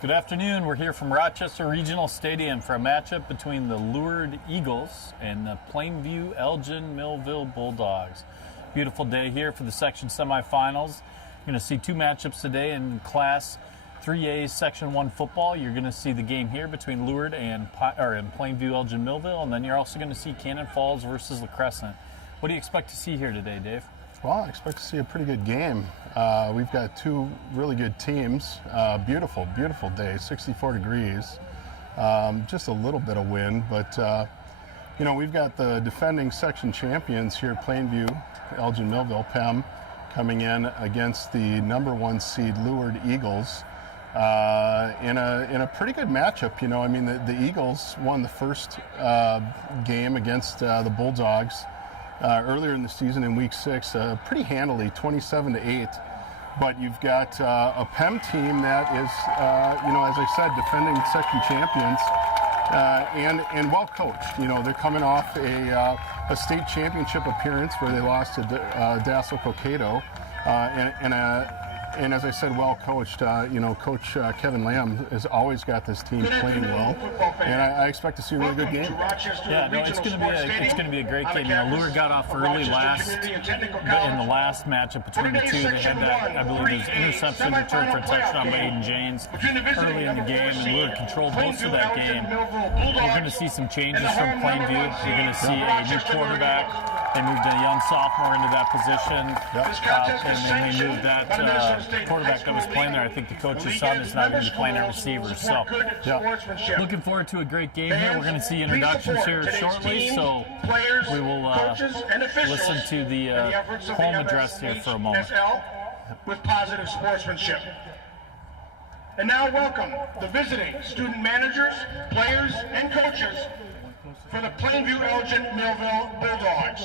Good afternoon. We're here from Rochester Regional Stadium for a matchup between the Lourdes Eagles and the Plainview Elgin Millville Bulldogs. Beautiful day here for the section semifinals. You're going to see two matchups today in Class 3A Section 1 football. You're going to see the game here between Lourdes and Plainview Elgin Millville, and then you're also going to see Cannon Falls versus La Crescent. What do you expect to see here today, Dave? Well, I expect to see a pretty good game. We've got two really good teams. Beautiful, beautiful day, 64 degrees. Just a little bit of wind, but we've got the defending section champions here at Plainview, Elgin Millville, PEM, coming in against the number 1 seed Lourdes Eagles in a pretty good matchup. The Eagles won the first game against the Bulldogs earlier in the season in week 6, pretty handily, 27-8. But you've got a PEM team that is, as I said, defending section champions and well coached. They're coming off a state championship appearance where they lost to Dassel Cokato, and as I said, well coached. Coach Kevin Lamb has always got this team playing well, and I expect to see a really good game. Yeah, no, it's going to be a great game. Lourdes got off early in the last matchup between the two. They had that, I believe, it was interception return for a touchdown by Aiden James early in the game, and Lourdes controlled most of that game. We're going to see some changes from Plainview. You're going to see a new quarterback. They moved a young sophomore into that position, and then they moved that quarterback that was playing there. I think the coach's son is not going to be playing at receiver. So, looking forward to a great game here. We're going to see introductions here shortly, so we will listen to the home address here for a moment. With positive sportsmanship. And now welcome the visiting student managers, players, and coaches for the Plainview Elgin Millville Bulldogs.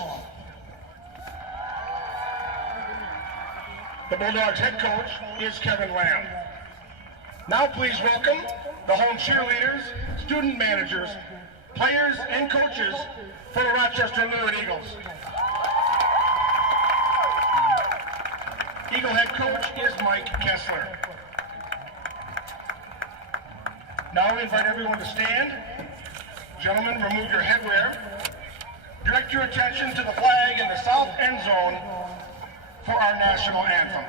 The Bulldogs head coach is Kevin Lamb. Now please welcome the home cheerleaders, student managers, players, and coaches for the Rochester Lourdes Eagles. Eagle head coach is Mike Kessler. Now we invite everyone to stand. Gentlemen, remove your headwear. Direct your attention to the flag in the south end zone for our national anthem.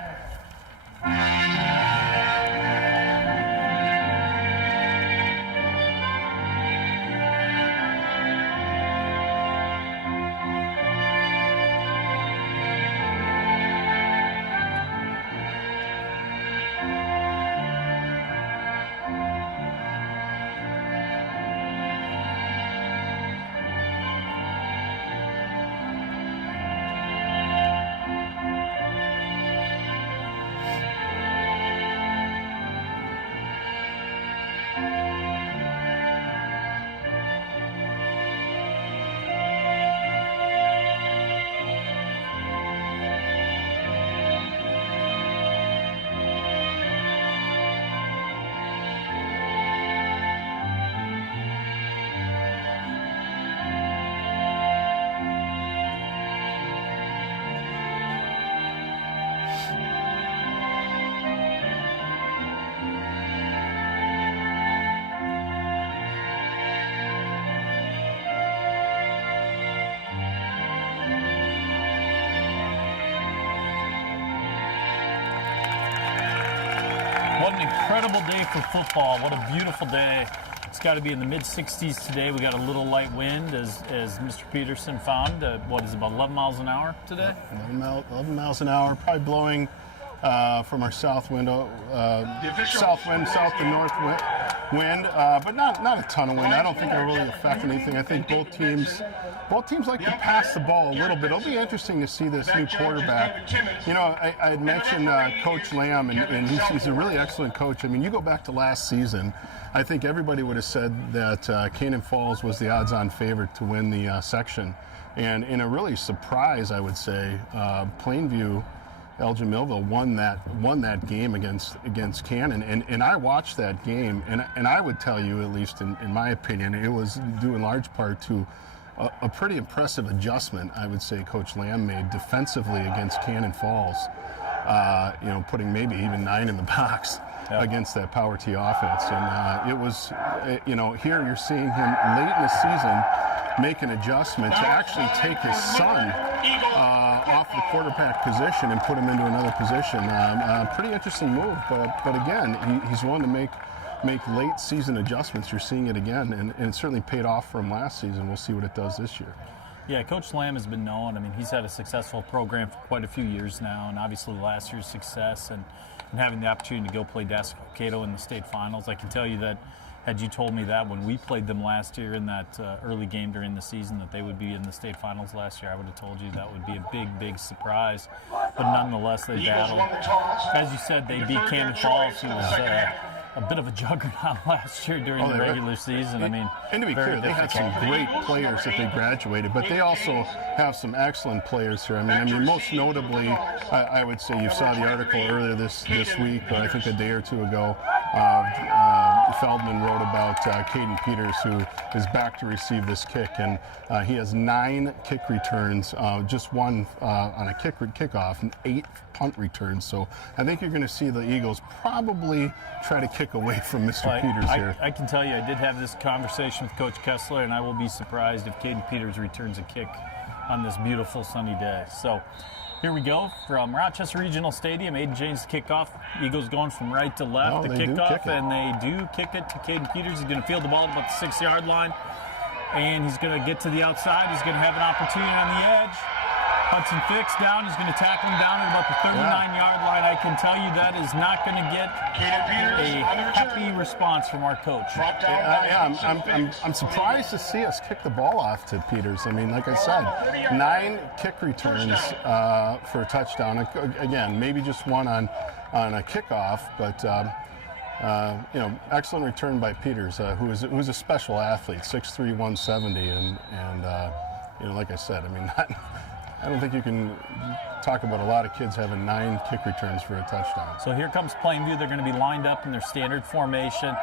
What an incredible day for football. What a beautiful day. It's got to be in the mid-60s today. We got a little light wind, as Mr. Peterson found. What is it, about 11 miles an hour today? 11 miles an hour, probably blowing from our south window, south wind, south to north wind, but not a ton of wind. I don't think it'll really affect anything. I think both teams like to pass the ball a little bit. It'll be interesting to see this new quarterback. I had mentioned Coach Lamb, and he's a really excellent coach. I mean, you go back to last season, I think everybody would have said that Cannon Falls was the odds-on favorite to win the section. And in a really surprise, I would say, Plainview Elgin Millville won that game against Cannon, and I watched that game, and I would tell you, at least in my opinion, it was due in large part to a pretty impressive adjustment, I would say, Coach Lamb made defensively against Cannon Falls, putting maybe even 9 in the box. against that power T offense. And it was, here you're seeing him late in the season make an adjustment to actually take his son off the quarterback position and put him into another position. Pretty interesting move, but again, he's willing to make late season adjustments. You're seeing it again, and it certainly paid off from last season. We'll see what it does this year. Yeah, Coach Lamb has been known. I mean, he's had a successful program for quite a few years now, and obviously last year's success and having the opportunity to go play Cato in the state finals. I can tell you that had you told me that when we played them last year in that early game during the season that they would be in the state finals last year, I would have told you that would be a big, big surprise. But nonetheless, they battled. As you said, they beat Cannon Falls, who was a bit of a juggernaut last year during the regular season. And to be clear, they had some great players that they graduated, but they also have some excellent players here. I mean, most notably, I would say you saw the article earlier this week, or I think a day or two ago. Feldman wrote about Caden Peters, who is back to receive this kick, and he has 9 kick returns, just one on a kickoff, and 8 punt returns. So I think you're going to see the Eagles probably try to kick away from Mr. Peters here. I can tell you, I did have this conversation with Coach Kessler, and I will be surprised if Caden Peters returns a kick on this beautiful sunny day. So here we go from Rochester Regional Stadium. Aiden James kickoff. Eagles going from right to left. The kickoff, and they do kick it to Caden Peters. He's going to field the ball at about the 6-yard line, and he's going to get to the outside. He's going to have an opportunity on the edge. Hudson Fix down. He's going to tackle him down at about the 39-yard line. I can tell you that is not going to get a happy response from our coach. I'm surprised to see us kick the ball off to Peters. I mean, like I said, 9 kick returns for a touchdown. Again, maybe just one on a kickoff, but excellent return by Peters, who's a special athlete, 6'3", 170, and like I said, I mean, I don't think you can talk about a lot of kids having 9 kick returns for a touchdown. So here comes Plainview. They're going to be lined up in their standard formation.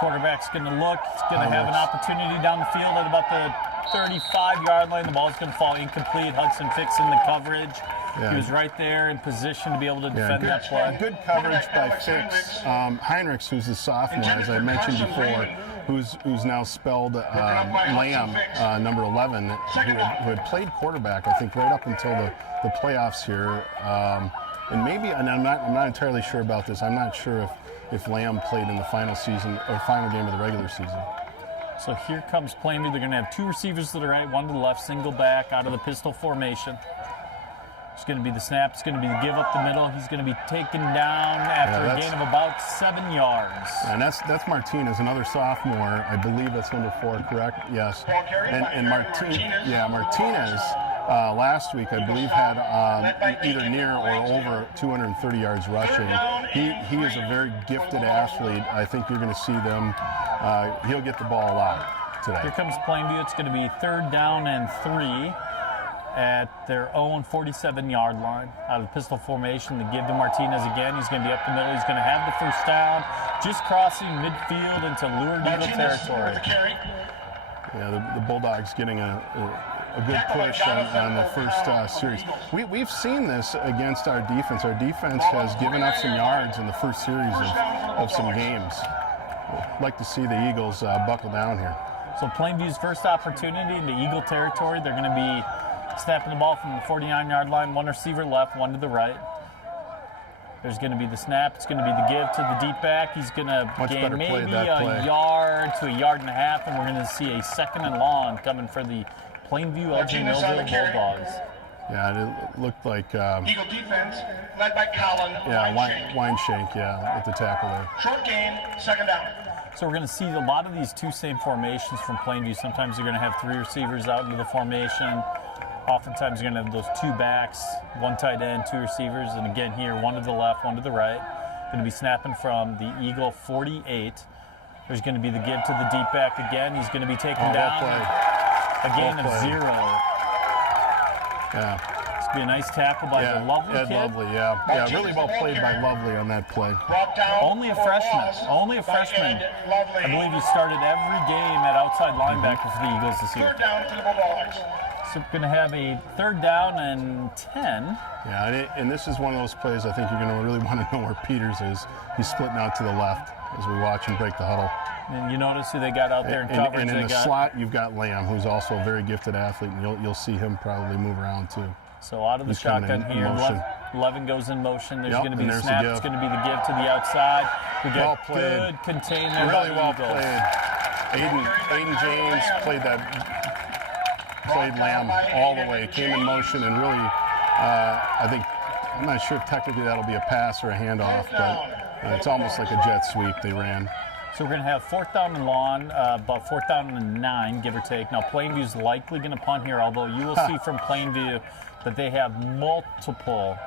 Quarterback's going to look. He's going to have an opportunity down the field at about the 35-yard line. The ball's going to fall incomplete. Hudson Fix in the coverage. Yeah. He was right there in position to be able to defend that play. Good coverage by Fix. Heinrichs, who's the sophomore, as I mentioned before, who's now spelled Lamb, number 11, who had played quarterback, I think, right up until the playoffs here. And I'm not entirely sure about this. I'm not sure if Lamb played in the final game of the regular season. So here comes Plainview. They're going to have 2 receivers to the right, 1 to the left, single back out of the pistol formation. It's going to be the snap. It's going to be the give up the middle. He's going to be taken down after a gain of about 7 yards. And that's Martinez, another sophomore. I believe that's number 4, correct? Yes. And Martinez last week, I believe, had either near or over 230 yards rushing. He is a very gifted athlete. I think you're going to see them. He'll get the ball a lot today. Here comes Plainview. It's going to be 3rd down and 3 at their own 47-yard line out of the pistol formation. The give to Martinez again. He's going to be up the middle. He's going to have the first down, just crossing midfield into Lourdes Eagle territory. Yeah, the Bulldogs getting a good push on the first series. We've seen this against our defense. Our defense has given up some yards in the first series of some games. I'd like to see the Eagles buckle down here. So Plainview's first opportunity into Eagle territory. They're going to be snapping the ball from the 49-yard line. 1 receiver left, 1 to the right. There's going to be the snap. It's going to be the give to the deep back. He's going to gain maybe a yard to a yard and a half, and we're going to see a 2nd and long coming for the Plainview Elgin Millville Bulldogs. Yeah, it looked like Eagle defense led by Colin. Weinshank, with the tackle there. Short gain, 2nd down. So we're going to see a lot of these 2 same formations from Plainview. Sometimes you're going to have 3 receivers out into the formation. Oftentimes you're going to have those 2 backs, 1 tight end, 2 receivers, and again here, 1 to the left, 1 to the right. Going to be snapping from the Eagle 48. There's going to be the give to the deep back again. He's going to be taken down. A gain of 0. Yeah. It's going to be a nice tackle by the Lovely Ed kid. Lovely, yeah, really well played by Lovely on that play. Only a freshman. I believe he started every game at outside linebacker for the Eagles this year. 3rd down to the Bulldogs. So we're going to have a 3rd down and 10. Yeah, and this is one of those plays I think you're going to really want to know where Peters is. He's splitting out to the left as we watch him break the huddle. And you notice who they got out there in coverage. And in the slot, you've got Lamb, who's also a very gifted athlete, and you'll see him probably move around too. So out of the shotgun here, 11 goes in motion. There's going to be the snap. It's going to be the give to the outside. We got good contain there. Really well played. Aiden James played Lamb all the way, came in motion, and really, I think, I'm not sure if technically that'll be a pass or a handoff, but it's almost like a jet sweep they ran. So we're going to have 4th down and long, about 4th down and 9, give or take. Now, Plainview's likely going to punt here, although you will see from Plainview that they have multiple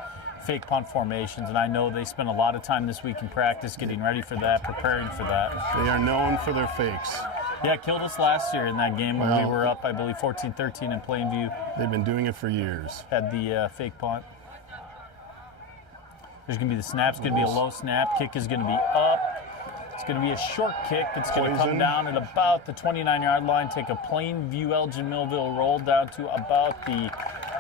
fake punt formations, and I know they spent a lot of time this week in practice getting ready for that, preparing for that. They are known for their fakes. Yeah, killed us last year in that game when we were up, I believe, 14-13 in Plainview. They've been doing it for years. Had the fake punt. There's going to be the snap. It's going to be a low snap. Kick is going to be up. It's going to be a short kick. It's going to come down at about the 29-yard line, take a Plainview Elgin Millville roll down to about the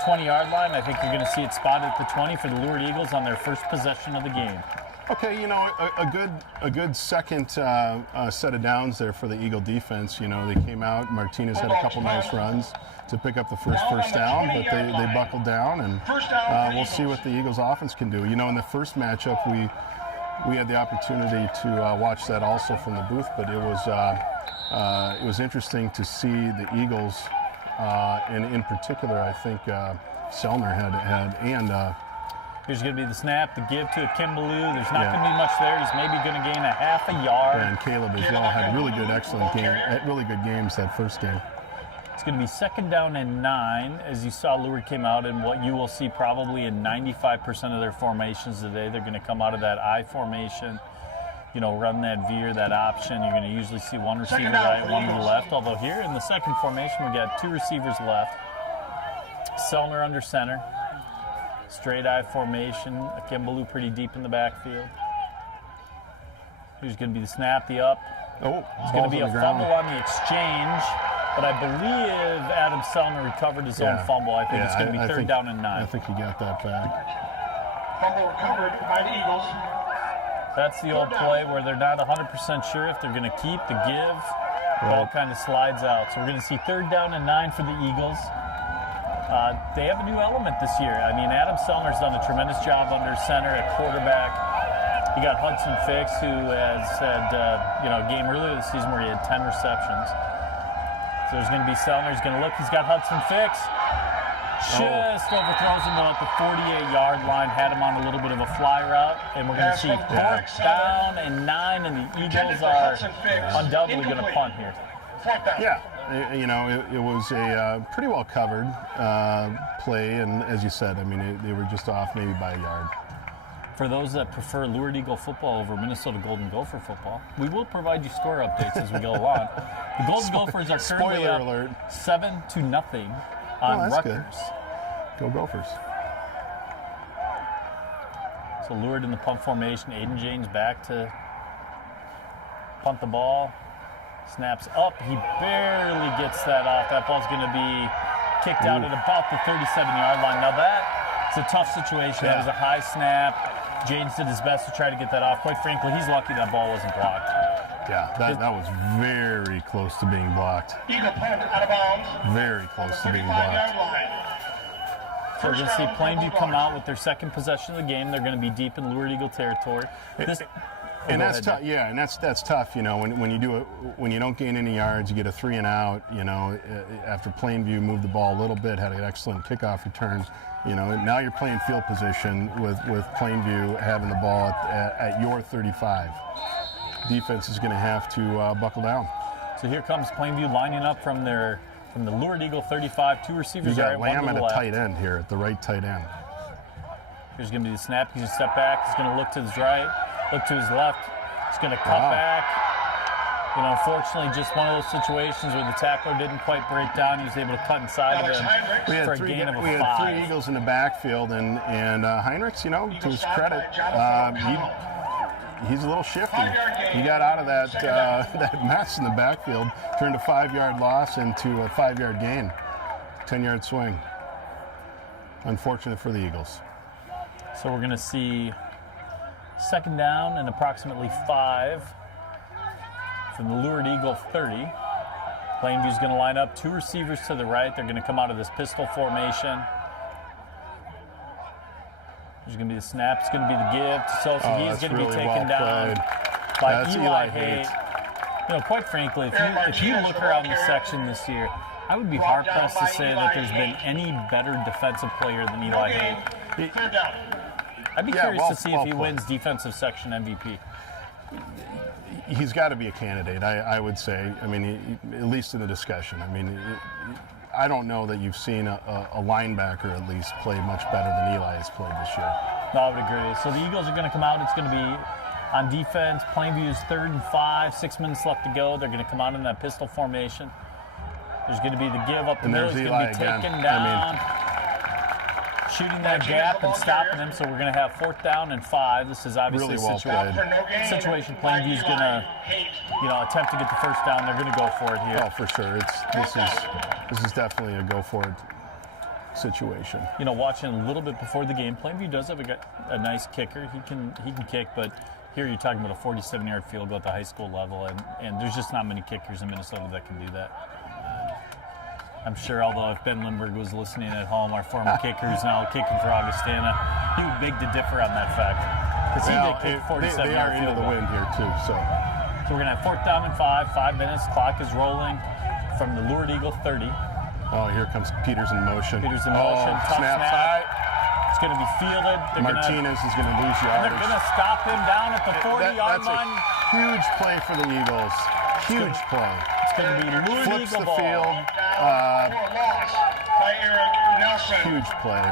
20-yard line. I think you're going to see it spotted at the 20 for the Lourdes Eagles on their first possession of the game. Okay, you know, a good second set of downs there for the Eagle defense. You know, they came out. Martinez had a couple nice runs to pick up the first down, but they buckled down, and we'll see what the Eagles offense can do. You know, in the first matchup, we had the opportunity to watch that also from the booth, but it was interesting to see the Eagles, and in particular, I think Selner had and. Here's going to be the snap, the give to Kimbaloo. There's not going to be much there. He's maybe going to gain a half a yard. And Caleb as well had really good games that first game. It's going to be 2nd down and 9. As you saw, Lourdes came out in what you will see probably in 95% of their formations today. They're going to come out of that I formation, you know, run that veer, that option. You're going to usually see one receiver right, one to the left. Although here in the second formation, we got 2 receivers left. Selner under center. Straight I formation. Kimbaloo pretty deep in the backfield. Here's going to be the snap, the up. It's going to be a fumble on the exchange, but I believe Adam Selner recovered his own fumble. I think it's going to be 3rd down and 9. I think he got that back. Fumble recovered by the Eagles. That's the old play where they're not 100% sure if they're going to keep the give. Ball kind of slides out. So we're going to see 3rd down and 9 for the Eagles. They have a new element this year. I mean, Adam Selner's done a tremendous job under center at quarterback. You got Hudson Fix, who has had a game earlier this season where he had 10 receptions. So there's going to be Selner. He's going to look. He's got Hudson Fix. Just overthrows him at the 48-yard line. Had him on a little bit of a fly route. And we're going to see 4th down and 9, and the Eagles are undoubtedly going to punt here. Yeah. You know, it was a pretty well covered play, and as you said, I mean, they were just off maybe by a yard. For those that prefer Lourdes Eagle football over Minnesota Golden Gopher football, we will provide you score updates as we go along. The Golden Gophers are currently up 7-0 on Rutgers. Good. Go Gophers. So Lourdes in the punt formation. Aiden James back to punt the ball. Snaps up. He barely gets that off. That ball's going to be kicked out at about the 37-yard line. Now that's a tough situation. That was a high snap. James did his best to try to get that off. Quite frankly, he's lucky that ball wasn't blocked. Yeah, that was very close to being blocked. Eagle punt out of bounds. Very close to being blocked. So we're going to see Plainview come out with their second possession of the game. They're going to be deep in Lourdes Eagle territory. And that's tough. Yeah, and that's tough. You know, when you do it, when you don't gain any yards, you get a 3 and out. You know, after Plainview moved the ball a little bit, had an excellent kickoff return. You know, and now you're playing field position with Plainview having the ball at your 35. Defense is going to have to buckle down. So here comes Plainview lining up from the Lourdes Eagle 35. 2 receivers. You got right, Lamb at a tight end here, at the right tight end. Here's going to be the snap. He's going to step back. He's going to look to his right. Look to his left. He's going to cut back. You know, unfortunately, just one of those situations where the tackler didn't quite break down. He was able to cut inside of him for a gain of a 5. We had 3 Eagles in the backfield, and Heinrichs, you know, to his credit, he's a little shifty. He got out of that mess in the backfield, turned a 5-yard loss into a 5-yard gain. 10-yard swing. Unfortunate for the Eagles. So we're going to see second down and approximately 5 from the Lourdes Eagle 30. Plainview's going to line up 2 receivers to the right. They're going to come out of this pistol formation. There's going to be the snap. It's going to be the give to Sosa. He's going to be taken down by Eli Haight. You know, quite frankly, if you look around the section this year, I would be hard-pressed to say that there's been any better defensive player than Eli Haight. I'd be curious to see if he wins defensive section MVP. He's got to be a candidate, I would say. I mean, at least in the discussion. I mean, I don't know that you've seen a linebacker at least play much better than Eli has played this year. No, I would agree. So the Eagles are going to come out. It's going to be on defense. Plainview's 3rd and 5, 6 minutes left to go. They're going to come out in that pistol formation. There's going to be the give up the middle. He's going to be taken down, shooting that gap and stopping him. So we're going to have 4th down and 5. This is obviously really a situation. Plainview's going to, attempt to get the 1st down. They're going to go for it here. Oh, for sure. This is definitely a go for it situation. You know, watching a little bit before the game, Plainview does have a nice kicker. He can kick, but here you're talking about a 47-yard field goal at the high school level, and there's just not many kickers in Minnesota that can do that. I'm sure, although if Ben Lindbergh was listening at home, our former kicker who's now kicking for Augustana, he would beg to differ on that fact. Because he did kick 47-yard field goal. The wind here too, so we're going to have 4th down and 5 minutes. Clock is rolling from the Lourdes Eagle 30. Oh, here comes Peters in motion. Peters in motion. Tough snap. It's going to be fielded. Martinez is going to lose yardage. They're going to stop him down at the 40-yard line. That's a huge play for the Eagles. Huge play. It's going to be Lourdes Flips Eagle the ball. field. Huge play.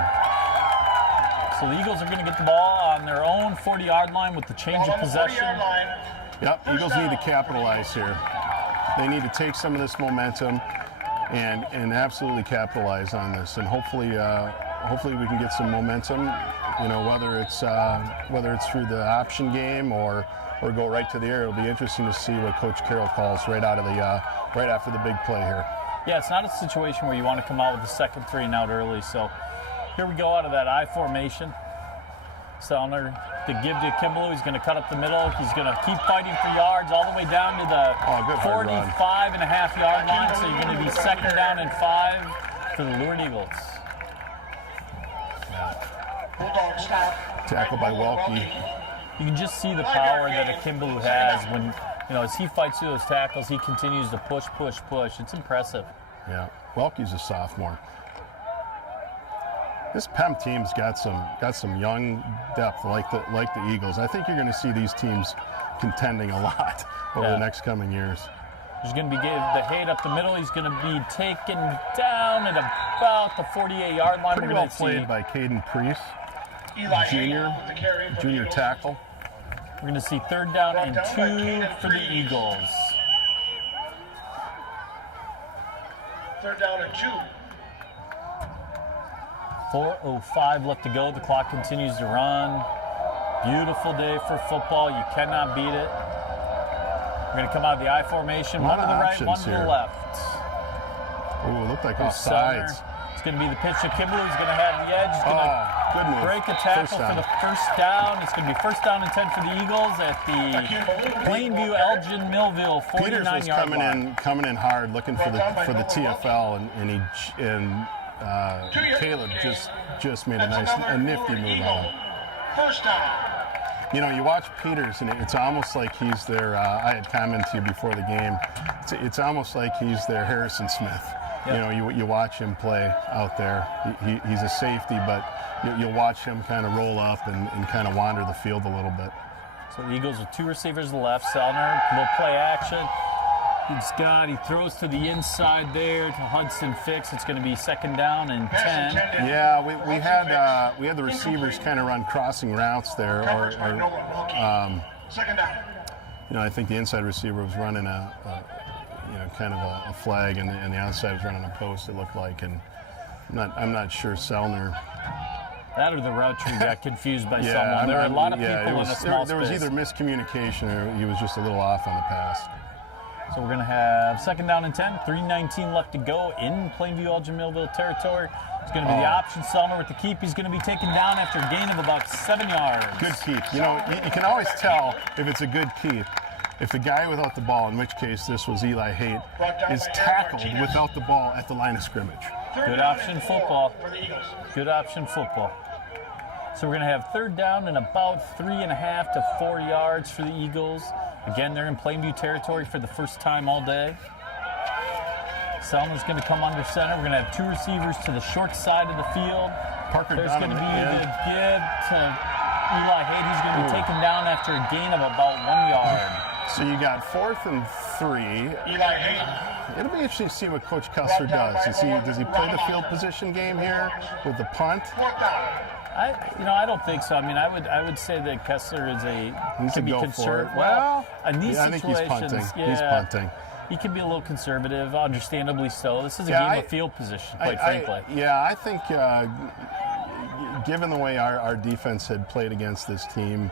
So the Eagles are going to get the ball on their own 40-yard line with the change of possession. Yep, Eagles need to capitalize here. They need to take some of this momentum and absolutely capitalize on this. And hopefully we can get some momentum. You know, whether it's through the option game or go right to the air. It'll be interesting to see what Coach Carroll calls right after the big play here. Yeah, it's not a situation where you want to come out with the second 3 and out early. So here we go out of that I formation. Sellner, the give to Kimball. He's going to cut up the middle. He's going to keep fighting for yards all the way down to the 45.5-yard line. So you're going to be 2nd down and 5 for the Lourdes Eagles. Tackle by Welke. You can just see the power that a Kimball has when, as he fights through those tackles, he continues to push. It's impressive. Yeah, Welke's a sophomore. This PEM team's got some young depth like the Eagles. I think you're going to see these teams contending a lot over the next coming years. There's going to be the Haight up the middle. He's going to be taken down at about the 48-yard line. Pretty well played by Caden Priest, junior tackle. We're going to see 3rd down and 2 for the Eagles. 3rd down and 2. 4:05 left to go. The clock continues to run. Beautiful day for football. You cannot beat it. We're going to come out of the I formation. One to the right, one to the left. Oh, it looked like offsides. It's going to be the pitch to Kimball. He's going to have the edge. He's going to break a tackle for the 1st down. It's going to be 1st down and 10 for the Eagles at the Plainview Elgin Millville 49-yard line. Coming in hard, looking for the TFL, and Caleb just made a nifty move on him. 1st down. You watch Peters, and it's almost like he's their. I had commented to you before the game. It's almost like he's their Harrison Smith. Yep. You watch him play out there. He's a safety, but you'll watch him kind of roll up and kind of wander the field a little bit. So the Eagles with 2 receivers to the left. Sellner, little play action. He throws to the inside there to Hudson Fix. It's going to be 2nd down and 10. Yeah, we had the receivers kind of run crossing routes there, or 2nd down. I think the inside receiver was running kind of a flag, and the outside was running a post. It looked like, and I'm not sure Sellner. That or the route tree got confused by someone. There are a lot of people in a small space. There was either miscommunication or he was just a little off on the pass. So we're going to have second down and 10, 3:19 left to go in Plainview Elgin Millville territory. It's going to be the option. Selmer with the keep. He's going to be taken down after a gain of about 7 yards. Good keep. You know, you can always tell if it's a good keep if the guy without the ball, in which case this was Eli Haight, is tackled without the ball at the line of scrimmage. Good option football. Good option football. So we're going to have third down and about 3.5 to 4 yards for the Eagles. Again, they're in Plainview territory for the first time all day. Selman's going to come under center. We're going to have two receivers to the short side of the field. There's going to be the give to Eli Haight. He's going to be taken down after a gain of about 1 yard. So you got 4th and 3. Eli Haight. It'll be interesting to see what Coach Kessler does. Does he play the field position game here with the punt? I don't think so. I mean, I would say that Kessler is can be go conservative. for it. Well, in these I think situations, he's punting. He's punting. He can be a little conservative, understandably so. This is a game of field position, quite frankly. I think given the way our defense had played against this team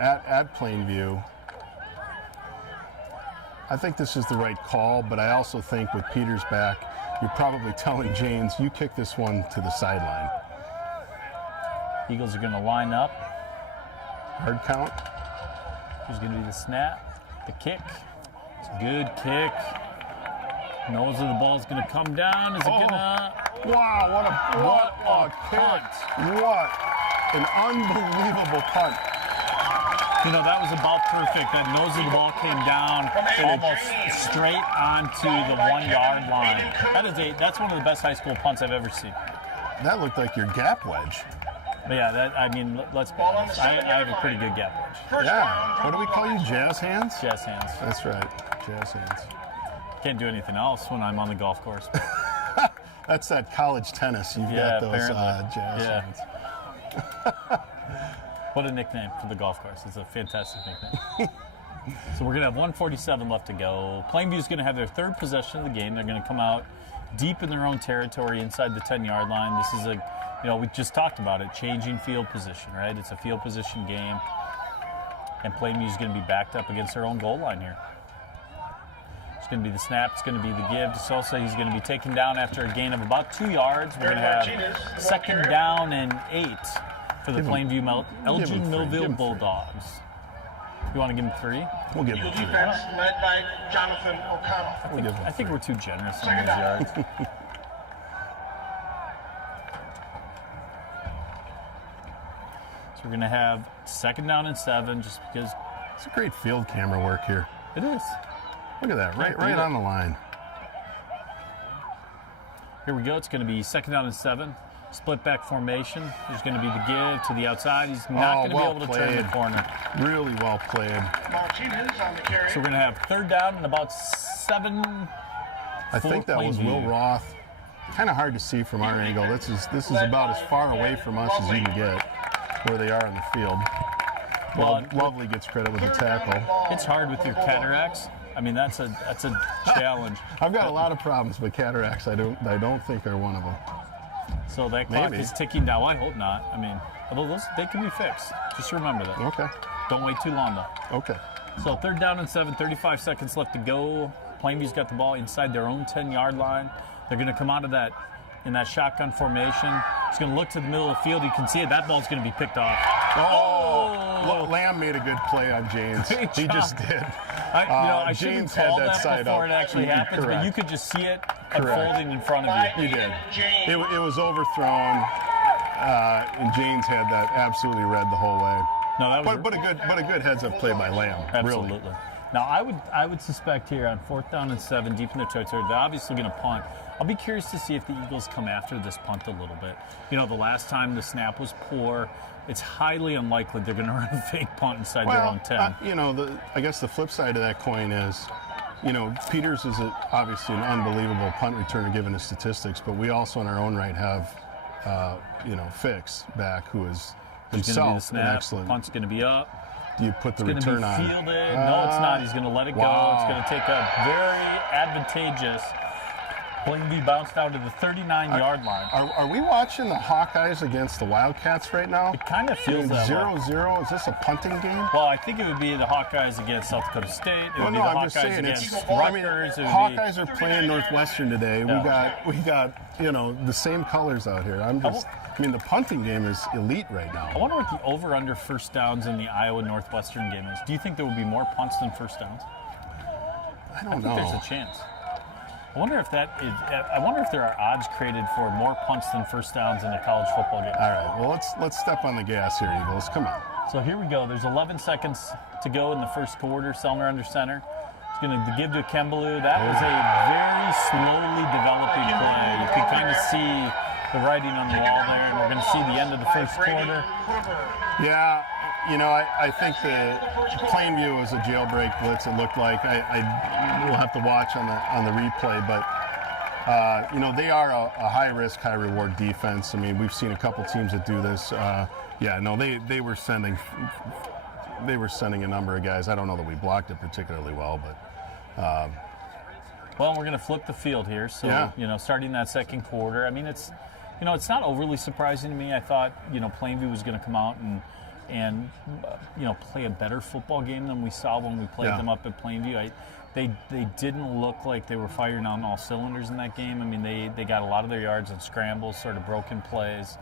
at Plainview, I think this is the right call, but I also think with Peters back, you're probably telling James, you kick this one to the sideline. Eagles are going to line up. Hard count. Here's going to be the snap, the kick. It's a good kick. Nose of the ball is going to come down. Is it going to? Wow, what a punt. What an unbelievable punt. You know, that was about perfect. That nose of the ball came down almost straight onto the 1 yard line. That's one of the best high school punts I've ever seen. That looked like your gap wedge. But yeah, let's be honest. I have a pretty good gap wedge. Yeah. What do we call you? Jazz hands? Jazz hands. That's right. Jazz hands. Can't do anything else when I'm on the golf course. That's that college tennis. You've got those jazz hands. What a nickname for the golf course. It's a fantastic nickname. So we're going to have 1:47 left to go. Plainview's going to have their third possession of the game. They're going to come out deep in their own territory inside the 10-yard line. This is we just talked about it, changing field position, right? It's a field position game. And Plainview's going to be backed up against their own goal line here. It's going to be the snap. It's going to be the give to Sosa. He's going to be taken down after a gain of about 2 yards. We're going to have second down and 8 for the Plainview Elgin Millville Bulldogs. You want to give him 3? We'll give him 3. Defense led by Jonathan O'Connell. I think we're too generous on those yards. So we're going to have second down and 7 just because. It's a great field camera work here. It is. Look at that, right on the line. Here we go. It's going to be second down and 7. Split back formation. There's going to be the give to the outside. He's not going to be able to turn the corner. Really well played. Martinez on the carry. So we're going to have third down and about 7. I think that was Will Roth. Kind of hard to see from our angle. This is about as far away from us as you can get where they are on the field. Well, Lovely gets credit with the tackle. It's hard with your cataracts. I mean, that's a challenge. I've got a lot of problems, but cataracts I don't think are one of them. So that clock is ticking down. I hope not. I mean, although they can be fixed. Just remember that. Okay. Don't wait too long, though. Okay. So third down and 7, 35 seconds left to go. Plainview's got the ball inside their own 10-yard line. They're going to come out of that in that shotgun formation. He's going to look to the middle of the field. You can see it. That ball's going to be picked off. Oh! Lamb made a good play on James. He just did. I shouldn't James had call that side before up. it actually happens, but you could just see it unfolding in front of you. He did. It was overthrown, and James had that absolutely read the whole way. No, that was but a good heads-up play by Lamb. Absolutely. Really. Now, I would suspect here on fourth down and 7, deep in their territory, they're obviously going to punt. I'll be curious to see if the Eagles come after this punt a little bit. You know, the last time the snap was poor, it's highly unlikely they're going to run a fake punt inside their own 10. I guess the flip side of that coin is, Peters is obviously an unbelievable punt returner given his statistics, but we also in our own right have, Fix back who is himself an excellent. Punt's going to be up. Do you put the return on? It's going to be fielded. No, it's not. He's going to let it go. It's going to take a very advantageous Plainview bounced down to the 39-yard line. Are we watching the Hawkeyes against the Wildcats right now? It kind of feels that way. 0-0. Is this a punting game? Well, I think it would be the Hawkeyes against South Dakota State. It would be the I'm just Hawkeyes saying against I mean, Rutgers. Hawkeyes are playing Northwestern today. Yeah. We got the same colors out here. I mean, the punting game is elite right now. I wonder what the over/under first downs in the Iowa Northwestern game is. Do you think there will be more punts than first downs? I don't think know. There's a chance. I wonder if there are odds created for more punts than first downs in a college football game. All right. Well, let's step on the gas here, Eagles. Come on. So here we go. There's 11 seconds to go in the first quarter. Selner under center. He's going to give to Kembelu. That was a very slowly developing play. You can kind of see the writing on the wall there, and we're going to see the end of the first quarter. Yeah. I think the Plainview was a jailbreak blitz. It looked like. I will have to watch on the replay, but they are a high risk, high reward defense. I mean, we've seen a couple teams that do this. They were sending a number of guys. I don't know that we blocked it particularly well, but. Well, we're going to flip the field here. So starting that second quarter. I mean, it's not overly surprising to me. I thought Plainview was going to come out and play a better football game than we saw when we played them up at Plainview. They didn't look like they were firing on all cylinders in that game. I mean, they got a lot of their yards on scrambles, sort of broken plays,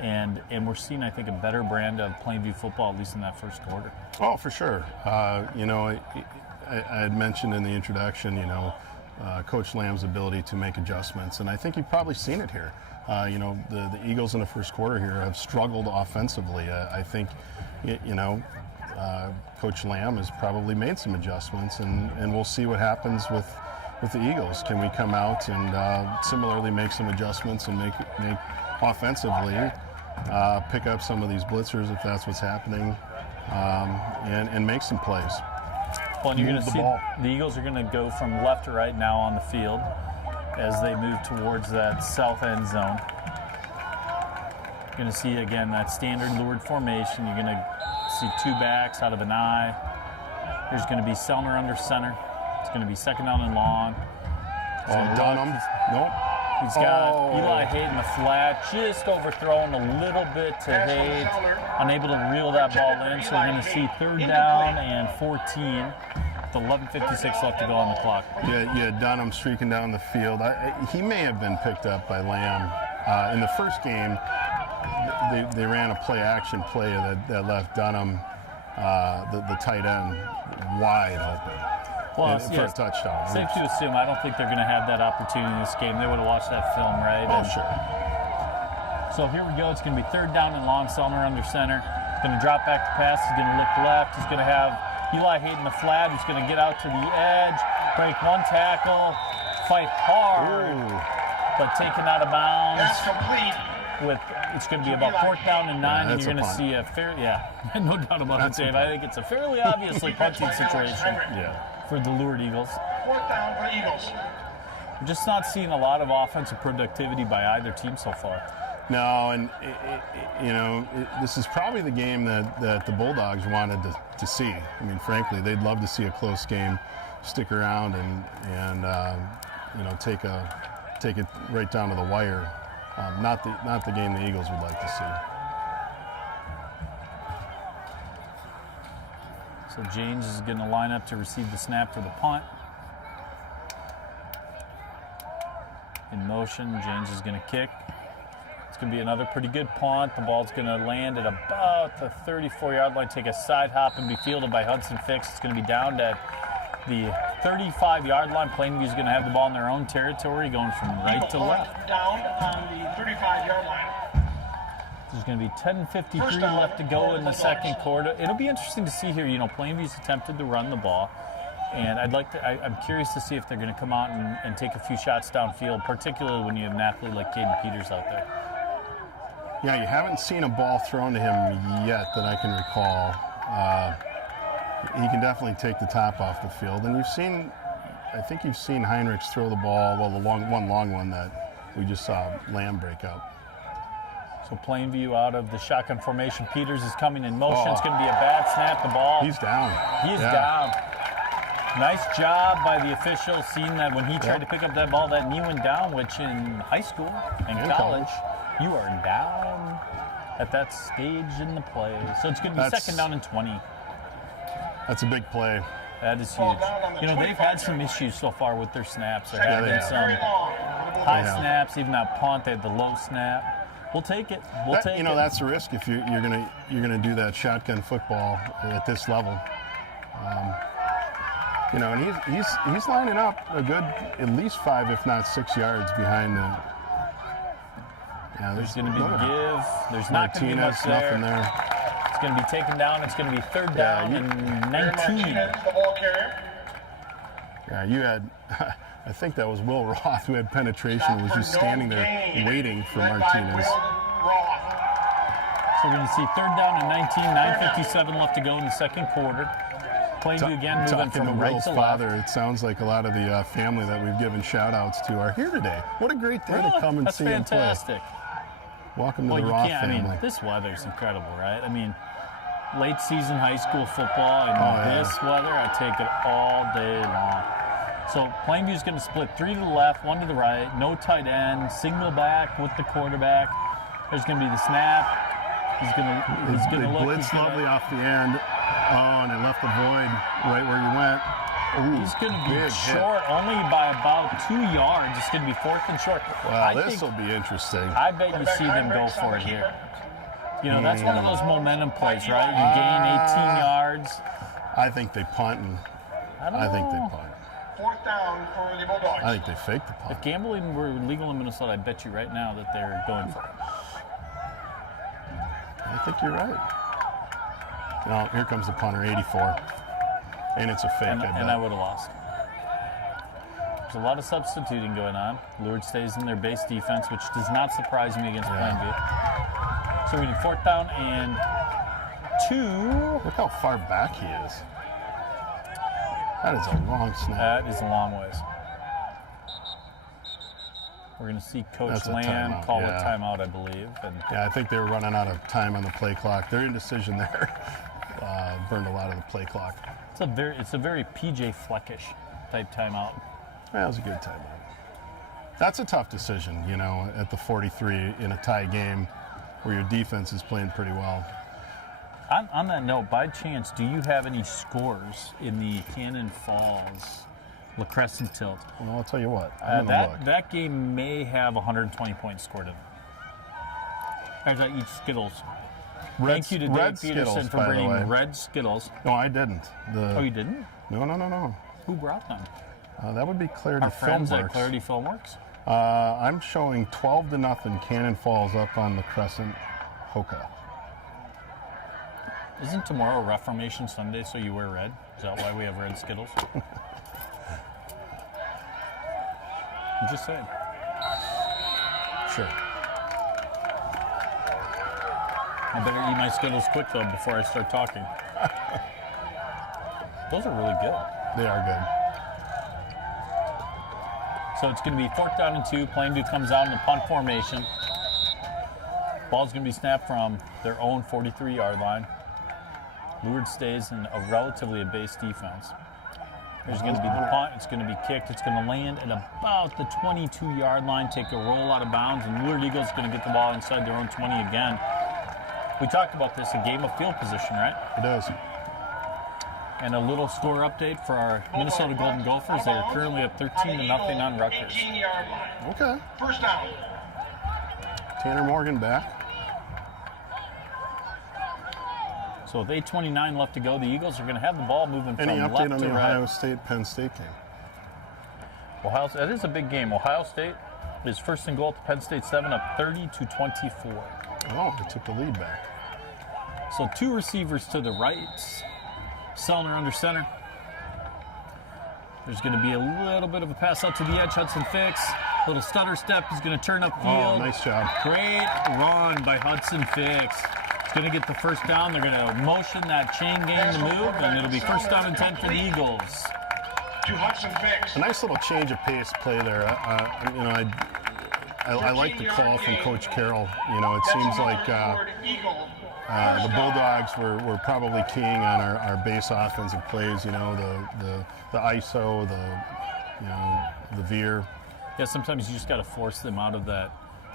and we're seeing, I think, a better brand of Plainview football, at least in that first quarter. Oh, for sure. I had mentioned in the introduction, Coach Lamb's ability to make adjustments, and I think you've probably seen it here. The Eagles in the first quarter here have struggled offensively. I think, Coach Lamb has probably made some adjustments, and we'll see what happens with the Eagles. Can we come out and similarly make some adjustments and make offensively pick up some of these blitzers if that's what's happening, and make some plays. Well, and you're going to see the Eagles are going to go from left to right now on the field as they move towards that south end zone. You're going to see, again, that standard Lourdes formation. You're going to see two backs out of an eye. There's going to be Selner under center. It's going to be second down and long. Dunham. Nope. He's got Eli Hayden in the flat, just overthrown a little bit to Hayes, unable to reel that ball in. So we're going to see third down and 14. 11:56 left to go on the clock. Yeah, Dunham streaking down the field. He may have been picked up by Lamb. In the first game, they ran a play-action play that left Dunham, the tight end, wide open for a touchdown. Safe to assume, I don't think they're going to have that opportunity in this game. They would have watched that film, right? Oh, sure. So here we go. It's going to be third down and long. Selner under center. He's going to drop back to pass. He's going to look left. He's going to have Eli Hayden the flat, who's going to get out to the edge, break one tackle, fight hard, but taken out of bounds. That's complete. It's going to be about fourth down and 9, and you're going to see a no doubt about it, Dave. I think it's a fairly obviously punting situation for the Lourdes Eagles. Fourth down for the Eagles. We're just not seeing a lot of offensive productivity by either team so far. No, and this is probably the game that the Bulldogs wanted to see. I mean, frankly, they'd love to see a close game, stick around, and take it right down to the wire. Not the game the Eagles would like to see. So James is going to line up to receive the snap for the punt. In motion, James is going to kick. It's going to be another pretty good punt. The ball's going to land at about the 34-yard line, take a side hop, and be fielded by Hudson Fix. It's going to be down at the 35-yard line. Plainview's going to have the ball in their own territory, going from right to left. Down on the 35-yard line. There's going to be 10:53 left to go in the second quarter. It'll be interesting to see here. Plainview's attempted to run the ball, and I'm curious to see if they're going to come out and take a few shots downfield, particularly when you have an athlete like Caden Peters out there. Yeah, you haven't seen a ball thrown to him yet that I can recall. He can definitely take the top off the field, and I think you've seen Heinrichs throw the ball. Well, the long one that we just saw Lamb break up. So Plainview out of the shotgun formation. Peters is coming in motion. It's going to be a bad snap. The ball. He's down. He's down. Nice job by the official, seeing that when he tried to pick up that ball, that knee went down, which in high school and college, you are down at that stage in the play. So it's going to be second down and 20. That's a big play. That is huge. You know, they've had some issues so far with their snaps. There have been some high snaps, even that punt, they had the low snap. We'll take it. We'll take it. You know, that's the risk if you're gonna do that shotgun football at this level. You know, and he's lining up a good at least 5, if not 6 yards behind the. Yeah, there's going to be the give. There's not going to be much there. Nothing there. It's going to be taken down. It's going to be third down and 19. Yeah, you had. I think that was Will Roth who had penetration. Was just standing there waiting for Martinez. So we're going to see third down and 19. 9:57 left to go in the second quarter. Plainview again moving from right Will's to father, left. it sounds like a lot of the family that we've given shout-outs to are here today. What a great day to come and see him play. That's fantastic. Welcome to the Roth family. I mean, this weather's incredible, right? I mean, late season high school football and this weather, I take it all day long. So Plainview's going to split 3 to the left, 1 to the right, no tight end, single back with the quarterback. There's going to be the snap. He's going to look. Blitz lovely off the end. Oh, and it left the void right where you went. Ooh, he's going to be short only by about 2 yards. It's going to be 4th and short. Wow, this will be interesting. I bet you see them go for it here. You know, that's one of those momentum plays, right? You gain 18 yards. I think they punt. I think they punt. 4th down for the Bulldogs. I think they faked the punt. If gambling were legal in Minnesota, I bet you right now that they're going for it. I think you're right. Now, here comes the punter, 84. And it's a fake, and I would have lost. There's a lot of substituting going on. Lourdes stays in their base defense, which does not surprise me against Plainview. So we need 4th down and 2. Look how far back he is. That is a long snap. That is a long ways. We're going to see Coach Land call a timeout, I believe. And yeah, I think they were running out of time on the play clock. Their indecision there burned a lot of the play clock. It's a very PJ Fleckish type timeout. That was a good timeout. That's a tough decision, you know, at the 43 in a tie game where your defense is playing pretty well. On that note, by chance, do you have any scores in the Cannon Falls La Crescent Tilt? Well, I'll tell you what. That game may have 120 points scored in it. There's each Skittles. Thank you to Dave Peterson for bringing red Skittles. No, I didn't. Oh, you didn't? No. Who brought them? That would be Clarity Our friends Filmworks. at Clarity Filmworks? I'm showing 12-0 Cannon Falls up on the Crescent Hoka. Isn't tomorrow Reformation Sunday, so you wear red? Is that why we have red Skittles? I'm just saying. Sure. I better eat my Skittles quick, though, before I start talking. Those are really good. They are good. So it's going to be 4th down and 2. Plainview comes out in a punt formation. Ball's going to be snapped from their own 43-yard line. Lourdes stays in a relatively a base defense. There's going to be the punt. It's going to be kicked. It's going to land at about the 22-yard line, take a roll out of bounds, and Lourdes Eagles going to get the ball inside their own 20 again. We talked about this, a game of field position, right? It is. And a little score update for our Minnesota Golden Gophers. They are currently up 13-0 on Rutgers. Okay. 1st down. Tanner Morgan back. So with 8:29 left to go, the Eagles are going to have the ball moving from left to right. Any update on the Ohio State-Penn State game? That is a big game. Ohio State is 1st and goal at the Penn State 7, up 30-24. Oh, they took the lead back. So 2 receivers to the right. Sellner under center. There's going to be a little bit of a pass out to the edge. Hudson Fix. Little stutter step. He's going to turn upfield. Oh, nice job. Great run by Hudson Fix. He's going to get the 1st down. They're going to motion that chain game to move, and it'll be 1st down and 10 for the Eagles. To Hudson Fix. A nice little change of pace play there. I like the call from Coach Carroll. You know, it seems like The Bulldogs were probably keying on our base offensive plays. You know, the ISO, the veer. Yeah, sometimes you just got to force them out of that,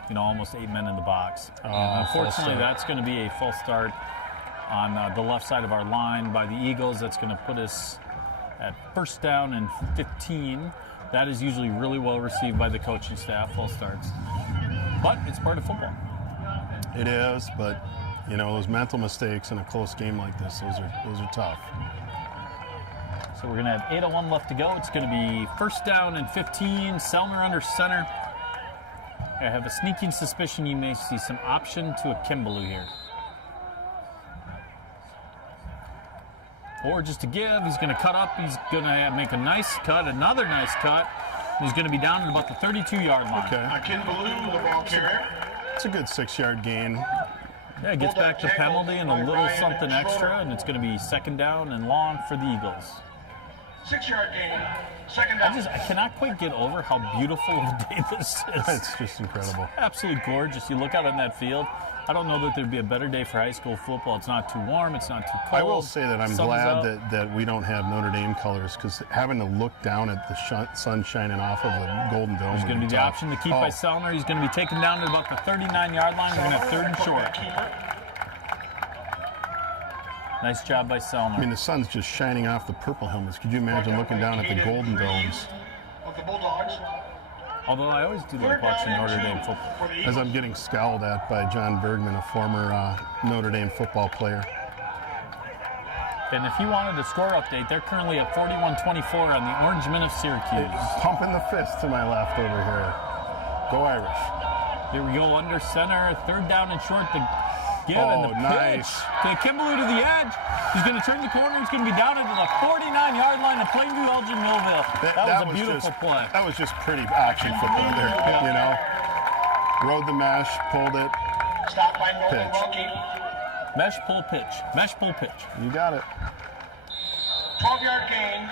you know, almost 8 men in the box. Oh, And false unfortunately, start. that's going to be a false start on the left side of our line by the Eagles. That's going to put us at first down and 15. That is usually really well received by the coaching staff, false starts. But it's part of football. It is, but you know, those mental mistakes in a close game like this, those are tough. So we're going to have 8:01 left to go. It's going to be first down and 15. Selner under center. I have a sneaking suspicion you may see some option to a Kimbaloo here. Or just to give, he's going to cut up. He's going to make a nice cut, another nice cut. He's going to be down at about the 32-yard line. Okay. Akin Ballou, the ball carrier. It's a good 6-yard gain. Yeah, it gets back to penalty and a little something extra, and it's going to be second down and long for the Eagles. 6-yard gain. Second down. I cannot quite get over how beautiful of a day this is. It's just incredible. Absolutely gorgeous. You look out on that field. I don't know that there'd be a better day for high school football. It's not too warm. It's not too cold. I will say that I'm Sun's glad out. that we don't have Notre Dame colors, because having to look down at the sun shining off of the Golden Dome. There's going to be the tough. option to keep by Selner. He's going to be taken down at about the 39-yard line. We're going to have third and short. Nice job by Selner. I mean, the sun's just shining off the purple helmets. Could you imagine looking down at the Golden Domes? Of the Bulldogs. Although I always do like watching Notre Dame football. For the As Eagles. I'm getting scowled at by John Bergman, a former Notre Dame football player. And if you wanted a score update, they're currently at 41-24 on the Orange Men of Syracuse. Pumping the fist to my left over here. Go Irish. Here we go under center, third down and short. The give and the nice. pitch to Kimbaloo to the edge. He's going to turn the corner. He's going to be down at the 49-yard line of Plainview Elgin Millville. That was a beautiful play. That was just pretty action football there, you know. Rode the mesh, pulled it. Stopped by Nolan Pitch. Welke. Mesh pull pitch. Mesh pull pitch. You got it. 12-yard gain.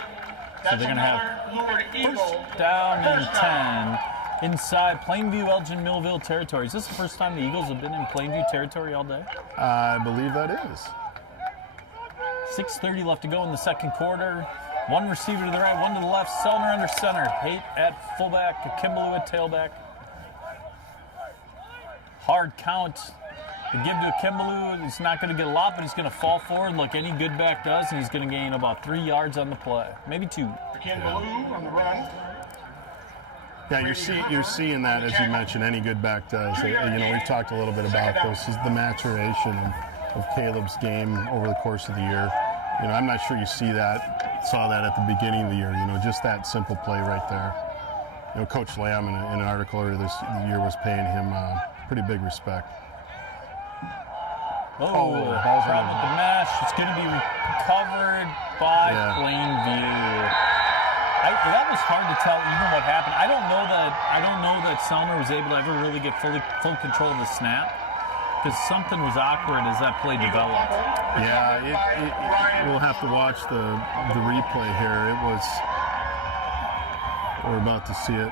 That's they're gonna another Lourdes Eagle. First down and First down. 10 inside Plainview Elgin Millville territory. Is this the first time the Eagles have been in Plainview territory all day? I believe that is. 6:30 left to go in the second quarter. One receiver to the right, one to the left. Selner under center. Haight at fullback. Kimbaloo at tailback. Hard count. To give to Kimbaloo. He's not going to get a lot, but he's going to fall forward like any good back does, and he's going to gain about 3 yards on the play. Maybe 2. Akin Ballou on the run. Yeah, you're seeing that, as you mentioned, any good back does. You know, we've talked a little bit about this, is the maturation of Caleb's game over the course of the year. You know, I'm not sure you saw that at the beginning of the year, you know, just that simple play right there. You know, Coach Lamb in an article earlier this year was paying him pretty big respect. Oh, ball's problem with the mesh. It's going to be recovered by Plainview. That was hard to tell even what happened. I don't know that Selner was able to ever really get full control of the snap, because something was awkward as that play developed. Yeah, we'll have to watch the replay here. It was, we're about to see it.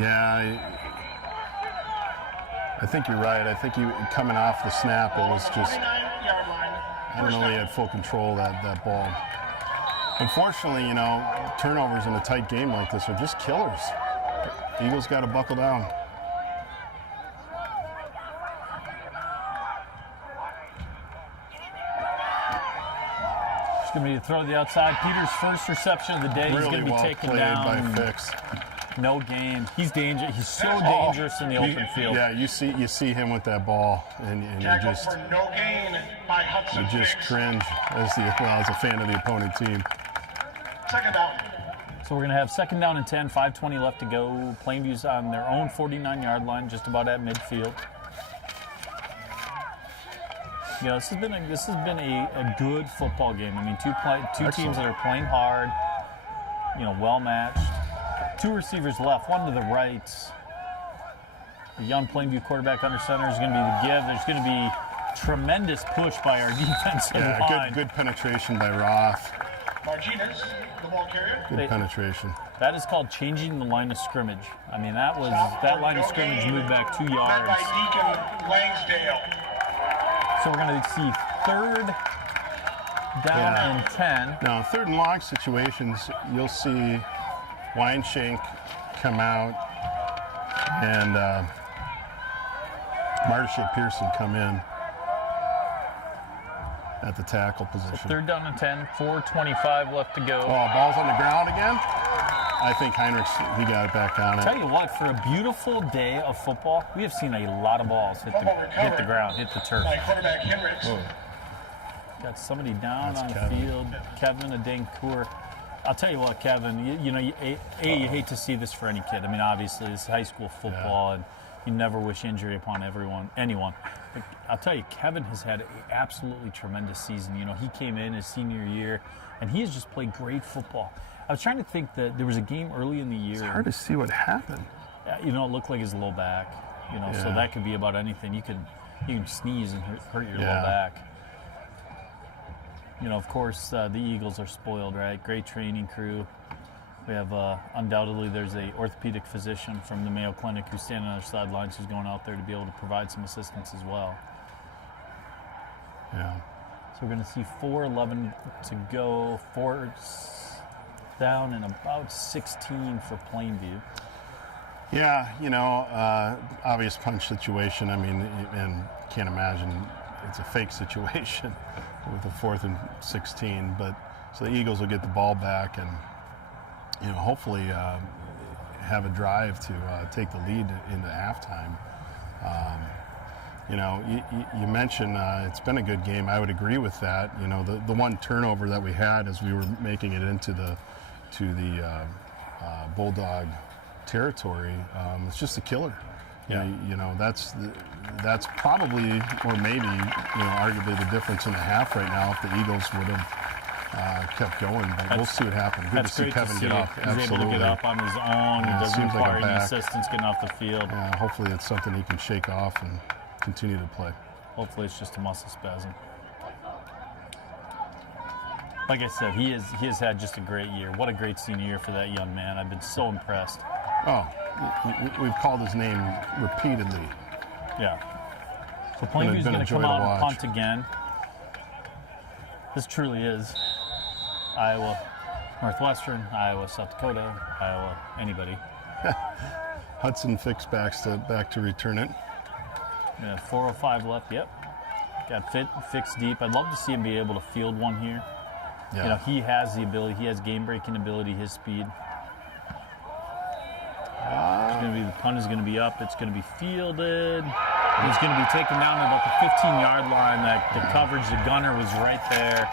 Yeah, I think you're right. I think coming off the snap, it was just, 49-yard line. I don't know, he had full control of that ball. Unfortunately, you know, turnovers in a tight game like this are just killers. The Eagles got to buckle down. It's going to be a throw to the outside. Peter's first reception of the day. He's Really going to be well taken played down. by Fix. No gain. He's dangerous. He's so dangerous in the open field. Yeah, you see him with that ball, and you Tackle just for no gain by Hudson Fix. cringe as a fan of the opponent team. Second down. So we're going to have second down and 10, 5:20 left to go. Plainview's on their own 49-yard line, just about at midfield. You know, this has been a good football game. I mean, two teams that are playing hard, you know, well matched. 2 receivers left, one to the right. The young Plainview quarterback under center is going to be the give. There's going to be tremendous push by our defensive line. Yeah, good penetration by Roth. Martinez, the ball carrier. Good penetration. That is called changing the line of scrimmage. I mean, that line of scrimmage moved back 2 Led yards. by Deacon Langsdale. So we're going to see third down and 10. Now, third and long situations, you'll see Weinshank come out and Marsha Pearson come in at the tackle position. Third down and 10, 4:25 left to go. Oh, ball's on the ground again? I think Heinrichs, he got it back on it. Tell you what, for a beautiful day of football, we have seen a lot of balls hit the ground, hit the turf. Quarterback Heinrichs. Oh. Got somebody down That's on Kevin. field. Kevin Adencourt. I'll tell you what, Kevin, you hate to see this for any kid. I mean, obviously, it's high school football, and you never wish injury upon anyone. But I'll tell you, Kevin has had an absolutely tremendous season. You know, he came in his senior year, and he has just played great football. I was trying to think that there was a game early in the year. It's hard to see what happened. You know, it looked like his low back. You know, so that could be about anything. You can sneeze and hurt your low back. You know, of course, the Eagles are spoiled, right? Great training crew. We have, undoubtedly, there's a orthopedic physician from the Mayo Clinic who's standing on their sidelines who's going out there to be able to provide some assistance as well. Yeah. So we're going to see 4:11 to go, 4 down and about 16 for Plainview. Yeah, you know, obvious punch situation. I mean, and can't imagine it's a fake situation with a 4th and 16. But so the Eagles will get the ball back and, you know, hopefully have a drive to take the lead into halftime. You know, you mentioned it's been a good game. I would agree with that. You know, the one turnover that we had as we were making it into the Bulldog territory, it's just a killer. Yeah. You know, that's probably, or maybe, you know, arguably the difference in the half right now if the Eagles would have kept going. But we'll see what happens. Good to see Kevin get up. He's able to get up on his own. Yeah, doesn't seems like require a any back. assistance getting off the field. Yeah, hopefully it's something he can shake off and continue to play. Hopefully it's just a muscle spasm. Like I said, he has had just a great year. What a great senior year for that young man. I've been so impressed. Oh, we've called his name repeatedly. Yeah. So Plainview's going to come out and punt again. This truly is Iowa Northwestern, Iowa South Dakota, Iowa anybody. Hudson Fix back to return it. Yeah, 4:05 left. Yep. Got Fix deep. I'd love to see him be able to field one here. Yeah. You know, he has the ability. He has game-breaking ability. His speed. The punt is going to be up. It's going to be fielded. It's going to be taken down at about the 15-yard line. The coverage, the gunner was right there.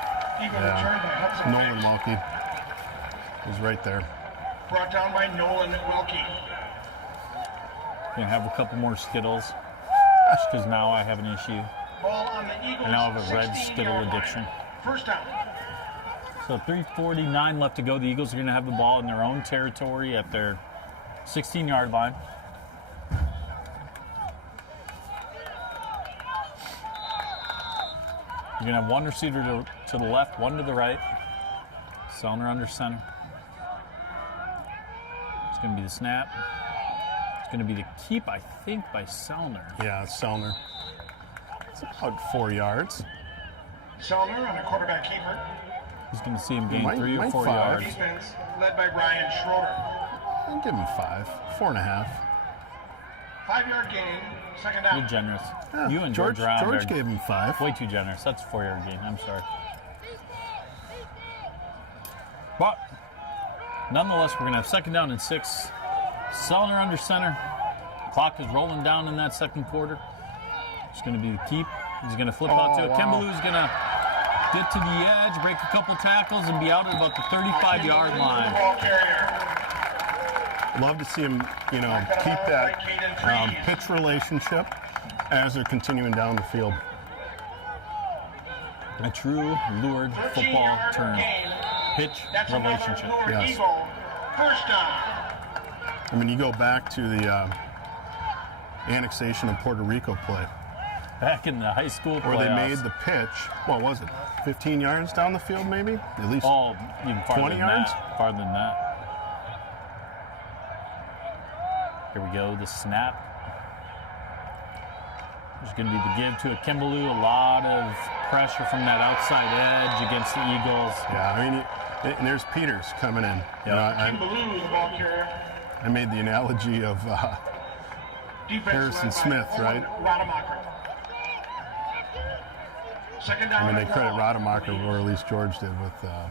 Nolan Welke was right there. Brought down by Nolan Welke. Going to have a couple more Skittles, just because now I have an issue. Ball on the Eagles. I now have a red Skittle addiction. First down. So 3:49 left to go. The Eagles are going to have the ball in their own territory at their 16-yard line. You're going to have one receiver to the left, one to the right. Sellner under center. It's going to be the snap. It's going to be the keep, I think, by Sellner. Yeah, it's Sellner. It's about 4 yards. Sellner on a quarterback keeper. He's going to see him gain 3 or 4 yards. Defense led by Brian Schroeder. I'll give him 5, 4.5. 5-yard gain, second down. You're generous. Yeah, You and George George gave him 5. way too generous. That's a 4-yard gain. I'm sorry. But nonetheless, we're going to have second down and 6. Sellner under center. Clock is rolling down in that second quarter. It's going to be the keep. He's going to flip out to it. Wow. Kimbaloo's going to get to the edge, break a couple tackles, and be out at about the 35-yard line. Ball carrier. Love to see him, you know, keep that pitch relationship as they're continuing down the field. A true Lourdes football term. Pitch relationship. Yes. Eagle. First down. I mean, you go back to the annexation of Puerto Rico play, Back in the high school where they playoffs. made the pitch, what was it, 15 yards down the field maybe? At least. Oh, even farther 20 than yards? that. Farther than that. Here we go, the snap. There's going to be the give to a Kimbaloo, a lot of pressure from that outside edge against the Eagles. Yeah, I mean, and there's Peters coming in. You know, Kimbaloo, the ball carrier. I made the analogy of Harrison Smith, right? Rademacher. Second down. I mean, they credit Rademacher, or at least George did, with the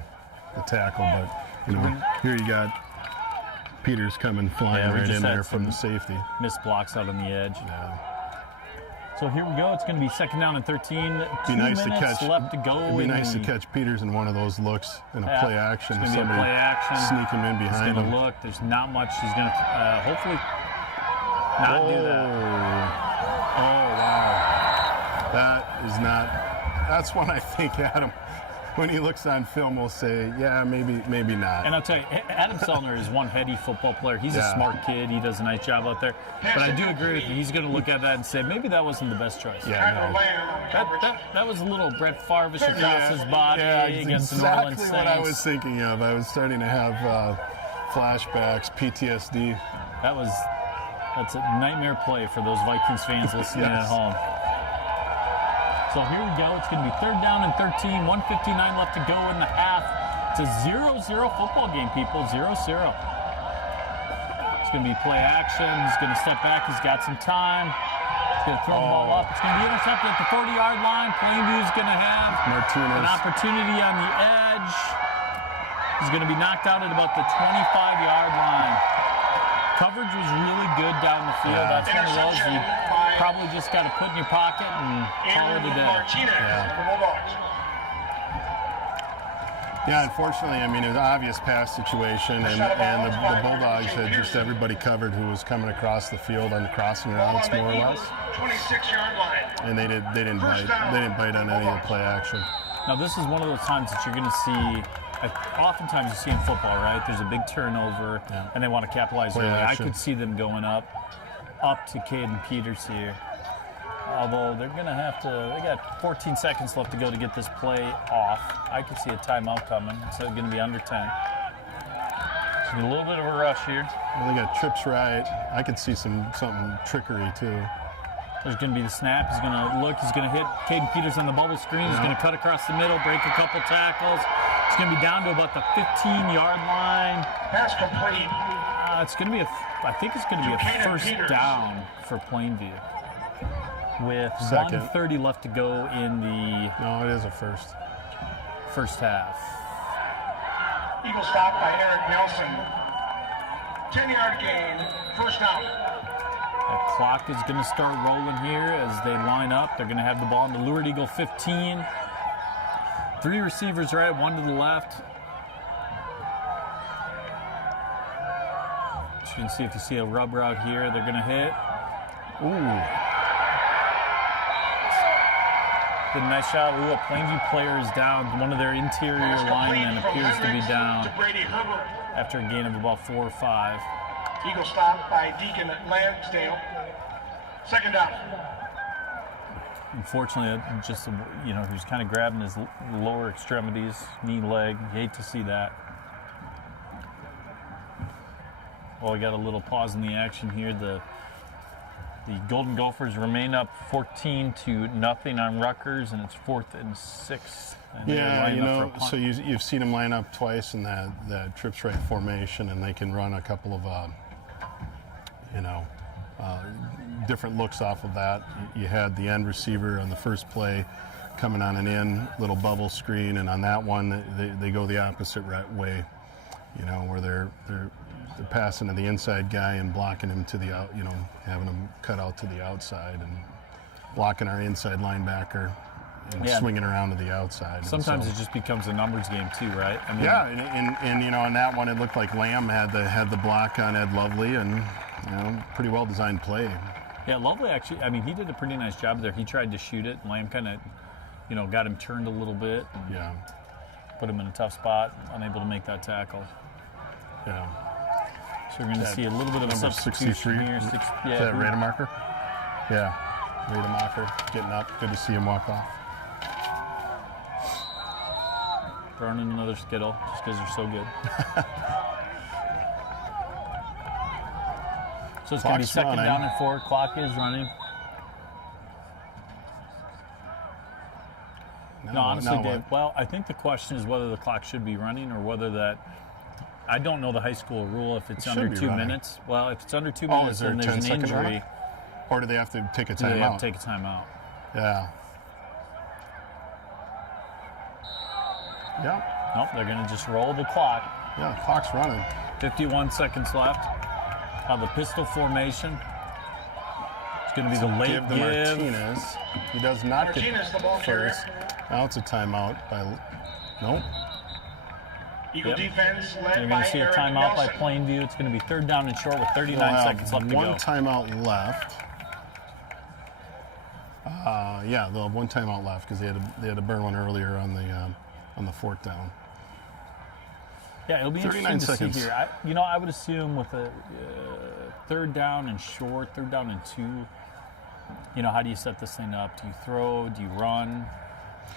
tackle, but you know, here you got Peters coming flying right in there from the safety. Missed blocks out on the edge. Yeah. So here we go. It's going to be 2nd down and 13. Be nice to minutes catch. left to go. It'd be nice to catch Peters in one of those looks in a play action. It's going to be a play action. Sneak him in behind him. He's going to look. There's not much. He's going to hopefully not do that. Oh, wow. That is not. That's when I think Adam, when he looks on film, will say, yeah, maybe not. And I'll tell you, Adam Sellner is one heady football player. He's a smart kid. He does a nice job out there. But I do agree with you. He's going to look at that and say, maybe that wasn't the best choice. Yeah, no. That was a little Brett Favre-ish across his body against exactly the New Orleans Saints. what I was thinking of. I was starting to have flashbacks, PTSD. That's a nightmare play for those Vikings fans listening at home. So here we go. It's going to be 3rd down and 13. 1:59 left to go in the half. It's a 0-0 football game, people. 0-0. It's going to be play action. He's going to step back. He's got some time. He's going to throw the ball up. It's going to be intercepted at the 40-yard line. Plainview's going to have an opportunity on the edge. He's going to be knocked out at about the 25-yard line. Coverage was really good down the field. That's one of those you probably just got to put in your pocket and call it a day. Yeah, unfortunately, I mean, it was an obvious pass situation, and the Bulldogs had just everybody covered who was coming across the field on the crossing routes, more or less. 26-yard line. And they didn't bite. They didn't bite on any of the play action. Now, this is one of those times that you're going to see. Oftentimes you see in football, right? There's a big turnover, and they want to capitalize early. I could see them going up to Caden Peters here. Although they're going to have to, they got 14 seconds left to go to get this play off. I could see a timeout coming. It's going to be under 10. So a little bit of a rush here. Well, they got trips right. I could see something trickery too. There's going to be the snap. He's going to look. He's going to hit Caden Peters on the bubble screen. He's going to cut across the middle, break a couple tackles. It's going to be down to about the 15-yard line. Pass complete. It's going to be I think it's going to be a 1st down for Plainview. With 1:30 left to go in the... No, it is a first half. Eagle stop by Eric Nelson. 10-yard gain, 1st down. That clock is going to start rolling here as they line up. They're going to have the ball in the Lourdes Eagle 15. 3 receivers right, 1 to the left. You can see if you see a rub route here, they're going to hit. Ooh. Did a nice shot. Ooh, a Plainview player is down. One of their interior linemen appears to be down after a gain of about 4 or 5. Eagle stop by Deacon Lansdale. 2nd down. Unfortunately, just he was kind of grabbing his lower extremities, knee, leg. You hate to see that. Well, we got a little pause in the action here. The Golden Gophers remain up 14-0 on Rutgers, and it's 4th and 6. And yeah, so you've seen them line up twice in that trips right formation, and they can run a couple of different looks off of that. You had the end receiver on the first play coming on an little bubble screen, and on that one they go the opposite way, where they're passing to the inside guy and blocking him to the out, having him cut out to the outside and blocking our inside linebacker and swinging around to the outside. Sometimes it just becomes a numbers game too, right? I mean, and on that one it looked like Lamb had the block on Ed Lovely, and pretty well designed play. Yeah, Lovely actually. I mean, he did a pretty nice job there. He tried to shoot it, and Lamb kind of, got him turned a little bit. And put him in a tough spot, unable to make that tackle. Yeah. So we're going to see a little bit of a substitution here. Is that Rademacher? Yeah, Rademacher getting up. Good to see him walk off. Throwing in another skittle just because they're so good. So it's going to be 2nd down and 4. Clock is running. No, honestly, now Dave, what? well, I think the question is whether the clock should be running or whether that. I don't know the high school rule if it's It under should be 2 running. minutes. Well, if it's under 2 Oh, minutes is there a and there's an 10-second injury, run? Or do they have to take a they have timeout? to take a timeout. Yeah. Yeah. Nope, they're going to just roll the clock. Yeah, the clock's running. 51 seconds left. The pistol formation. It's going to be the late Give to Martinez. He does not Martinez, the ball get carrier. first. Now it's a timeout by. Nope. Eagle Yep. defense led You're by going to see a Eric timeout by Nelson. Plainview. It's going to be 3rd down and short with 39 They'll have seconds left to one go. timeout left. Yeah, they'll have one timeout left because they had to burn one earlier on the 4th down. Yeah, it'll be 39 interesting to see seconds. here. I would assume with a 3rd down and short, 3rd down and 2, how do you set this thing up? Do you throw? Do you run?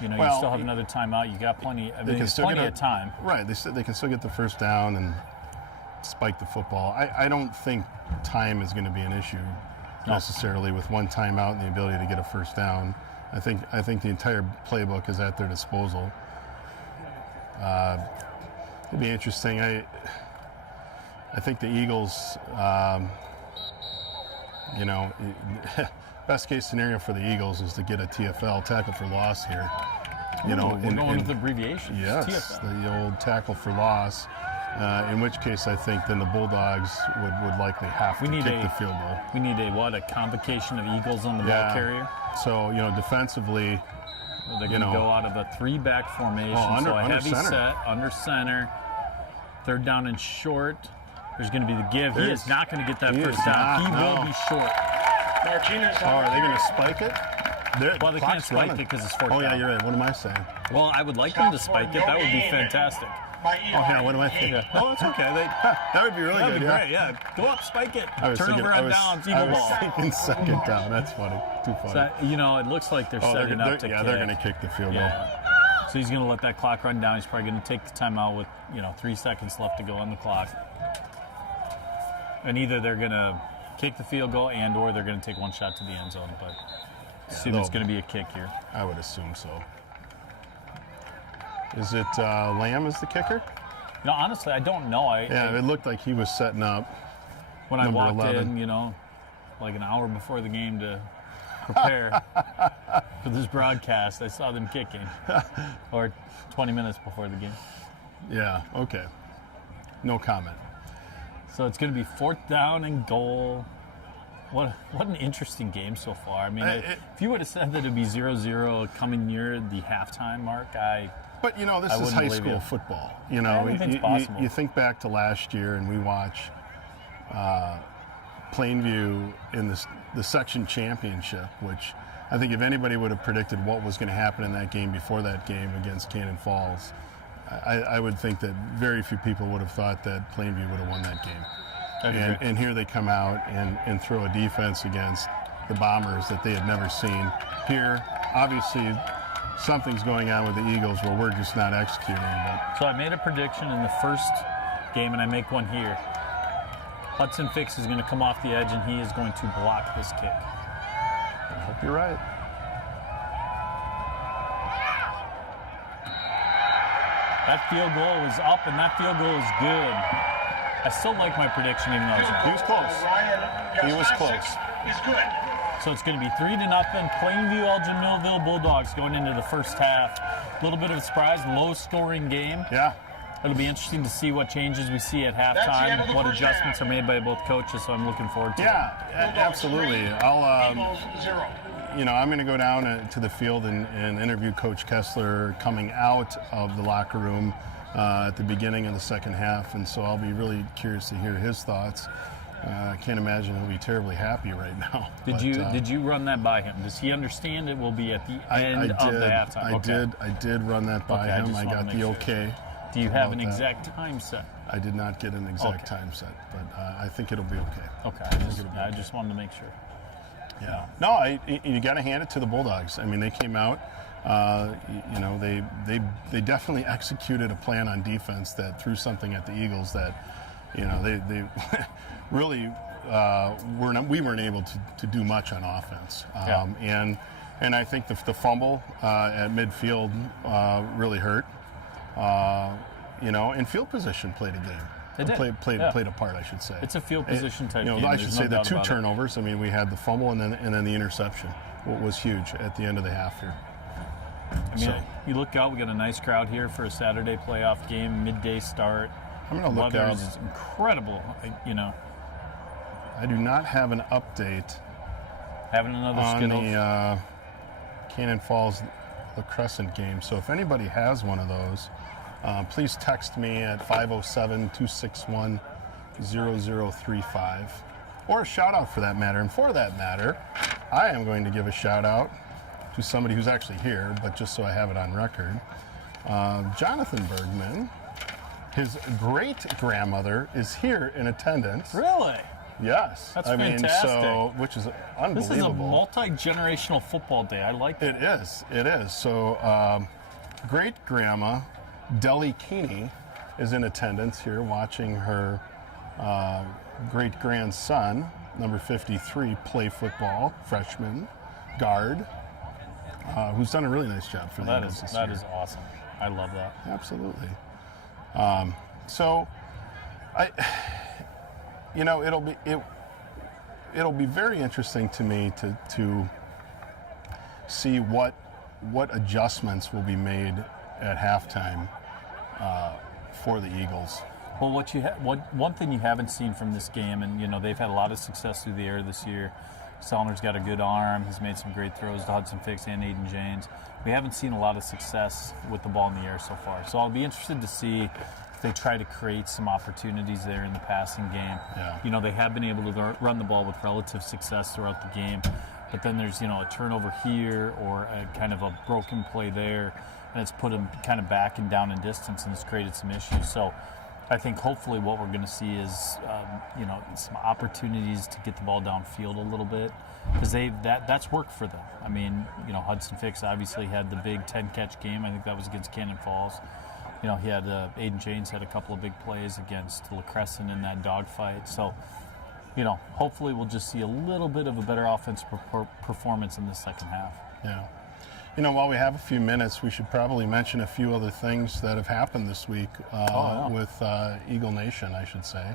You Well, still have another timeout. You got plenty. They can there's still plenty get of time. Right, they can still get the first down and spike the football. I don't think time is going to be an issue necessarily with one timeout and the ability to get a first down. I think the entire playbook is at their disposal. It'd be interesting. I think the Eagles, best case scenario for the Eagles is to get a TFL, tackle for loss here. We're going with abbreviations. Yes, TFL. the old tackle for loss. In which case, I think then the Bulldogs would likely have to kick the field goal. We need a convocation of Eagles on the ball carrier. So defensively, They're going to go out of a 3-back formation. under so a heavy center. set under center. 3rd down and short. There's going to be the give. He is not going to get that He first is down. not, He will no. be short. Martinez. Oh, are they going to spike it? Well, they can't spike it because it's 4th Oh, yeah, down. you're right. What am I saying? Well, I would like them to spike it. That would be fantastic. By Oh, yeah, what am I thinking? Yeah. No, it's okay. That would be really That'd good, be yeah. great. Yeah, go up, spike it. I was Turnover on thinking, downs, I Eagle was ball. thinking 2nd down. That's funny. Too funny. So, it looks like they're setting up to kick. they're going to kick the field goal. Yeah. So he's going to let that clock run down. He's probably going to take the timeout with 3 seconds left to go on the clock. And either they're going to kick the field goal or they're going to take one shot to the end zone. But assume it's going to be a kick here. I would assume so. Is it Lamb as the kicker? Honestly, I don't know. It looked like he was setting up. When I number walked 11. in, like an hour before the game to prepare for this broadcast, I saw them kicking. Or 20 minutes before the game. Yeah, okay. No comment. So it's going to be 4th down and goal. What an interesting game so far. I mean, if you would have said that it'd be 0-0 coming near the halftime mark, But this I is wouldn't high believe school you. football. Anything's possible. You think back to last year, and we watch Plainview in the section championship, which I think if anybody would have predicted what was going to happen in that game before that game against Cannon Falls, I would think that very few people would have thought that Plainview would have won that game. And here they come out and throw a defense against the Bombers that they had never seen. Here, obviously, something's going on with the Eagles where we're just not executing. But So I made a prediction in the first game, and I make one here. Hudson Fix is going to come off the edge, and he is going to block this kick. I hope you're right. That field goal is up, and that field goal is good. I still like my prediction, even though it's He was close. He was close. He's good. So it's going to be 3-0. Plainview Elgin Millville Bulldogs going into the first half. A little bit of a surprise, low-scoring game. Yeah. It'll be interesting to see what changes we see at That's the end of halftime, the what first adjustments half. are made by both coaches. So I'm looking forward to it. Yeah, absolutely. I'll. Eagles 0. I'm going to go down to the field and interview Coach Kessler coming out of the locker room at the beginning of the second half, and so I'll be really curious to hear his thoughts. I can't imagine he'll be terribly happy right now. Did you run that by him? Does he understand it will be at the end of the halftime? I did run that by Okay, I him. just I wanted to got make the sure. okay. Do you have an about that. exact time set? I did not get an exact Okay. time set, but I think it'll be okay. Okay, I just wanted to make sure. Yeah. No, you got to hand it to the Bulldogs. I mean, they came out. They definitely executed a plan on defense that threw something at the Eagles that, they really we weren't able to do much on offense. Yeah. And And I think the fumble at midfield really hurt. And field position played a game. It did. Played a part, I should say. It's a field position type game. I should say the 2 turnovers. I mean, we had the fumble and then the interception. What was huge at the end of the half here. I mean, you look out. We got a nice crowd here for a Saturday playoff game, midday start. I'm going to look out. Weather is incredible. I do not have an update. Having another on Skittles. the Cannon Falls La Crescent game. So if anybody has one of those, please text me at 507-261-0035, or a shout out for that matter. And for that matter, I am going to give a shout out to somebody who's actually here, but just so I have it on record. Jonathan Bergman, his great-grandmother is here in attendance. Really? Yes. That's fantastic. Which is unbelievable. This is a multi-generational football day. I like that. It is. So great-grandma Deli Keeney is in attendance here watching her great-grandson, number 53, play football, freshman, guard, who's done a really nice job for the Eagles this year. That is awesome. I love that. Absolutely. It'll be very interesting to me to see what adjustments will be made at halftime for the Eagles. Well, one thing you haven't seen from this game, and they've had a lot of success through the air this year. Sellner's got a good arm. He's made some great throws to Hudson Fix and Aiden James. We haven't seen a lot of success with the ball in the air so far. So I'll be interested to see if they try to create some opportunities there in the passing game. Yeah. They have been able to run the ball with relative success throughout the game. But then there's, a turnover here or a kind of a broken play there, and it's put them kind of back and down in distance, and it's created some issues. So I think hopefully what we're going to see is, some opportunities to get the ball downfield a little bit, because that's worked for them. I mean, Hudson Fix obviously had the big 10-catch game. I think that was against Cannon Falls. He had Aiden James had a couple of big plays against La Crescent in that dogfight. So, hopefully we'll just see a little bit of a better offensive performance in the second half. Yeah. While we have a few minutes, we should probably mention a few other things that have happened this week with Eagle Nation, I should say.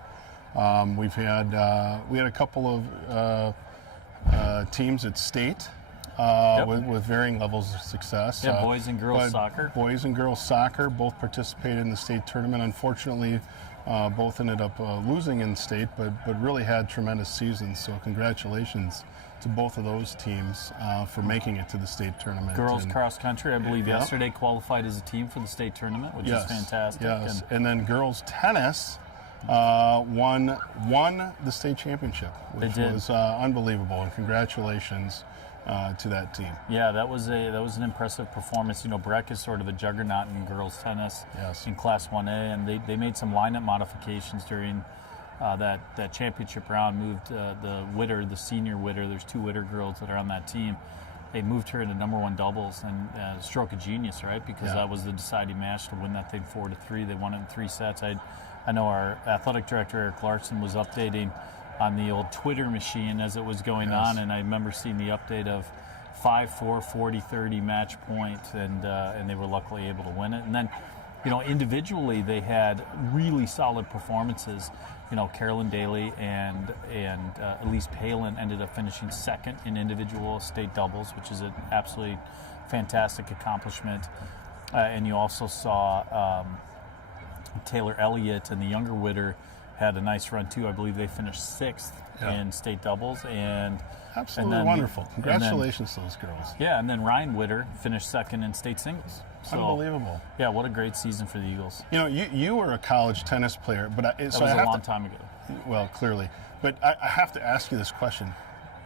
We had a couple of teams at state with varying levels of success. Yeah, boys and girls soccer. Boys and girls soccer both participated in the state tournament. Unfortunately, both ended up losing in state, but really had tremendous seasons. So congratulations to both of those teams for making it to the state tournament. Girls cross country, I believe, yesterday qualified as a team for the state tournament, which is fantastic. Yes, and then girls tennis won the state championship, which was unbelievable. And congratulations to that team. Yeah, that was an impressive performance. Breck is sort of a juggernaut in girls tennis in Class 1A, and they made some lineup modifications during that championship round. Moved the senior Witter. There's 2 Witter girls that are on that team. They moved her into number 1 doubles, and stroke of genius, right? Because that was the deciding match to win that thing 4-3. They won it in 3 sets. I know our athletic director Eric Larson was updating on the old Twitter machine as it was going on, and I remember seeing the update of 5-4, 40-30 match point, and they were luckily able to win it. And then, individually they had really solid performances. Carolyn Daly and Elise Palin ended up finishing second in individual state doubles, which is an absolutely fantastic accomplishment. And you also saw Taylor Elliott and the younger Witter had a nice run too. I believe they finished 6th in state doubles, and absolutely wonderful. Congratulations to those girls. Yeah, and then Ryan Witter finished 2nd in state singles. So, unbelievable. Yeah, what a great season for the Eagles. You were a college tennis player, but that was a long time ago. Well, clearly, but I have to ask you this question: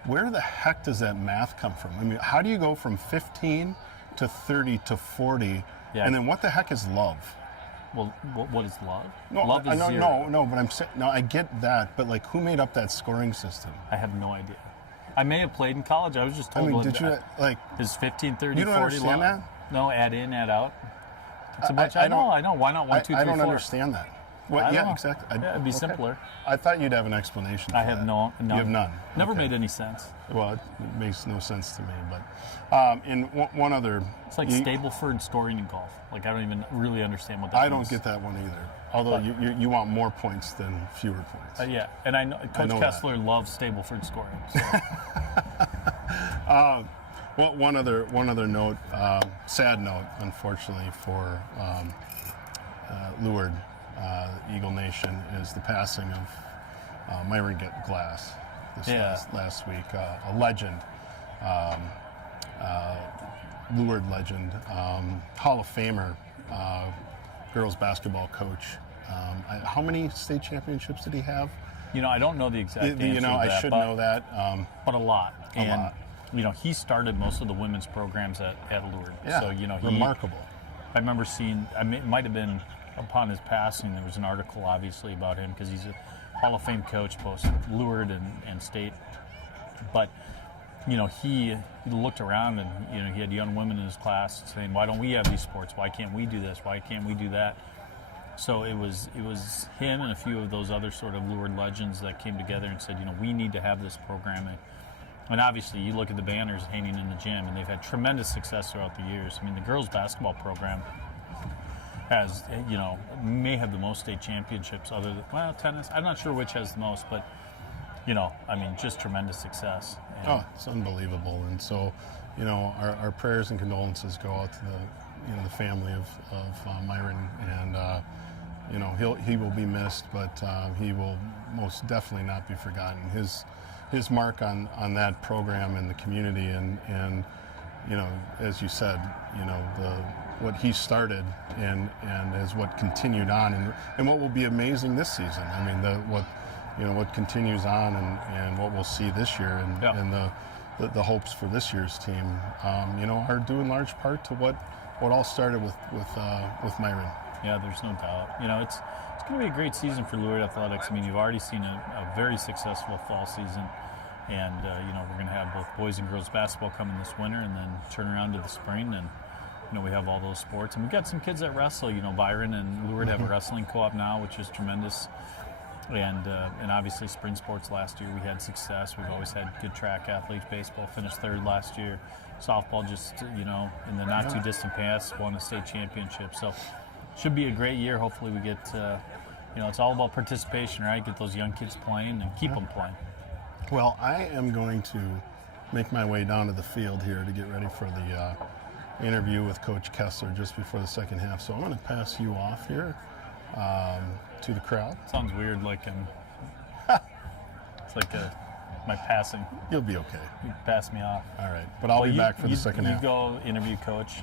where the heck does that math come from? I mean, how do you go from 15 to 30 to 40, and then what the heck is love? Well, what is love? No, love is zero. No, but I'm saying, I get that, but who made up that scoring system? I have no idea. I may have played in college. I was just told. Is 15, 30, you don't 40 understand love? that? No, add in, add out. It's a bunch. I know. Why not 1, 2, 3, 4? I don't understand that. What? I Yeah, don't know. exactly. Yeah, it'd be simpler. I thought you'd have an explanation. I for have that. none. You have none. Never Okay. made any sense. Well, it makes no sense to me. But in one other, It's like Stableford scoring in golf. Like I don't even really understand what that I means. don't get that one either. Although you want more points than fewer points. Yeah, and I know Coach know Kessler loves Stableford scoring. So. Well, one other note, sad note, unfortunately for Lourdes, Eagle Nation, is the passing of Myron Glass this last week. A legend, Lourdes legend, Hall of Famer, girls basketball coach. How many state championships did he have? I don't know the exact answer to that. I should know that. But a lot. A lot. He started most of the women's programs at Lourdes. Yeah, So, remarkable. I remember seeing, it might have been upon his passing, there was an article obviously about him because he's a Hall of Fame coach, both Lourdes and state. But, he looked around and, he had young women in his class saying, why don't we have these sports? Why can't we do this? Why can't we do that? So it was him and a few of those other sort of Lourdes legends that came together and said, we need to have this programming. And obviously, you look at the banners hanging in the gym, and they've had tremendous success throughout the years. I mean, the girls' basketball program has, may have the most state championships other than, tennis. I'm not sure which has the most, but, just tremendous success. And it's unbelievable. And so, our prayers and condolences go out to the family of Myron, and he will be missed, but he will most definitely not be forgotten. His mark on that program and the community, and as you said, what he started and as what continued on, and what will be amazing this season. I mean, what continues on and what we'll see this year, and the hopes for this year's team, are due in large part to what all started with Myron. Yeah, there's no doubt. It's going to be a great season for Lourdes Athletics. I mean, you've already seen a very successful fall season, and we're going to have both boys and girls basketball coming this winter, and then turn around to the spring, and we have all those sports, and we've got some kids that wrestle. Byron and Lourdes have a wrestling co-op now, which is tremendous, and obviously spring sports. Last year we had success. We've always had good track athletes. Baseball finished third last year. Softball just in the not too distant past won a state championship. So should be a great year. Hopefully we get it's all about participation, right? Get those young kids playing and keep them playing. Well, I am going to make my way down to the field here to get ready for the interview with Coach Kessler just before the second half. So I'm going to pass you off here to the crowd. Sounds weird, like it's like my passing. You'll be okay. You pass me off. All right, but I'll be back for the second half. You go interview Coach.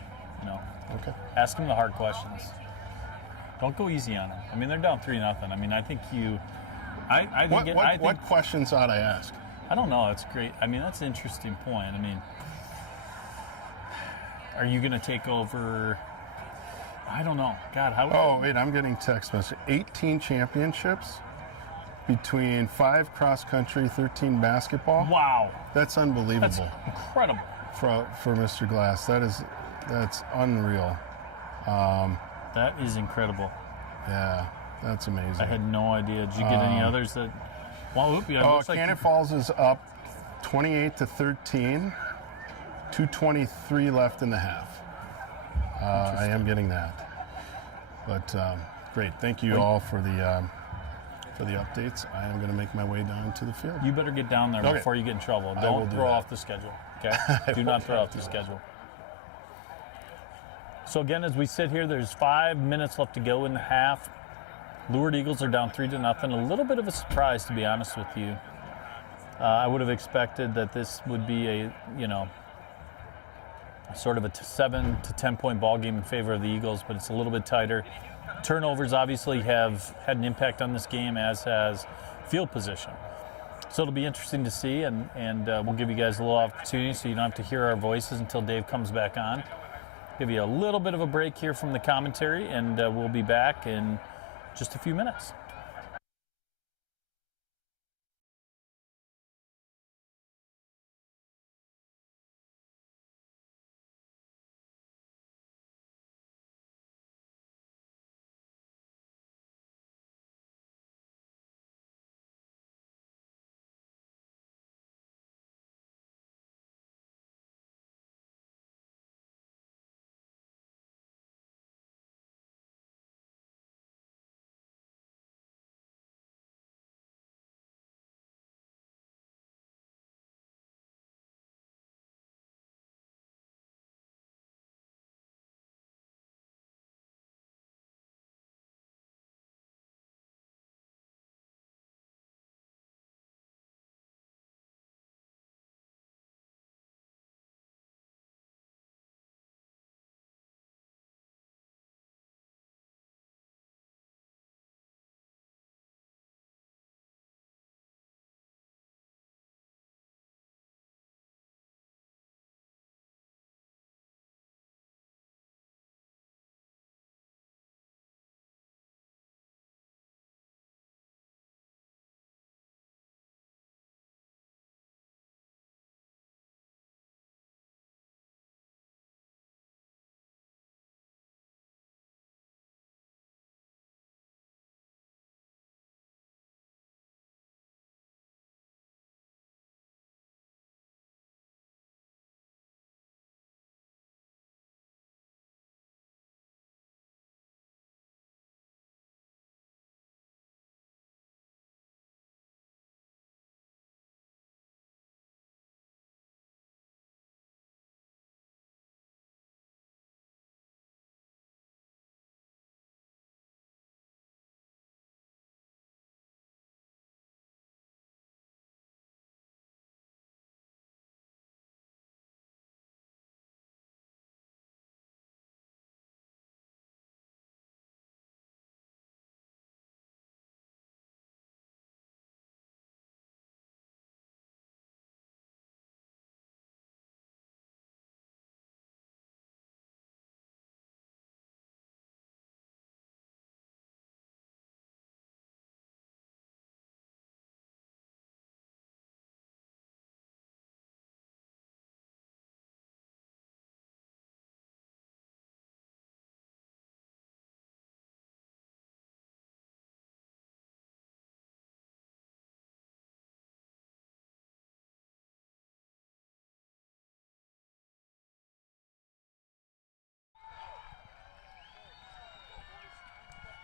Okay. Ask him the hard questions. Don't go easy on him. I mean, they're down 3-0. I mean, I think you. I think. What questions ought I ask? I don't know. It's great. I mean, that's an interesting point. I mean, are you going to take over? I don't know. God, how? Oh, wait, I'm getting text message. 18 championships between 5 cross country, 13 basketball. Wow. That's unbelievable. That's incredible. For Mr. Glass, that's unreal. That is incredible. Yeah, that's amazing. I had no idea. Did you get any others that? Well, Cannon Falls is up 28-13. 2:23 left in the half. I am getting that. But great. Thank you all for the updates. I am going to make my way down to the field. You better get down there before you get in trouble. Don't throw off the schedule. Okay? Do not throw off the schedule. So again, as we sit here, there's 5 minutes left to go in the half. Lourdes Eagles are down 3-0. A little bit of a surprise, to be honest with you. I would have expected that this would be a, sort of a 7 to 10 point ball game in favor of the Eagles, but it's a little bit tighter. Turnovers obviously have had an impact on this game, as has field position. So it'll be interesting to see, and we'll give you guys a little opportunity so you don't have to hear our voices until Dave comes back on. Give you a little bit of a break here from the commentary, and we'll be back in just a few minutes.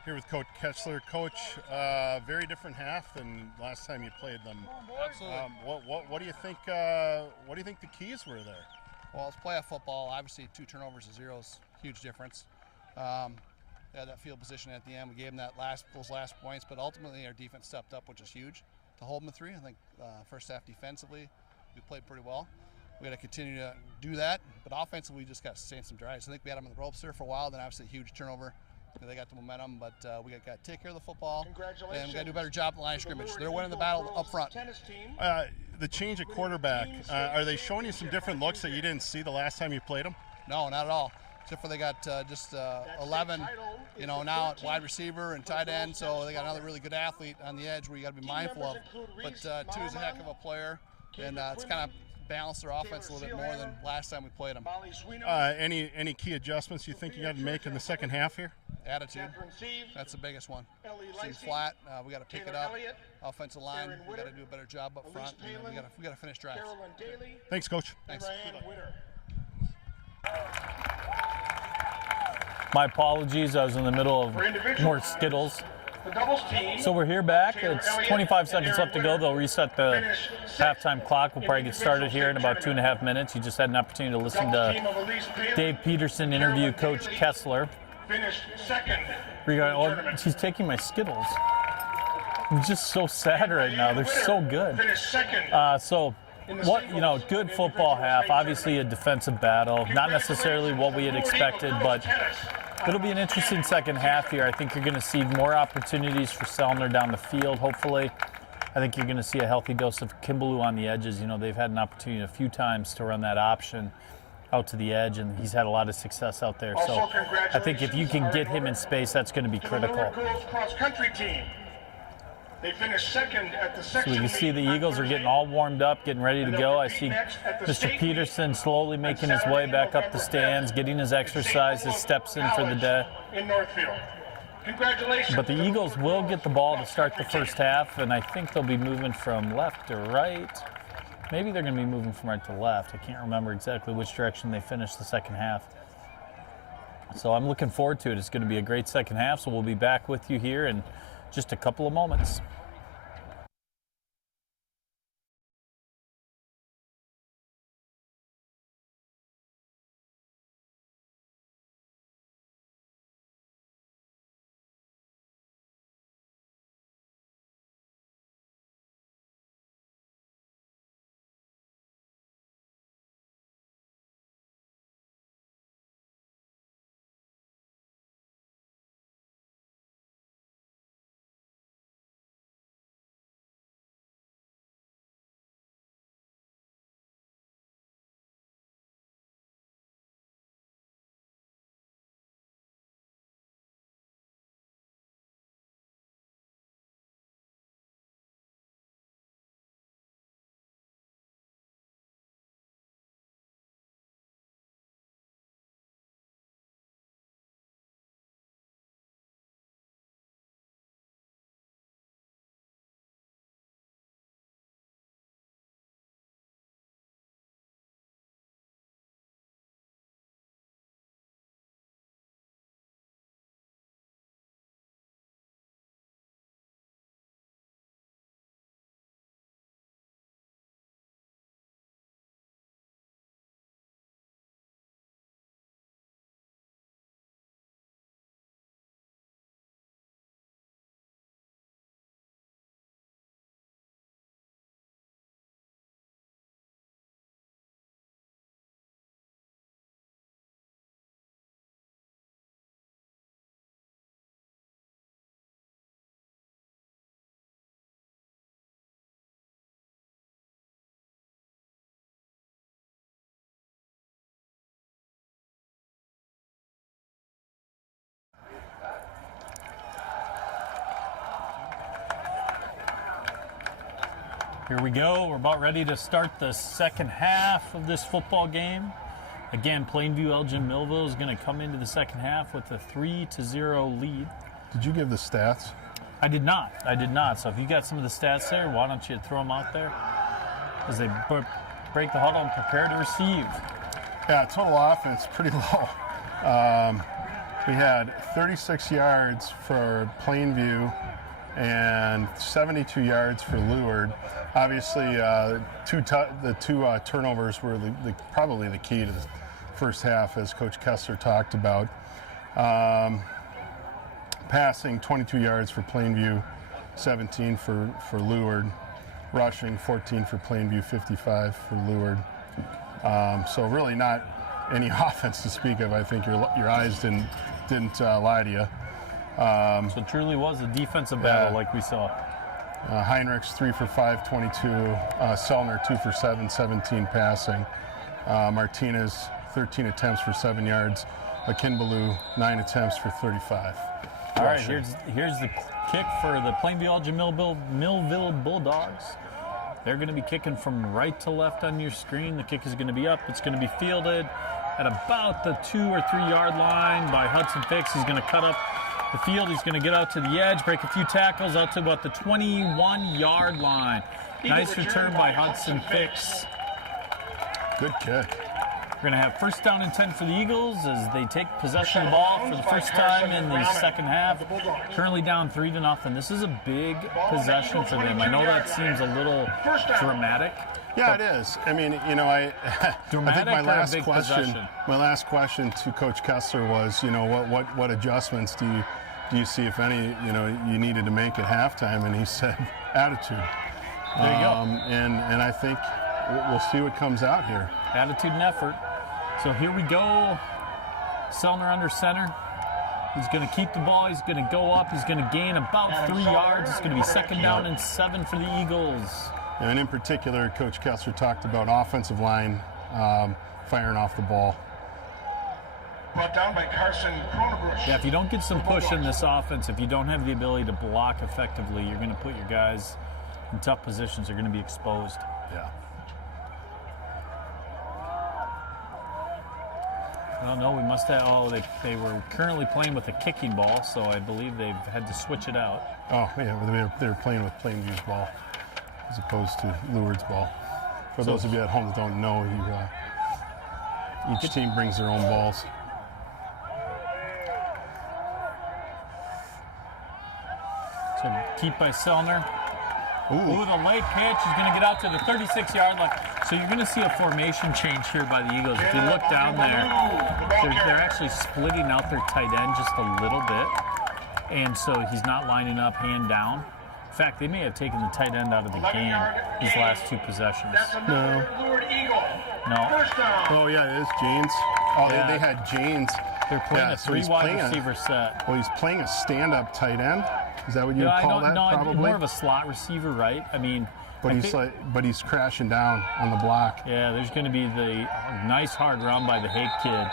Here with Coach Kessler. Coach, very different half than last time you played them. Absolutely. What do you think? What do you think the keys were there? Well, it's playoff football. Obviously, 2 turnovers to 0 is a huge difference. They had that field position at the end. We gave them those last points, but ultimately our defense stepped up, which is huge to hold them to 3. I think first half defensively, we played pretty well. We got to continue to do that, but offensively, we just got to sustain some drives. I think we had them in the ropes there for a while. Then obviously a huge turnover. They got the momentum, but we got to take care of the football, and we got to do a better job at the line of scrimmage. They're winning the battle up front. The change at quarterback, are they showing you some different looks that you didn't see the last time you played them? No, not at all. Except for they got just 11, now at wide receiver and tight end, so they got another really good athlete on the edge where you got to be mindful of. But 2 is a heck of a player, and it's kind of balanced their offense a little bit more than last time we played them. Any key adjustments you think you got to make in the second half here? Attitude, that's the biggest one. Seems flat. We got to pick it up. Offensive line, we got to do a better job up front. And we got to finish drives. Thanks, Coach. Thanks. My apologies. I was in the middle of more Skittles. So we're here back. It's 25 seconds left to go. They'll reset the halftime clock. We'll probably get started here in about 2.5 minutes. You just had an opportunity to listen to Dave Peterson interview Coach Kessler. Finished second. He's taking my Skittles. I'm just so sad right now. They're so good. Finished second. Good football half. Obviously a defensive battle. Not necessarily what we had expected, but it'll be an interesting second half here. I think you're going to see more opportunities for Sellner down the field, hopefully. I think you're going to see a healthy dose of Kimbaloo on the edges. They've had an opportunity a few times to run that option out to the edge, and he's had a lot of success out there. So I think if you can get him in space, that's going to be critical. Cross-country team. They finished second at the section. So you see the Eagles are getting all warmed up, getting ready to go. I see Mr. Peterson slowly making his way back up the stands, getting his exercise, his steps in for the day. In Northfield. Congratulations. But the Eagles will get the ball to start the first half, and I think they'll be moving from left to right. Maybe they're going to be moving from right to left. I can't remember exactly which direction they finished the second half. So I'm looking forward to it. It's going to be a great second half, so we'll be back with you here in just a couple of moments. Here we go. We're about ready to start the second half of this football game. Again, Plainview Elgin Millville is going to come into the second half with a 3-0 lead. Did you give the stats? I did not. So if you got some of the stats there, why don't you throw them out there as they break the huddle and prepare to receive. Yeah, total offense pretty low. We had 36 yards for Plainview and 72 yards for Lourdes. Obviously, the two turnovers were probably the key to the first half, as Coach Kessler talked about. Passing 22 yards for Plainview, 17 for Lourdes. Rushing 14 for Plainview, 55 for Lourdes. So really not any offense to speak of. I think your eyes didn't lie to you. So it truly was a defensive battle, like we saw. Heinrichs 3 for 5, 22. Sellner 2 for 7, 17 passing. Martinez 13 attempts for 7 yards. Akinbalu 9 attempts for 35. All right, here's the kick for the Plainview Elgin Millville Bulldogs. They're going to be kicking from right to left on your screen. The kick is going to be up. It's going to be fielded at about the 2 or 3 yard line by Hudson Fix. He's going to cut up the field. He's going to get out to the edge, break a few tackles out to about the 21 yard line. Nice return by Hudson Fix. Good kick. We're going to have first down and 10 for the Eagles as they take possession of the ball for the first time in the second half. Currently down 3-0. This is a big possession for them. I know that seems a little dramatic. Yeah, it is. I mean, you know, I think my last question to Coach Kessler was, you know, what adjustments do you see, if any, you know, you needed to make at halftime? And he said attitude. There you go. And I think we'll see what comes out here. Attitude and effort. So here we go. Sellner under center. He's going to keep the ball. He's going to go up. He's going to gain about 3 yards. It's going to be second down and 7 for the Eagles. And in particular, Coach Kessler talked about offensive line firing off the ball. Brought down by Carson Cronenbush. Yeah, if you don't get some push in this offense, if you don't have the ability to block effectively, you're going to put your guys in tough positions. They're going to be exposed. Yeah. Oh, no, we must have. Oh, they were currently playing with a kicking ball, so I believe they've had to switch it out. Oh, yeah, they were playing with Plainview's ball as opposed to Lourdes' ball. For those of you at home that don't know, each team brings their own balls. So keep by Sellner. Ooh, the late pitch is going to get out to the 36-yard line. So you're going to see a formation change here by the Eagles. If you look down there, they're actually splitting out their tight end just a little bit. And so he's not lining up hand down. In fact, they may have taken the tight end out of the game these last 2 possessions. No. No. Oh, yeah, it is Janes. Oh, Yeah. they had Janes. They're playing a so he's 3 wide playing receiver set. Well, he's playing a stand-up tight end. Is that what you would call that? No, probably. more of a slot receiver, right? I mean, But he's crashing down on the block. yeah, there's going to be the nice hard run by the Hake kid.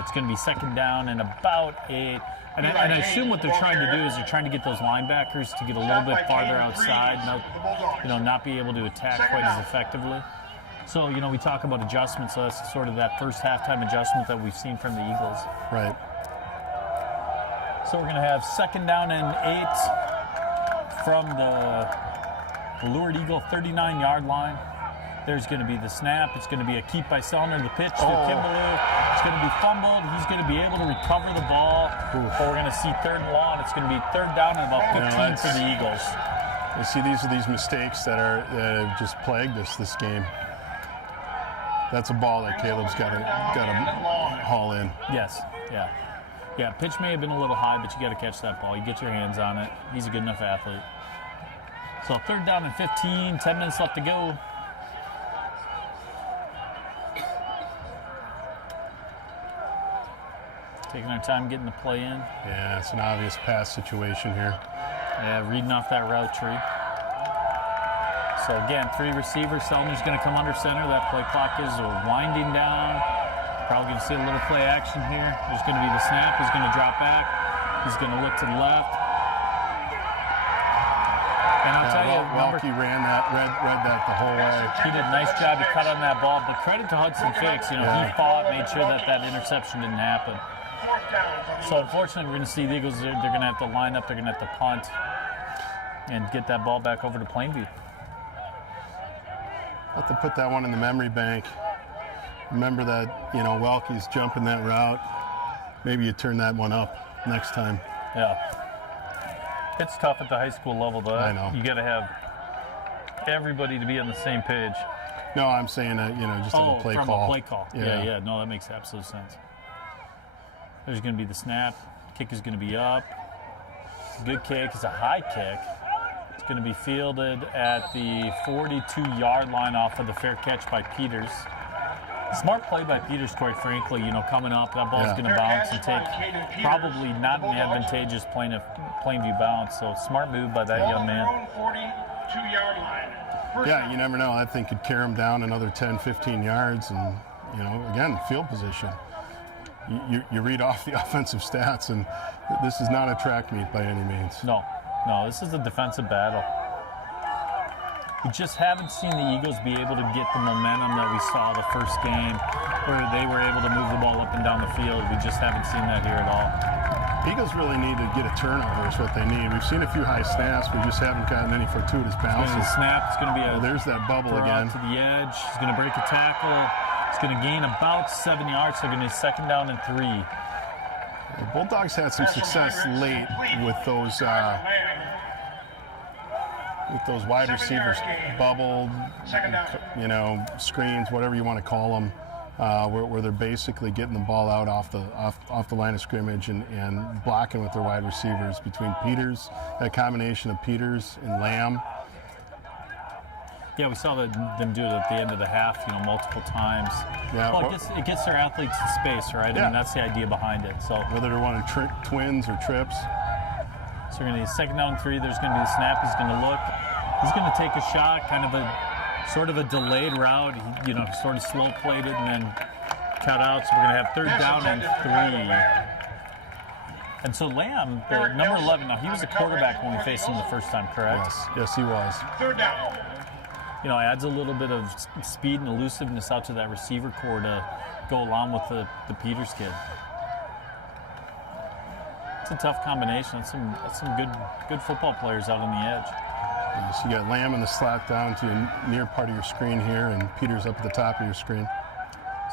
It's going to be second down and about 8. And I assume what they're trying to do is they're trying to get those linebackers to get a little bit farther outside, not be able to attack quite as effectively. So, you know, we talk about adjustments. So that's sort of that first halftime adjustment that we've seen from the Eagles. Right. So we're going to have second down and 8 from the Lourdes Eagle 39-yard line. There's going to be the snap. It's going to be a keep by Sellner. The pitch to Kimbaloo. It's going to be fumbled. He's going to be able to recover the ball. But we're going to see third and long. It's going to be third down and about 15 for the Eagles. You see, these are these mistakes that have just plagued us this game. That's a ball that Caleb's got to haul in. Yes. Yeah, pitch may have been a little high, but you got to catch that ball. You get your hands on it. He's a good enough athlete. So third down and 15, 10 minutes left to go. Taking our time getting the play in. Yeah, it's an obvious pass situation here. Yeah, reading off that route tree. So again, 3 receivers. Sellner's going to come under center. That play clock is winding down. Probably going to see a little play action here. There's going to be the snap. He's going to drop back. He's going to look to the left. And I'll tell you, Welke read that the whole way. he did a nice job to cut on that ball. But credit to Hudson Fix. You know, he fought, made sure that interception didn't happen. So unfortunately, we're going to see the Eagles. They're going to have to line up. They're going to have to punt and get that ball back over to Plainview. Have to put that one in the memory bank. Remember that, you know, Welke's jumping that route. maybe you turn that one up next time. Yeah. It's tough at the high school level, though. I know. You got to have everybody to be on the same page. No, I'm saying that, just on a play from call. a play call. Yeah. No, that makes absolute sense. There's going to be the snap. Kick is going to be up. It's a good kick. It's a high kick. It's going to be fielded at the 42-yard line off of the fair catch by Peters. Smart play by Peters, quite frankly. Coming up, that ball's going to bounce and take probably not an advantageous Plainview bounce. So smart move by that young man. 42-yard line. Yeah, you never know. That thing could carry him down another 10, 15 yards, and again, field position. You read off the offensive stats, and this is not a track meet by any means. No, this is a defensive battle. We just haven't seen the Eagles be able to get the momentum that we saw the first game, where they were able to move the ball up and down the field. We just haven't seen that here at all. Eagles really need to get a turnover is what they need. We've seen a few high snaps. We just haven't gotten any fortuitous bounces. It's snap. It's going to be there's that bubble again. To the edge. He's going to break a tackle. It's going to gain about 7 yards. They're going to be 2nd down and 3. The Bulldogs had some success late with those wide receivers, bubble, screens, whatever you want to call them, where they're basically getting the ball out off the line of scrimmage and blocking with their wide receivers between Peters, that combination of Peters and Lamb. Yeah, we saw them do it at the end of the half, multiple times. Yeah, well, it gets their athletes in space, right? Yeah. I mean, that's the idea behind it. So whether they're running twins or trips. So we're going to be 2nd down and 3. There's going to be a snap. He's going to look. He's going to take a shot, kind of a sort of a delayed route. He, sort of slow played it and then cut out. So we're going to have 3rd down and 3. And so Lamb, the number 11. Now he was a quarterback when we faced him the first time, correct? Yes, he was. 3rd down. Adds a little bit of speed and elusiveness out to that receiver core to go along with the Peters kid. It's a tough combination. That's some good football players out on the edge. So you got Lamb in the slot down to a near part of your screen here, and Peters up at the top of your screen.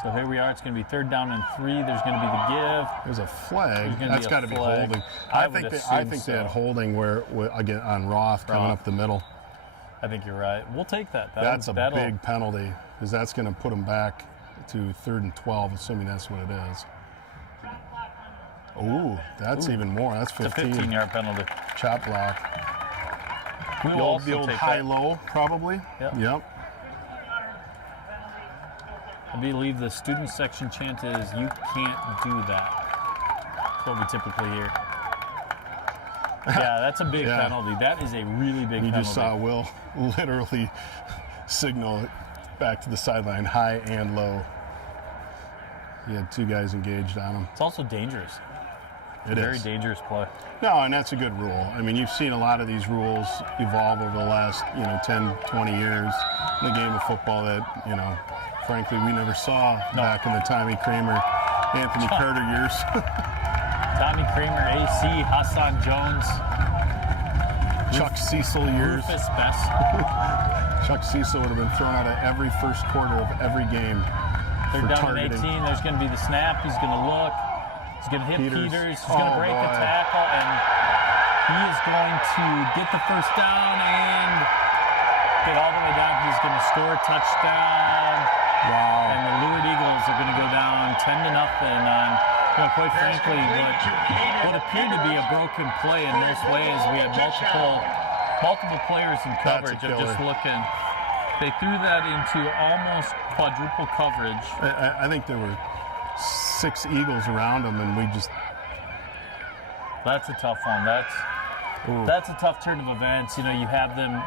So here we are. It's going to be 3rd down and 3. There's going to be the give. There's a flag. That's got to be holding. I think they had holding where again on Roth coming up the middle. I think you're right. We'll take that. That's a big penalty because that's going to put them back to 3rd and 12, assuming that's what it is. Ooh, that's even more. That's 15. It's a 15-yard penalty. Chop block. The old high-low, probably. Yep. I believe the student section chant is, "You can't do that." That's what we typically hear. Yeah, that's a big penalty. That is a really big penalty. You just saw Will literally signal back to the sideline, high and low. He had 2 guys engaged on him. It's also dangerous. It is. Very dangerous play. No, and that's a good rule. I mean, you've seen a lot of these rules evolve over the last, 10, 20 years in the game of football that, frankly, we never saw back in the Tommy Kramer, Anthony Carter years. Tommy Kramer, AC, Hassan Jones, Chuck Cecil years. Rufus Best. Chuck Cecil would have been thrown out of every first quarter of every game. 3rd down and 18. There's going to be the snap. He's going to look. He's going to hit Peters. He's going to break a tackle, and he is going to get the 1st down and get all the way down. He's going to score a touchdown. Wow. And the Lourdes Eagles are going to go down 10-0 on, quite frankly, what appeared to be a broken play in most ways. We had multiple players in coverage. I'm just looking. They threw that into almost quadruple coverage. I think there were 6 Eagles around them, and we just... That's a tough one. That's a tough turn of events. You have them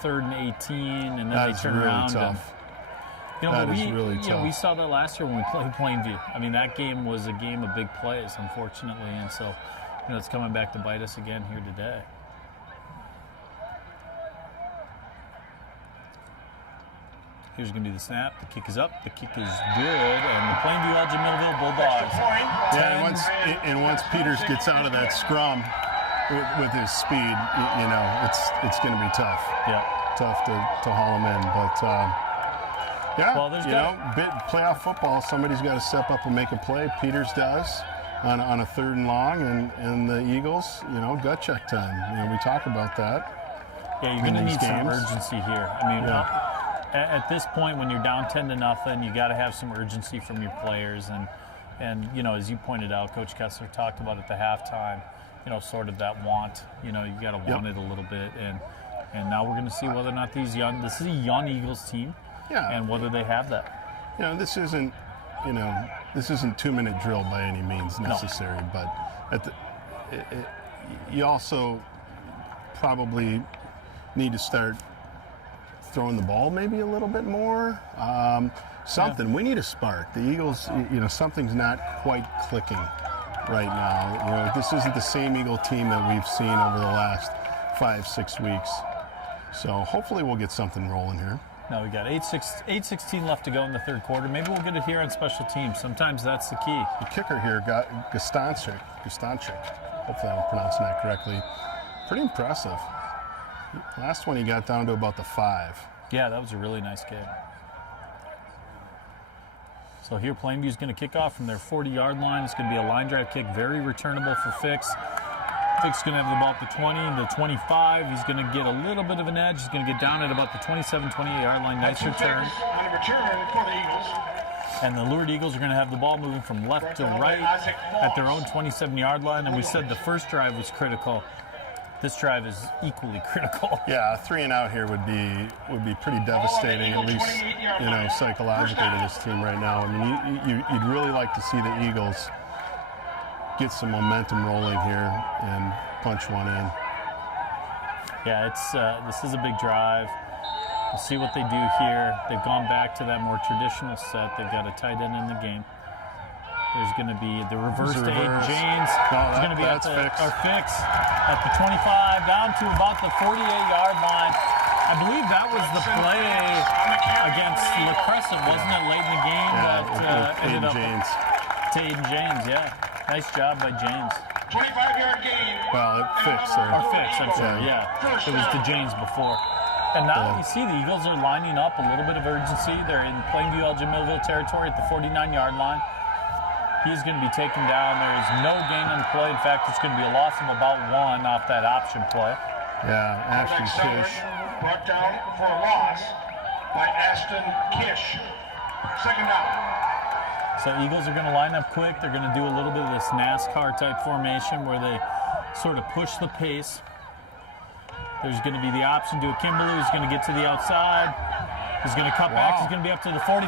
3rd and 18, and then they turn really around. Tough. Really tough. We saw that last year when we played Plainview. I mean, that game was a game of big plays, unfortunately, and so it's coming back to bite us again here today. Here's going to be the snap. The kick is up. The kick is good. And the Plainview Elgin Millville Bulldogs. Yeah, and once Peters gets out of that scrum with his speed, it's going to be tough. Yeah. Tough to haul him in. But, well, playoff football, somebody's got to step up and make a play. Peters does. on a 3rd and long, and the Eagles, gut check time. We talk about that. Yeah, you're going to need some urgency here. I mean, at this point, when you're down 10-0, you got to have some urgency from your players. And as you pointed out, Coach Kessler talked about at the halftime, sort of that want. You got to want it a little bit. And now we're going to see whether or not this is a young Eagles team, and whether they have that. This isn't 2-minute drill by any means necessary, but you also probably need to start throwing the ball maybe a little bit more. Something. We need a spark. The Eagles, something's not quite clicking right now. This isn't the same Eagle team that we've seen over the last 5-6 weeks. So hopefully we'll get something rolling here. Now we got 8:16 left to go in the 3rd quarter. Maybe we'll get it here on special teams. Sometimes that's the key. The kicker here got Gustancic. Hopefully I'm pronouncing that correctly. Pretty impressive. Last one he got down to about the 5. Yeah, that was a really nice kick. So here Plainview's going to kick off from their 40-yard line. It's going to be a line drive kick, very returnable for Fix. Fix is going to have the ball at the 20, the 25. He's going to get a little bit of an edge. He's going to get down at about the 27, 28-yard line. Nice return. On the return for the Eagles. And the Lourdes Eagles are going to have the ball moving from left to right at their own 27-yard line. And we said the first drive was critical. This drive is equally critical. Yeah, 3 and out here would be pretty devastating, at least psychologically to this team right now. I mean, you'd really like to see the Eagles get some momentum rolling here and punch one in. Yeah, this is a big drive. We'll see what they do here. They've gone back to that more traditional set. They've got a tight end in the game. There's going to be the reverse to Aiden James. He's going to be at the Fix at the 25, down to about the 48-yard line. I believe that was the play against La Crescent, wasn't it, late in the game? That ended up to Aiden James. Yeah, nice job by James. 25-yard gain. Well, Fix, Or Fix, I'm sorry. Yeah, it was to James before. And now you see the Eagles are lining up a little bit of urgency. They're in Plainview, Elgin, Millville territory at the 49-yard line. He's going to be taken down. There is no gain on the play. In fact, it's going to be a loss of about 1 off that option play. Yeah, Ashton Kish. Brought down for a loss by Ashton Kish. 2nd down. So Eagles are going to line up quick. They're going to do a little bit of this NASCAR-type formation where they sort of push the pace. There's going to be the option to a Kimberly who's going to get to the outside. He's going to cut back. He's going to be up to the 45,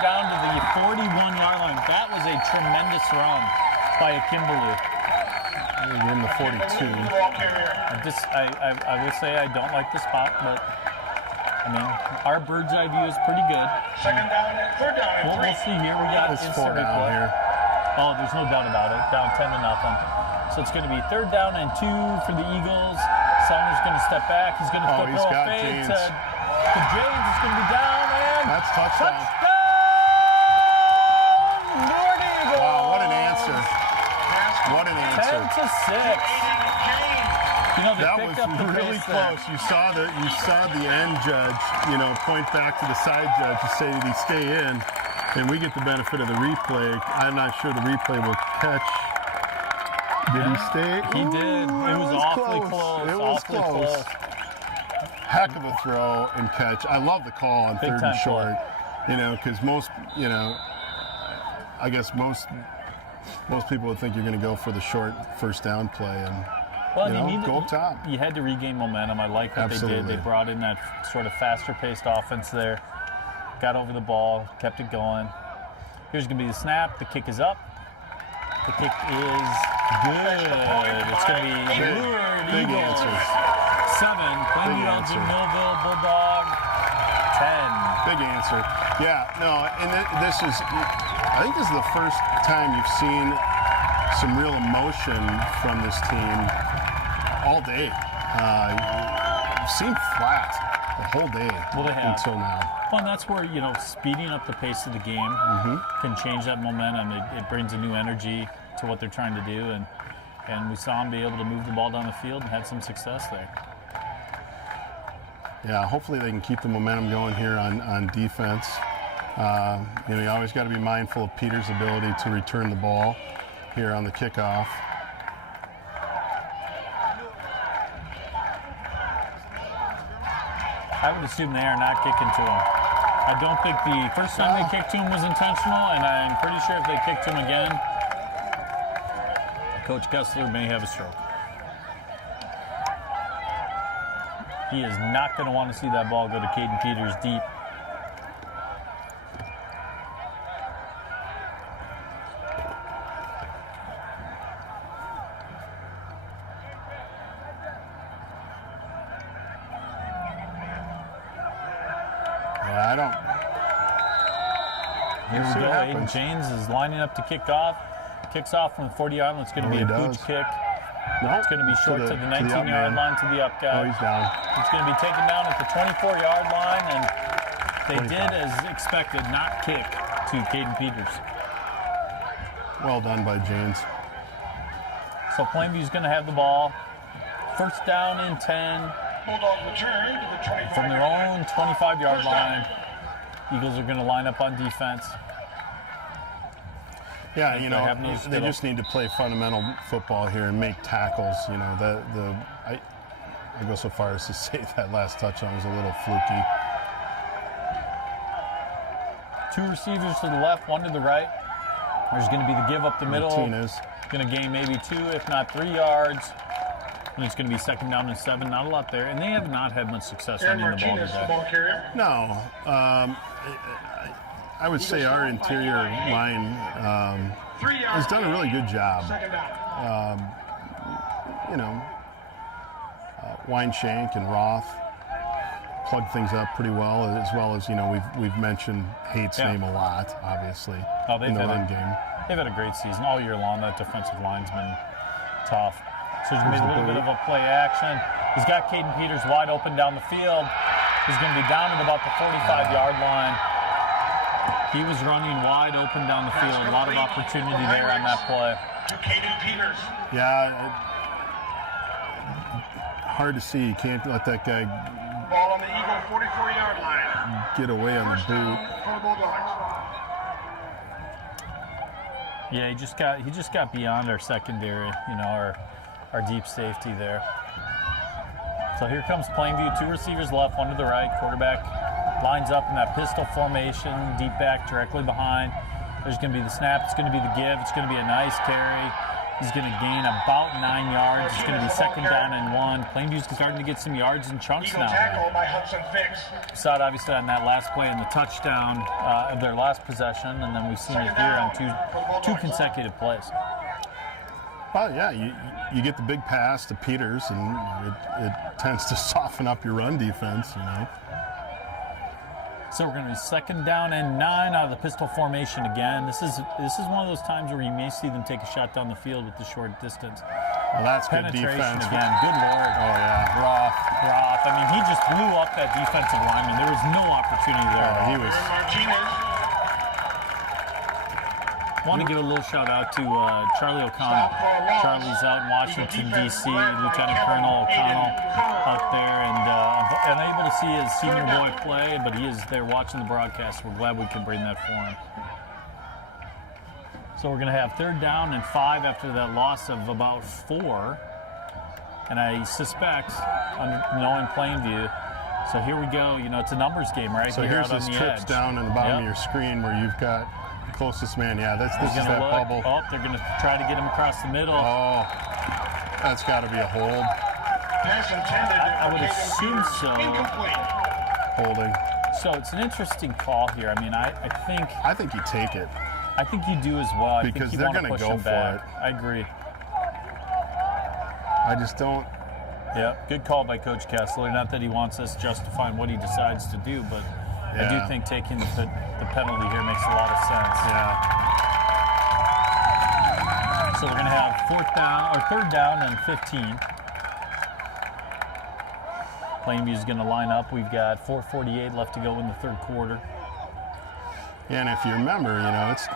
down to the 41-yard line. That was a tremendous run by a Kimberly. We're in the 42. I will say I don't like the spot, but I mean, our bird's eye view is pretty good. 2nd down and 3rd down and 3. We'll see here. We got It's 4 instant down replay. here. Oh, there's no doubt about it. Down 10-0. So it's going to be 3rd down and 2 for the Eagles. Sumner's going to step back. He's going to flip he's a got fade James. to James. It's going to be down and That's touchdown. Lourdes Eagles. Wow, what an answer. What an answer. 10-6. They That picked was up the really pace close. there. You saw the end judge, point back to the side judge to say, did he stay in? And we get the benefit of the replay. I'm not sure the replay will catch. Did he stay? He did. It was awfully close. It was awfully close. Heck of a throw and catch. I love the call on Big 3rd time and short. Because most people would think you're going to go for the short 1st down play and go up top. You had to regain momentum. I like what they did. They brought in that sort of faster-paced offense there. Got over the ball, kept it going. Here's going to be the snap. The kick is up. The kick is good. It's going to be Lourdes Big Eagles. answer. 7. Plainview, Elgin, Millville, Bulldog. 10. Big answer. Yeah, no, and I think this is the first time you've seen some real emotion from this team all day. You've seen flat the whole day until now. Well, and that's where, speeding up the pace of the game can change that momentum. It brings a new energy to what they're trying to do, and we saw them be able to move the ball down the field and had some success there. Yeah, hopefully they can keep the momentum going here on defense. You always got to be mindful of Peter's ability to return the ball. here on the kickoff. I would assume they are not kicking to him. I don't think the first time they kicked to him was intentional, and I'm pretty sure if they kicked to him again, Coach Kessler may have a stroke. He is not going to want to see that ball go to Caden Peters deep. Here we go. Aiden James is lining up to kick off. Kicks off from the 40-yard line. It's going to be a pooch kick. No, it's going to be short to the 19-yard line to the up guy. Oh, he's down. It's going to be taken down at the 24-yard line, and they 25. Did, as expected, not kick to Caden Peters. Well done by James. So Plainview's going to have the ball. First down and 10 from their own 25-yard line. Eagles are going to line up on defense. Yeah, you know, they just need to play fundamental football here and make tackles. You know, I go so far as to say that last touchdown was a little fluky. Two receivers to the left, one to the right. There's going to be the give up the middle. Martinez. Going to gain maybe 2, if not 3 yards. And it's going to be second down and 7. Not a lot there. And they have not had much success running the ball today. No. I would say our interior line has done a really good job. You know, Weinshank and Roth plug things up pretty well as, you know, we've mentioned Hate's name a lot, obviously, in the run game. They've had a great season all year long. That defensive line's been tough. So he's made a little bit of a play action. He's got Caden Peters wide open down the field. He's going to be down at about the 45-yard line. He was running wide open down the field. A lot of opportunity there on that play. Yeah, hard to see. You can't let that guy ball on the Eagle 44-yard line. Get away on the boot. Yeah, he just got beyond our secondary, you know, our deep safety there. So here comes Plainview. 2 receivers left, 1 to the right. Quarterback lines up in that pistol formation, deep back directly behind. There's going to be the snap. It's going to be the give. It's going to be a nice carry. He's going to gain about 9 yards. It's going to be second down and 1. Plainview's starting to get some yards and chunks now. We saw it obviously on that last play in the touchdown of their last possession, and then we've seen it here on two consecutive plays. Well, yeah, you get the big pass to Peters, and it tends to soften up your run defense, you know. So we're going to be second down and 9 out of the pistol formation again. This is one of those times where you may see them take a shot down the field with the short distance. Well, that's good penetration defense again. Good Lord. Oh yeah, Roth. I mean, he just blew up that defensive lineman. There was no opportunity there. He was. Want to give a little shout out to Charlie O'Connell. Charlie's out in Washington, D.C., Lieutenant Colonel O'Connell out there, and unable to see his senior boy play, but he is there watching the broadcast. We're glad we can bring that for him. So we're going to have third down and 5 after that loss of about 4, and I suspect, knowing Plainview, so here we go. You know, it's a numbers game, right? So here's this trips down in the bottom of your screen where you've got closest man. Yeah, this is that bubble. Oh, they're going to try to get him across the middle. Oh, that's got to be a hold. I would assume so. Holding. So it's an interesting call here. I mean, I think you take it. I think you do as well. Because I think they're going to go for it. I agree. I just don't. Yeah, good call by Coach Kessler. Not that he wants us justifying what he decides to do, but I do think taking the penalty here makes a lot of sense. Yeah. So we're going to have third down and 15. Plainview's going to line up. We've got 4:48 left to go in the third quarter. Yeah, and if you remember, you know, it's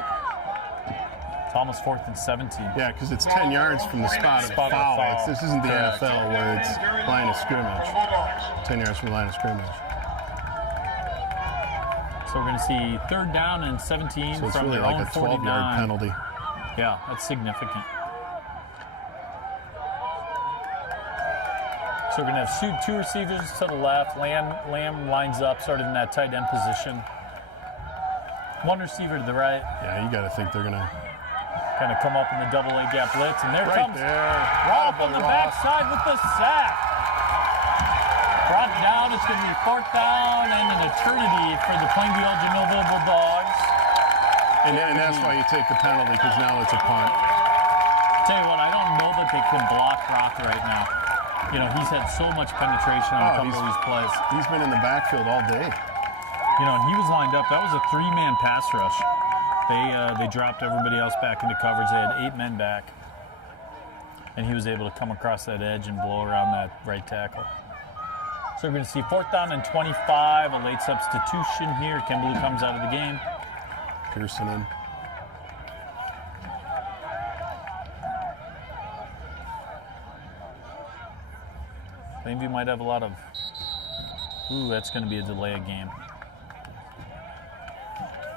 almost 4th and 17. Yeah, because it's 10 yards from the spot of foul. This isn't the NFL where it's line of scrimmage. 10 yards from the line of scrimmage. So we're going to see third down and 17 so it's from really their like own a 12-yard penalty. Yeah, that's significant. So we're going to have two receivers to the left. Lamb lines up sort of in that tight end position. One receiver to the right. Yeah, you got to think they're going to kind of come up in the double A gap blitz. And there right comes there. Rob on the backside with the sack. Brought down. It's going to be 4th down and an eternity for the Plainview Elgin Millville Bulldogs. And that's why you take the penalty, because now it's a punt. Tell you what, I don't know that they can block Roth right now. You know, he's had so much penetration on a couple of these plays. He's been in the backfield all day. You know, and he was lined up. That was a 3-man pass rush. They dropped everybody else back into coverage. They had 8 men back. And he was able to come across that edge and blow around that right tackle. So we're going to see 4th down and 25. A late substitution here. Kimberly comes out of the game. Pearson in. Plainview might have a lot of... Ooh, that's going to be a delay of game.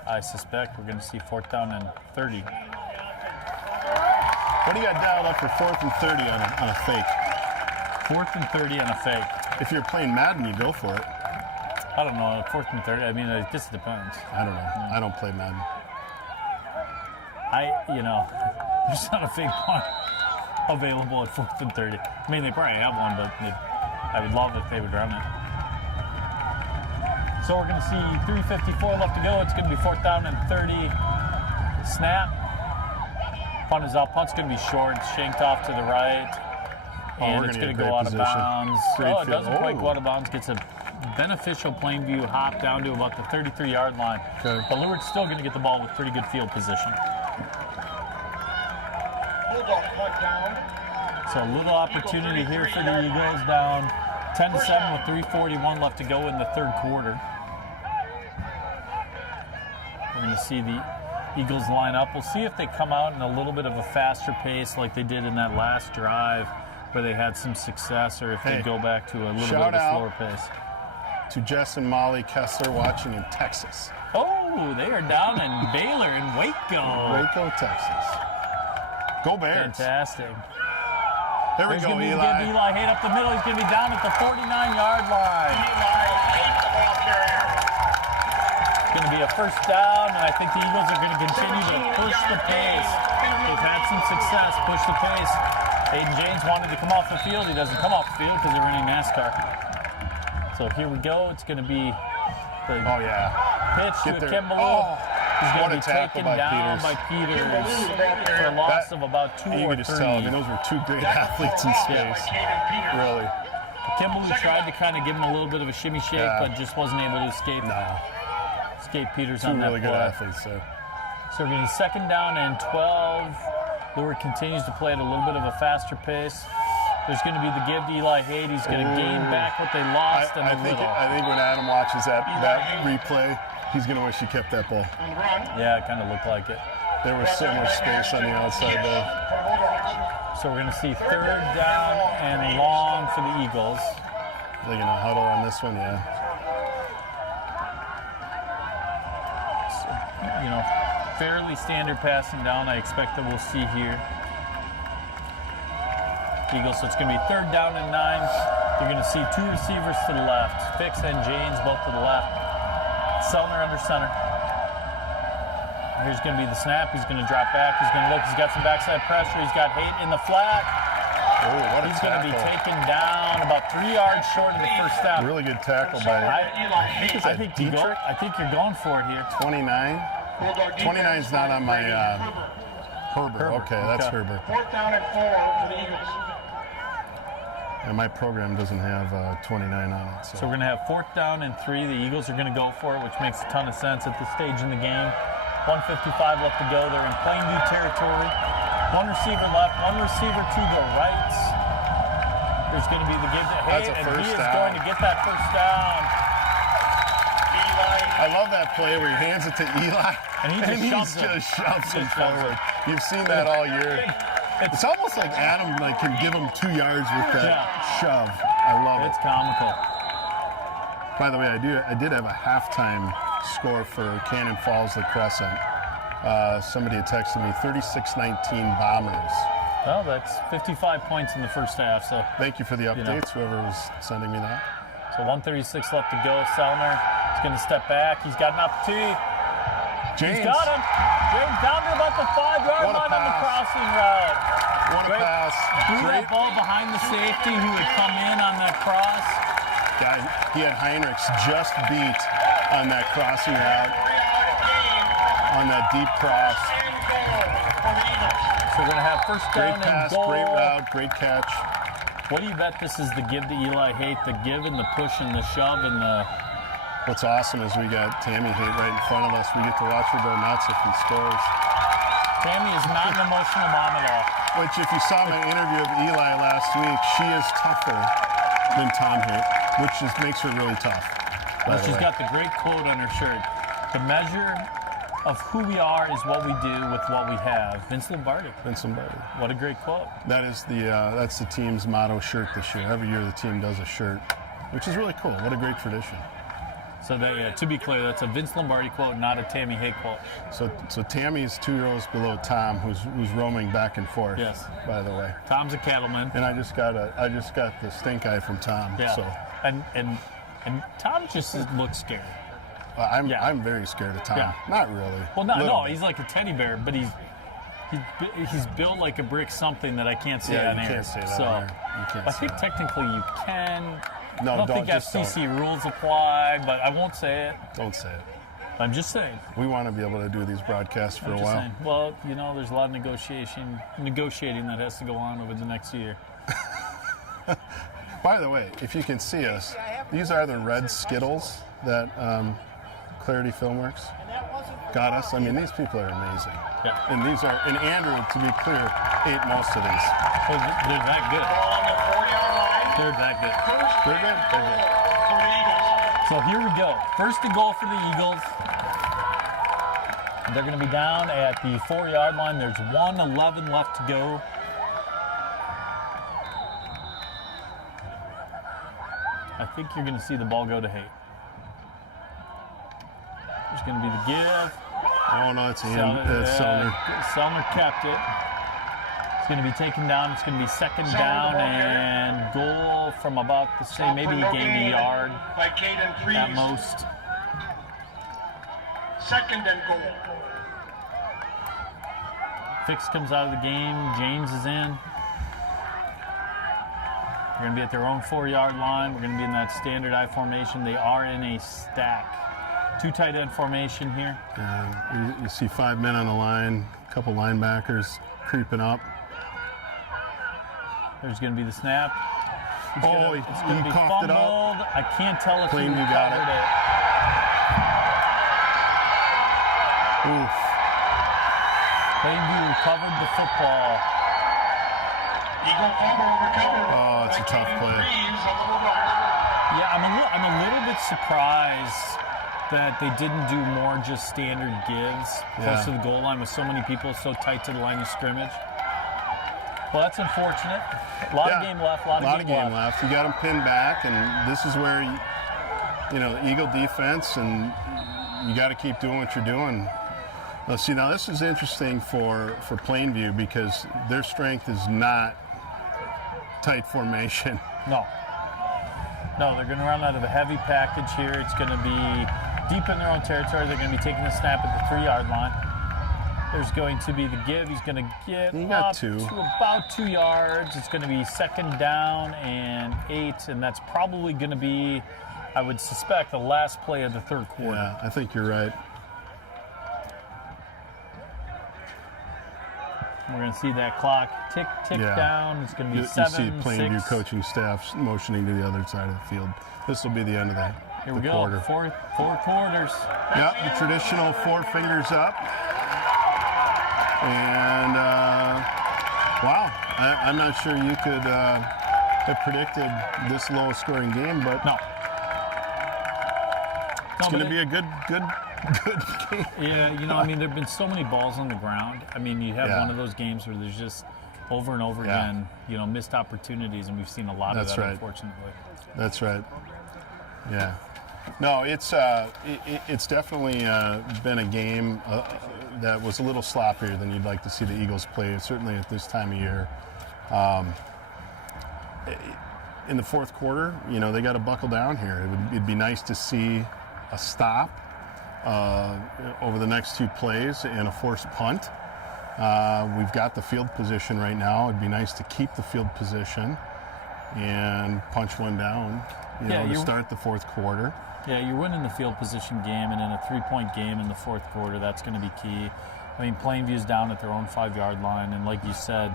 I suspect we're going to see 4th down and 30. What do you got dialed up for 4th and 30 on a fake? 4th and 30 on a fake. If you're playing Madden, you go for it. I don't know, 4th and 30. I mean, it just depends. I don't know. I don't play Madden. You know, there's not a fake punt available at 4th and 30. I mean, they probably have one, but I would love if they would run it. So we're going to see 3:54 left to go. It's going to be 4th down and 30. Snap. Punt is out. Punt's going to be short. It's shanked off to the right. And it's going to go out of bounds. It doesn't quite go out of bounds. Gets a beneficial Plainview hop down to about the 33-yard line. Okay. But Lourdes still going to get the ball with pretty good field position. So a little opportunity here for the Eagles, down 10-7 with 3:41 left to go in the 3rd quarter. We're going to see the Eagles line up. We'll see if they come out in a little bit of a faster pace like they did in that last drive where they had some success, or if they go back to a little bit of a slower pace. To Jess and Molly Kessler watching in Texas. Oh, they are down in Baylor in Waco. Waco, Texas. Go Bears. Fantastic. There we go, Eli. Eli. Eli Haight up the middle. He's going to be down at the 49-yard line. It's going to be a 1st down, and I think the Eagles are going to continue to push the pace. They've had some success, push the pace. Aiden James wanted to come off the field. He doesn't come off the field because they're running NASCAR. So here we go. It's going to be the pitch to Kimball. He's going to be taken down by Peters for a loss of about 2 or 3. I mean, those were 2 great athletes in space. Really. Kimball tried to kind of give him a little bit of a shimmy shake, but just wasn't able to escape. Escape Peters on that play. 2 really good athletes there. So we're going to 2nd down and 12. Lourdes continues to play at a little bit of a faster pace. There's going to be the give to Eli Haight. He's going to gain back what they lost in the middle. I think when Adam watches that replay, he's going to wish he kept that ball. Yeah, it kind of looked like it. There was so much space on the outside there. So we're going to see 3rd down and long for the Eagles. They're going to huddle on this one, yeah. So, you know, fairly standard passing down I expect that we'll see here. Eagles, so it's going to be 3rd down and 9. You're going to see 2 receivers to the left. Fix and James both to the left. Sellner under center. Here's going to be the snap. He's going to drop back. He's going to look. He's got some backside pressure. He's got Haight in the flat. Oh, what a He's tackle. going to be taken down about 3 yards short of the 1st down. Really good tackle by I think you're going for it here. 29. 29's not on my Herbert. Okay, that's Herbert. 4th down and 4 for the Eagles. And my program doesn't have 29 on it. So we're going to have 4th down and 3. The Eagles are going to go for it, which makes a ton of sense at this stage in the game. 1:55 left to go. They're in Plainview territory. 1 receiver left, 1 receiver to the right. There's going to be the give to Haight, and he is going to get that 1st down. I love that play where he hands it to Eli, and he just shoves him forward. You've seen that all year. It's almost like Adam can give him 2 yards with that shove. I love it. It's comical. By the way, I did have a halftime score for Cannon Falls La Crescent. Somebody had texted me 36-19 Bombers. Well, that's 55 points in the first half. So Thank you for the updates, whoever was sending me that. So 1:36 left to go. Sellner is going to step back. He's got an opportunity. James. He's got him. James down to about the 5-yard What a line on the pass. crossing route. What a pass. Threw Great. that ball behind the safety who would come in on that cross. Guy, he had Heinrichs just beat on that crossing route, on that deep cross. So we're going to have first Great down pass, and goal. great route, great catch. What do you bet this is the give to Eli Haight? The give and the push and the shove and the... What's awesome is we got Tammy Haight right in front of us. We get to watch her go nuts if he scores. Tammy is not an emotional mom at all. Which, if you saw my interview of Eli last week, she is tougher than Tom Haight, which just makes her really tough. Well, she's got the great quote on her shirt. The measure of who we are is what we do with what we have. Vince Lombardi. Vince Lombardi. What a great quote. That is that's the team's motto shirt this year. Every year the team does a shirt, which is really cool. What a great tradition. So that, to be clear, that's a Vince Lombardi quote, not a Tammy Haight quote. So Tammy's 2 rows below Tom, who's roaming back and forth. Yes. By the way. Tom's a cattleman. And I just got the stink eye from Tom. Yeah. So And Tom just looks scared. I'm very scared of Tom. Yeah. Not really. Well, Little no, bit. he's like a teddy bear, but he's built like a brick something that I can't say on you air. can't say that So on air. You can't I say think that. technically you can. No, I don't think just FCC rules apply, but I won't say it. Don't say it. I'm just saying. We want to be able to do these broadcasts for I'm a just while. saying. Well, there's a lot of negotiating that has to go on over the next year. By the way, if you can see us, these are the red Skittles that Clarity Filmworks got us. I mean, these people are amazing. Yeah. And Andrew, to be clear, ate most of these. So they're that good. On the 4-yard line. They're that good. They're good. For the Eagles. So here we go. First and goal for the Eagles. They're going to be down at the 4-yard line. There's 1:11 left to go. I think you're going to see the ball go to Haight. There's going to be the give. Oh, no, it's Sellner. Sellner kept it. It's going to be taken down. It's going to be second down and goal from about the same. Maybe he gained a yard By Caden Freeze. at most. Second and goal. Fix comes out of the game. James is in. They're going to be at their own 4-yard line. We're going to be in that standard I formation. They are in a stack. 2 tight end formation here. You see 5 men on the line, a couple linebackers creeping up. There's going to be the snap. It's going to be coughed it up. fumbled. I can't tell if he Claimed you got recovered it. Oof. Plainview recovered the football. Eagle fumble recovered. Oh, it's a by tough Caden play. Freeze of the Bulldogs. Yeah, I'm a little bit surprised that they didn't do more just standard gives close to the goal line with so many people so tight to the line of scrimmage. Well, that's unfortunate. A lot of game left. A lot of game left. You got them pinned back, and this is where the Eagle defense, and you got to keep doing what you're doing. Now this is interesting for Plainview because their strength is not tight formation. No, they're going to run out of a heavy package here. It's going to be deep in their own territory. They're going to be taking the snap at the 3-yard line. There's going to be the give. He's going to get up to about 2 yards. It's going to be second down and 8, and that's probably going to be, I would suspect, the last play of the third quarter. Yeah, I think you're right. We're going to see that clock tick down. It's going to be 7, You see Plainview 6. coaching staff motioning to the other side of the field. This will be the end of that. Here we go. Quarter. Four quarters. Yep, the traditional 4 fingers up. And, wow, I'm not sure you could have predicted this low scoring game, but No. it's going to be a good game. Yeah, there have been so many balls on the ground. I mean, you have one of those games where there's just over and over again, missed opportunities, and we've seen a lot of that, unfortunately. That's right. Yeah. No, it's definitely been a game that was a little sloppier than you'd like to see the Eagles play, certainly at this time of year. In the fourth quarter, they got to buckle down here. It'd be nice to see a stop over the next 2 plays and a forced punt. We've got the field position right now. It'd be nice to keep the field position and punch one down, to start the fourth quarter. Yeah, you're winning the field position game, and in a 3-point game in the fourth quarter, that's going to be key. I mean, Plainview's down at their own 5-yard line, and like you said,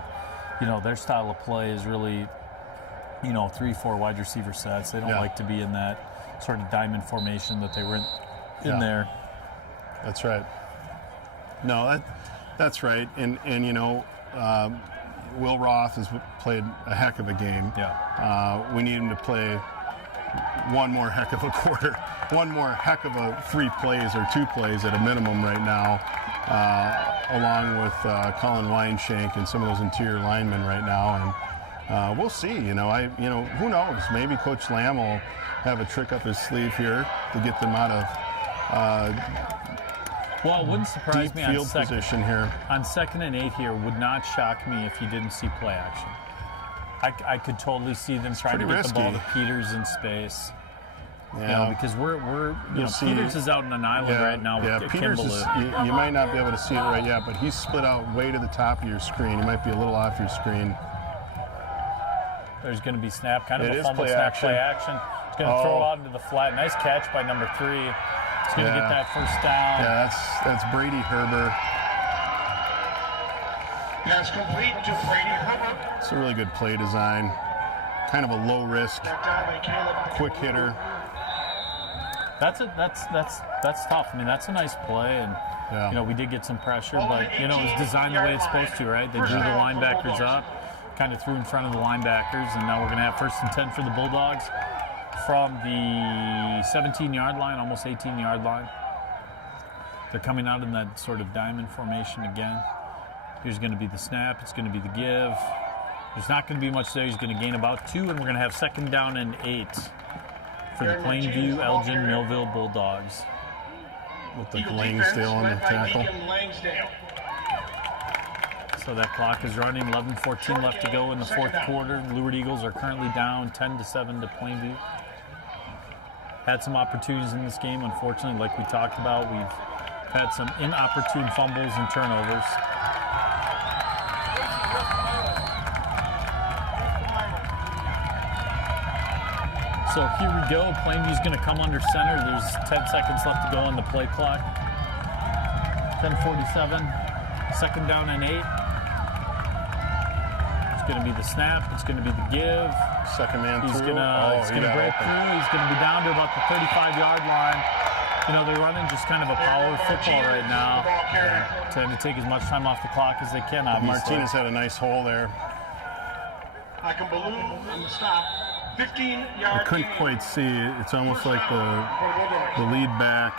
their style of play is really, 3-4 wide receiver sets. They don't like to be in that sort of diamond formation that they were in there. That's right. No, that's right. And Will Roth has played a heck of a game. Yeah. We need him to play one more heck of a quarter, one more heck of a 3 plays or 2 plays at a minimum right now, along with Colin Weinshank and some of those interior linemen right now. And we'll see. Who knows? Maybe Coach Lamb will have a trick up his sleeve here to get them out of well, it wouldn't surprise deep me field position here. On 2nd and 8 here, would not shock me if you didn't see play action. I could totally see them trying to get the ball to Peters in space. Yeah. Because we're Peters is out on an island right now with Peters is, you might not be able to see it right yet, but he's split out way to the top of your screen. He might be a little off your screen. There's going to be snap, kind of a fumble snap, play action. It's going to throw out into the flat. Nice catch by number 3. It's going to get that first down. Yeah, that's Brady Herber. Pass complete to Brady Herbert. It's a really good play design. Kind of a low risk, quick hitter. That's tough. I mean, that's a nice play, and we did get some pressure, but it was designed the way it's supposed to, right? They drew the linebackers up, kind of threw in front of the linebackers, and now we're going to have 1st and 10 for the Bulldogs from the 17-yard line, almost 18-yard line. They're coming out in that sort of diamond formation again. Here's going to be the snap. It's going to be the give. There's not going to be much there. He's going to gain about 2, and we're going to have 2nd down and 8 for the Plainview Elgin Millville Bulldogs. With the Langsdale on the tackle. So that clock is running. 11:14 left to go in the fourth quarter. Lourdes Eagles are currently down 10-7 to Plainview. Had some opportunities in this game. Unfortunately, like we talked about, we've had some inopportune fumbles and turnovers. So here we go. Plainview's going to come under center. There's 10 seconds left to go on the play clock. 10:47. 2nd down and 8. It's going to be the snap. It's going to be the give. Second man he's through. He's going to break through. He's going to be down to about the 35-yard line. They're running just kind of a power football right now. Trying to take as much time off the clock as they can, obviously. Martinez had a nice hole there. I can balloon on the stop. 15-yard. I couldn't quite see it. It's almost like the lead back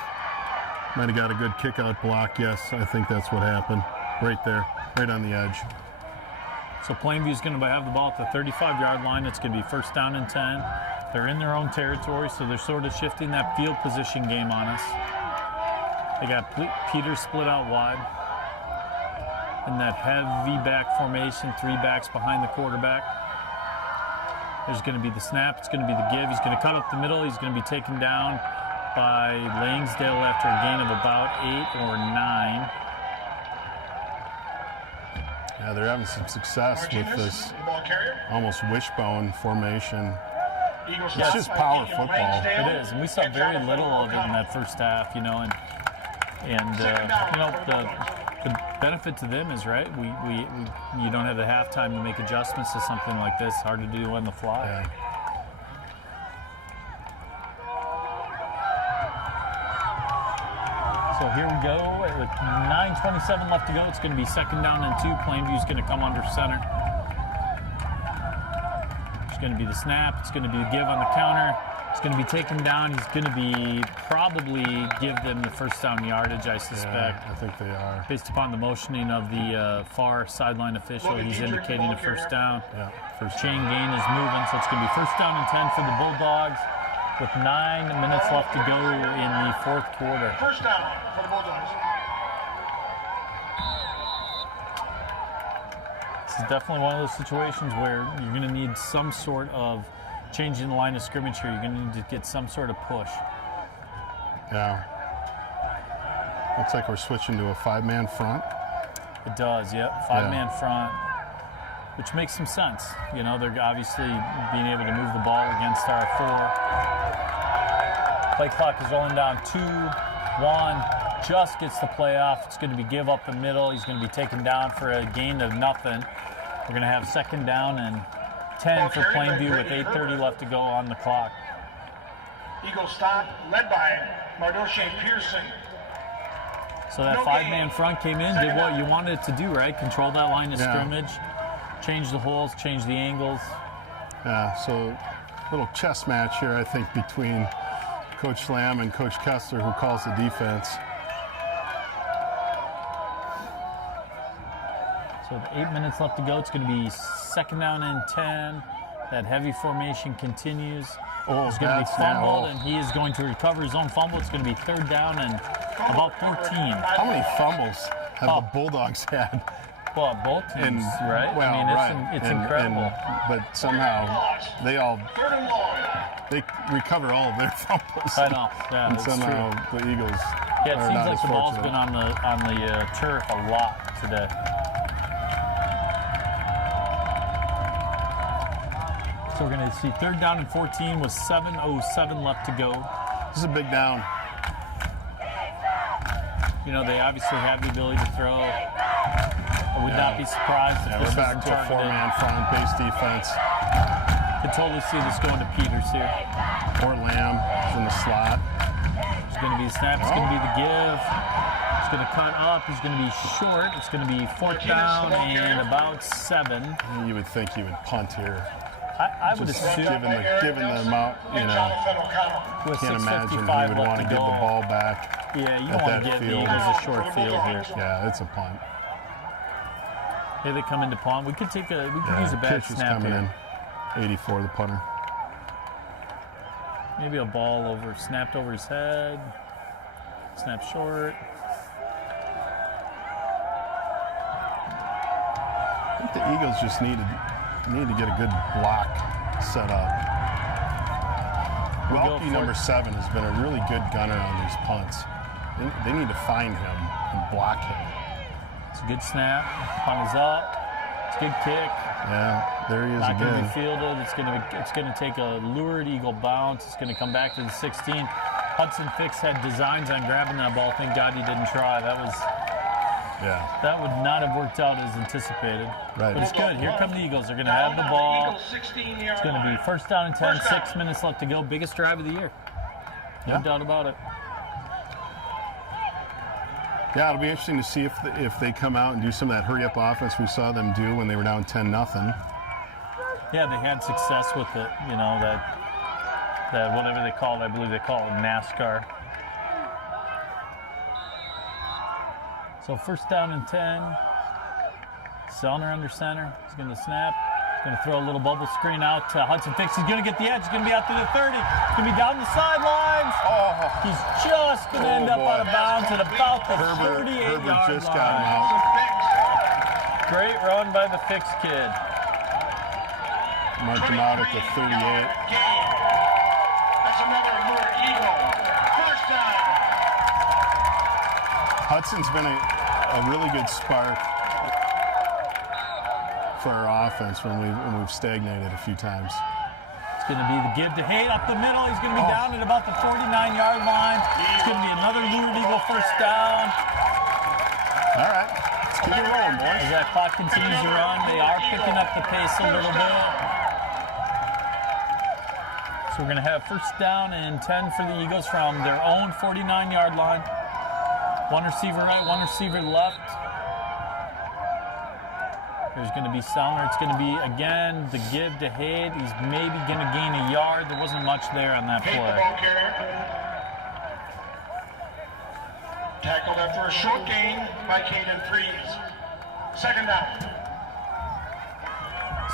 might have got a good kick-out block. Yes, I think that's what happened. Right there, right on the edge. So Plainview's going to have the ball at the 35-yard line. It's going to be 1st down and 10. They're in their own territory, so they're sort of shifting that field position game on us. They got Peters split out wide. In that heavy back formation, 3 backs behind the quarterback. There's going to be the snap. It's going to be the give. He's going to cut up the middle. He's going to be taken down by Langsdale after a gain of about 8 or 9. Yeah, they're having some success with this almost wishbone formation. It's just power football. It is, and we saw very little of it in that first half, and the benefit to them is, right, you don't have the halftime to make adjustments to something like this. Hard to do on the fly. Yeah. So here we go. With 9:27 left to go, it's going to be 2nd down and 2. Plainview's going to come under center. It's going to be the snap. It's going to be the give on the counter. It's going to be taken down. He's going to be probably give them the 1st down yardage, I suspect. Yeah, I think they are. Based upon the motioning of the far sideline official, he's indicating a 1st down. Yeah, Chain gain is moving, so it's going to be 1st down and 10 for the Bulldogs. with 9 minutes left to go in the fourth quarter. First down for the Bulldogs. This is definitely one of those situations where you're going to need some sort of change in the line of scrimmage here. You're going to need to get some sort of push. Yeah. Looks like we're switching to a 5-man front. It does, yep. 5-man front, which makes some sense. You know, they're obviously being able to move the ball against our 4. Play clock is rolling down 2-1. Just gets the play off. It's going to be give up the middle. He's going to be taken down for a gain of nothing. We're going to have second down and 10 for Plainview with 8:30 left to go on the clock. Eagles stop, led by Mardoche Pearson. So that 5-man front came in, did what you wanted it to do, right? Control that line of scrimmage, change the holes, change the angles. Yeah, so little chess match here, I think, between Coach Lamb and Coach Kessler, who calls the defense. So with 8 minutes left to go, it's going to be second down and 10. That heavy formation continues. He's going to be fumbled, and he is going to recover his own fumble. It's going to be third down and about 14. How many fumbles have the Bulldogs had? Well, both teams, right? Well, I mean, it's incredible. But somehow they recover all of their fumbles. I know. Yeah, and it's somehow true. the Eagles Yeah, it are seems not like as the ball's fortunate. been on the turf a lot today. So we're going to see third down and 14 with 7:07 left to go. This is a big down. You know, they obviously have the ability to throw. I would not be surprised if this We're back isn't to a targeted. 4-man front base defense. Could totally see this going to Peters here. Or Lamb is in the slot. It's going to be a snap. It's going to be the give. It's going to cut up. He's going to be short. It's going to be fourth down and about 7. You would think he would punt here. I would Just assume given the amount, you know, with can't imagine he 6:55 would left want to to give go. the ball back. Yeah, you at don't want that to give the field. Eagles a short field here. Yeah, it's a punt. Here they come into punt. We could use a bad Kitch is snap coming here. in. 84, the punter. Maybe a ball snapped over his head. Snap short. I think the Eagles just need to get a good block set up. Welke, number 7, has been a really good gunner on these punts. They need to find him and block him. It's a good snap. Punt is up. It's a good kick. Yeah, there he is Not going to again. be fielded. It's going to take a lured Eagle bounce. It's going to come back to the 16. Hudson Fix had designs on grabbing that ball. Thank God he didn't try. That would not have worked out as anticipated. Right. But it's good. Here come the Eagles. They're going to have the ball. It's going to be first down and 10. 6 minutes left to go. Biggest drive of the year. No doubt about it. Yeah, it'll be interesting to see if they come out and do some of that hurry-up offense we saw them do when they were down 10-0. Yeah, they had success with it. You know, that whatever they call it, I believe they call it NASCAR. So first down and 10. Sellner under center. He's going to snap. He's going to throw a little bubble screen out to Hudson Fix. He's going to get the edge. He's going to be out to the 30. He's going to be down the sidelines. He's just going to end up out of bounds at about the 38-yard just line. got him out. Great run by the Fix kid. Marked him out at the 38. That's another Lourdes Eagle. First down. Hudson's been a really good spark for our offense when we've stagnated a few times. It's going to be the give to Haight up the middle. He's going to be down at about the 49-yard line. It's going to be another Lourdes Eagle first down. All right, let's keep it rolling, boys. As that clock continues to run, they are picking up the pace a little bit. So we're going to have first down and 10 for the Eagles from their own 49-yard line. One receiver right, one receiver left. There's going to be Sellner. It's going to be, again, the give to Haight. He's maybe going to gain a yard. There wasn't much there on that play. Tackled after a short gain by Caden Freeze. Second down.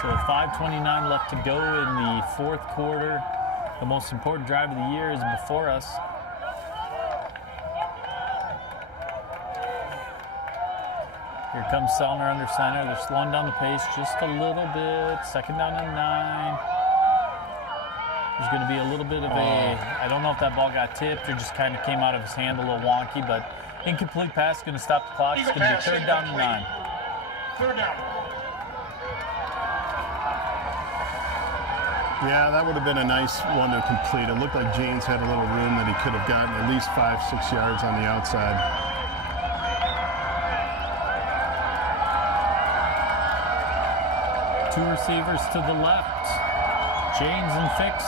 So 5:29 left to go in the fourth quarter. The most important drive of the year is before us. Here comes Sellner under center. They're slowing down the pace just a little bit. Second down and 9. There's going to be a little bit of I don't know if that ball got tipped or just kind of came out of his hand a little wonky, but incomplete pass is going to stop the clock. It's going to be third down and 9. Third down. Yeah, that would have been a nice one to complete. It looked like James had a little room that he could have gotten at least 5-6 yards on the outside. Two receivers to the left. James and Fix.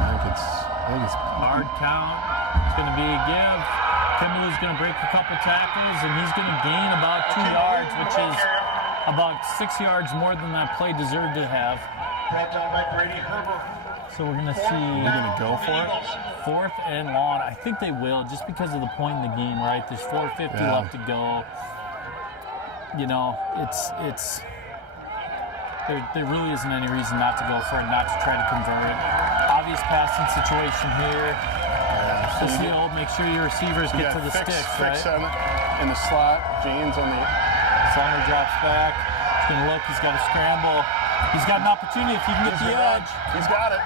I think it's Hard count. It's going to be a give. Kimberly's going to break a couple tackles, and he's going to gain about 2 yards, which is about 6 yards more than that play deserved to have. Brought down by Brady Herbert. So we're going to see. They're going to go for it. 4th and long. I think they will, just because of the point in the game, right? There's 4:50 left to go. You know, there really isn't any reason not to go for it, not to try to convert it. Obvious passing situation here. Make sure your receivers get to the sticks, Fix right? in the slot. James on the. Sellner drops back. He's going to look. He's got to scramble. He's got an opportunity if he can get the edge. He's got it.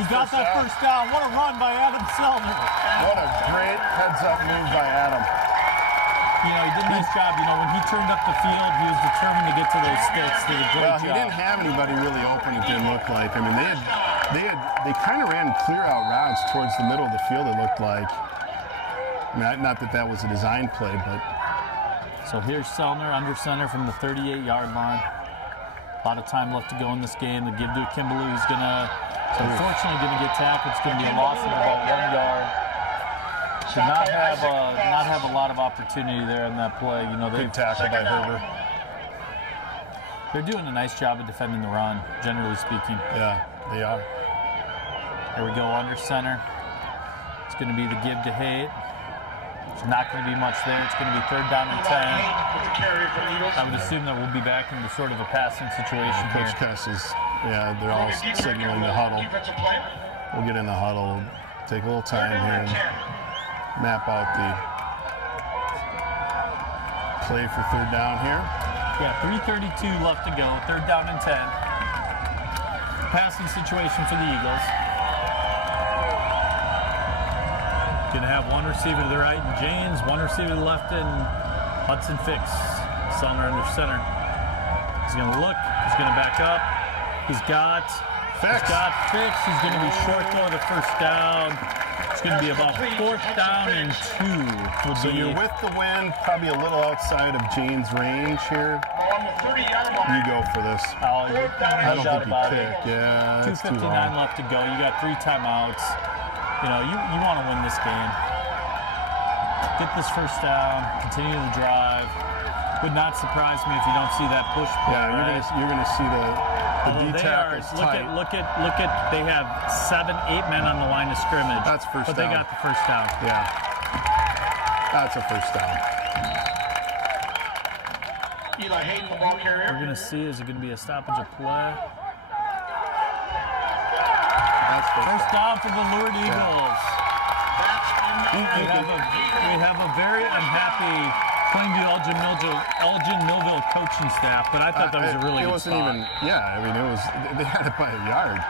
He got that first down. What a run by Adam Sellner. What a great heads-up move by Adam. You know, he did a nice job. You know, when he turned up the field, he was determined to get to those sticks. Did a great job. He didn't have anybody really open, it didn't look like. I mean, they kind of ran clear-out routes towards the middle of the field, it looked like. Not that was a design play, but... So here's Sellner under center from the 38-yard line. A lot of time left to go in this game. They give to Kimberly, who's unfortunately going to get tackled. It's going to be a loss of about 1 yard. Should not have a lot of opportunity there in that play. You know, Big tackle by Herbert. They're doing a nice job of defending the run, generally speaking. Yeah, they are. Here we go under center. It's going to be the give to Haight. There's not going to be much there. It's going to be third down and 10. I would assume that we'll be back into sort of a passing situation here. Coach Cuss is, they're all signaling the huddle. We'll get in the huddle, take a little time here and map out the play for third down here. Yeah, 3:32 left to go. Third down and 10. Passing situation for the Eagles. Going to have one receiver to the right and James, one receiver to the left and Hudson Fix. Sellner under center. He's going to look. He's going to back up. He's got Fix. He's going to be short though of the first down. It's going to be about 4th down and 2. So you're with the wind, probably a little outside of Jane's range here. You go for this. I don't think you pick. Yeah, 2:59 left to go. You got 3 timeouts. You know, you want to win this game. Get this first down. Continue the drive. Would not surprise me if you don't see that push play. Yeah, you're gonna see the D tackles tight. Look at. They have 7-8 men on the line of scrimmage. That's first but down. But they got the first down. Yeah, that's a first down. Eli Hayden, the ball carrier. We're gonna see. Is it gonna be a stoppage of play? That's first down for the Lourdes Eagles. We have a very unhappy Plainview Elgin Millville coaching staff, but I thought that was a really good spot. They had it by a yard.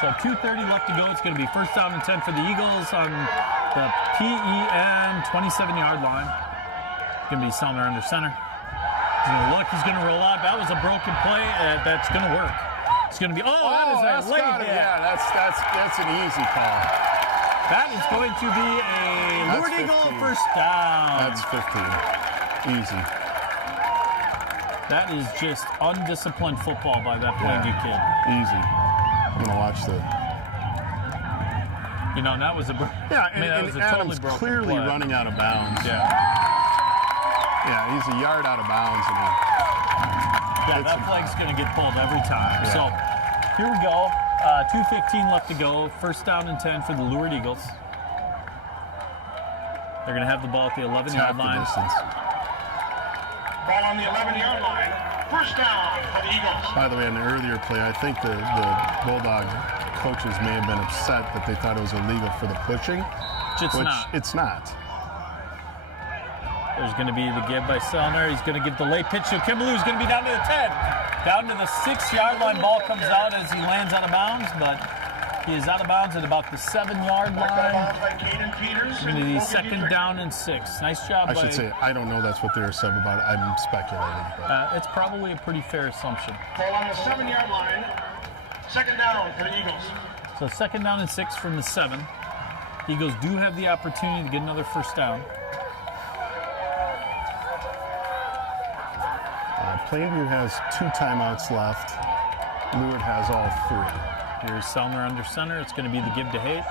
So 2:30 left to go. It's going to be first down and 10 for the Eagles on the PEM 27-yard line. It's going to be Sellner under center. He's going to look. He's going to roll out. That was a broken play. That's going to work. It's going to be. That is a late hit. Yeah, that's an easy call. That is going to be a Lourdes Eagle first down. That's 15. Easy. That is just undisciplined football by that Plainview kid. Easy. I'm going to watch the. You know, that was a. That was a Adam's totally clearly play. running out of bounds. Yeah. Yeah, he's a yard out of bounds. That flag's going to get pulled every time. Yeah. So here we go. 2:15 left to go. First down and 10 for the Lourdes Eagles. They're going to have the ball at the 11-yard line. Ball on the 11-yard line. First down for the Eagles. By the way, in the earlier play, I think the Bulldog coaches may have been upset that they thought it was illegal for the pushing. It's which not. It's not. There's going to be the give by Sellner. He's going to give the late pitch to Kimbaloo. He's going to be down to the 10. Down to the 6-yard line. Ball comes out as he lands out of bounds, but he is out of bounds at about the 7-yard line. Going to be 2nd down and 6. Nice job. I should say, I don't know that's what they were said about it. I'm speculating. But. It's probably a pretty fair assumption. Ball on the 7-yard line. 2nd down for the Eagles. So 2nd down and 6 from the 7. Eagles do have the opportunity to get another first down. Plainview has 2 timeouts left. Lourdes has all 3. Here's Sellner under center. It's going to be the give to Haight.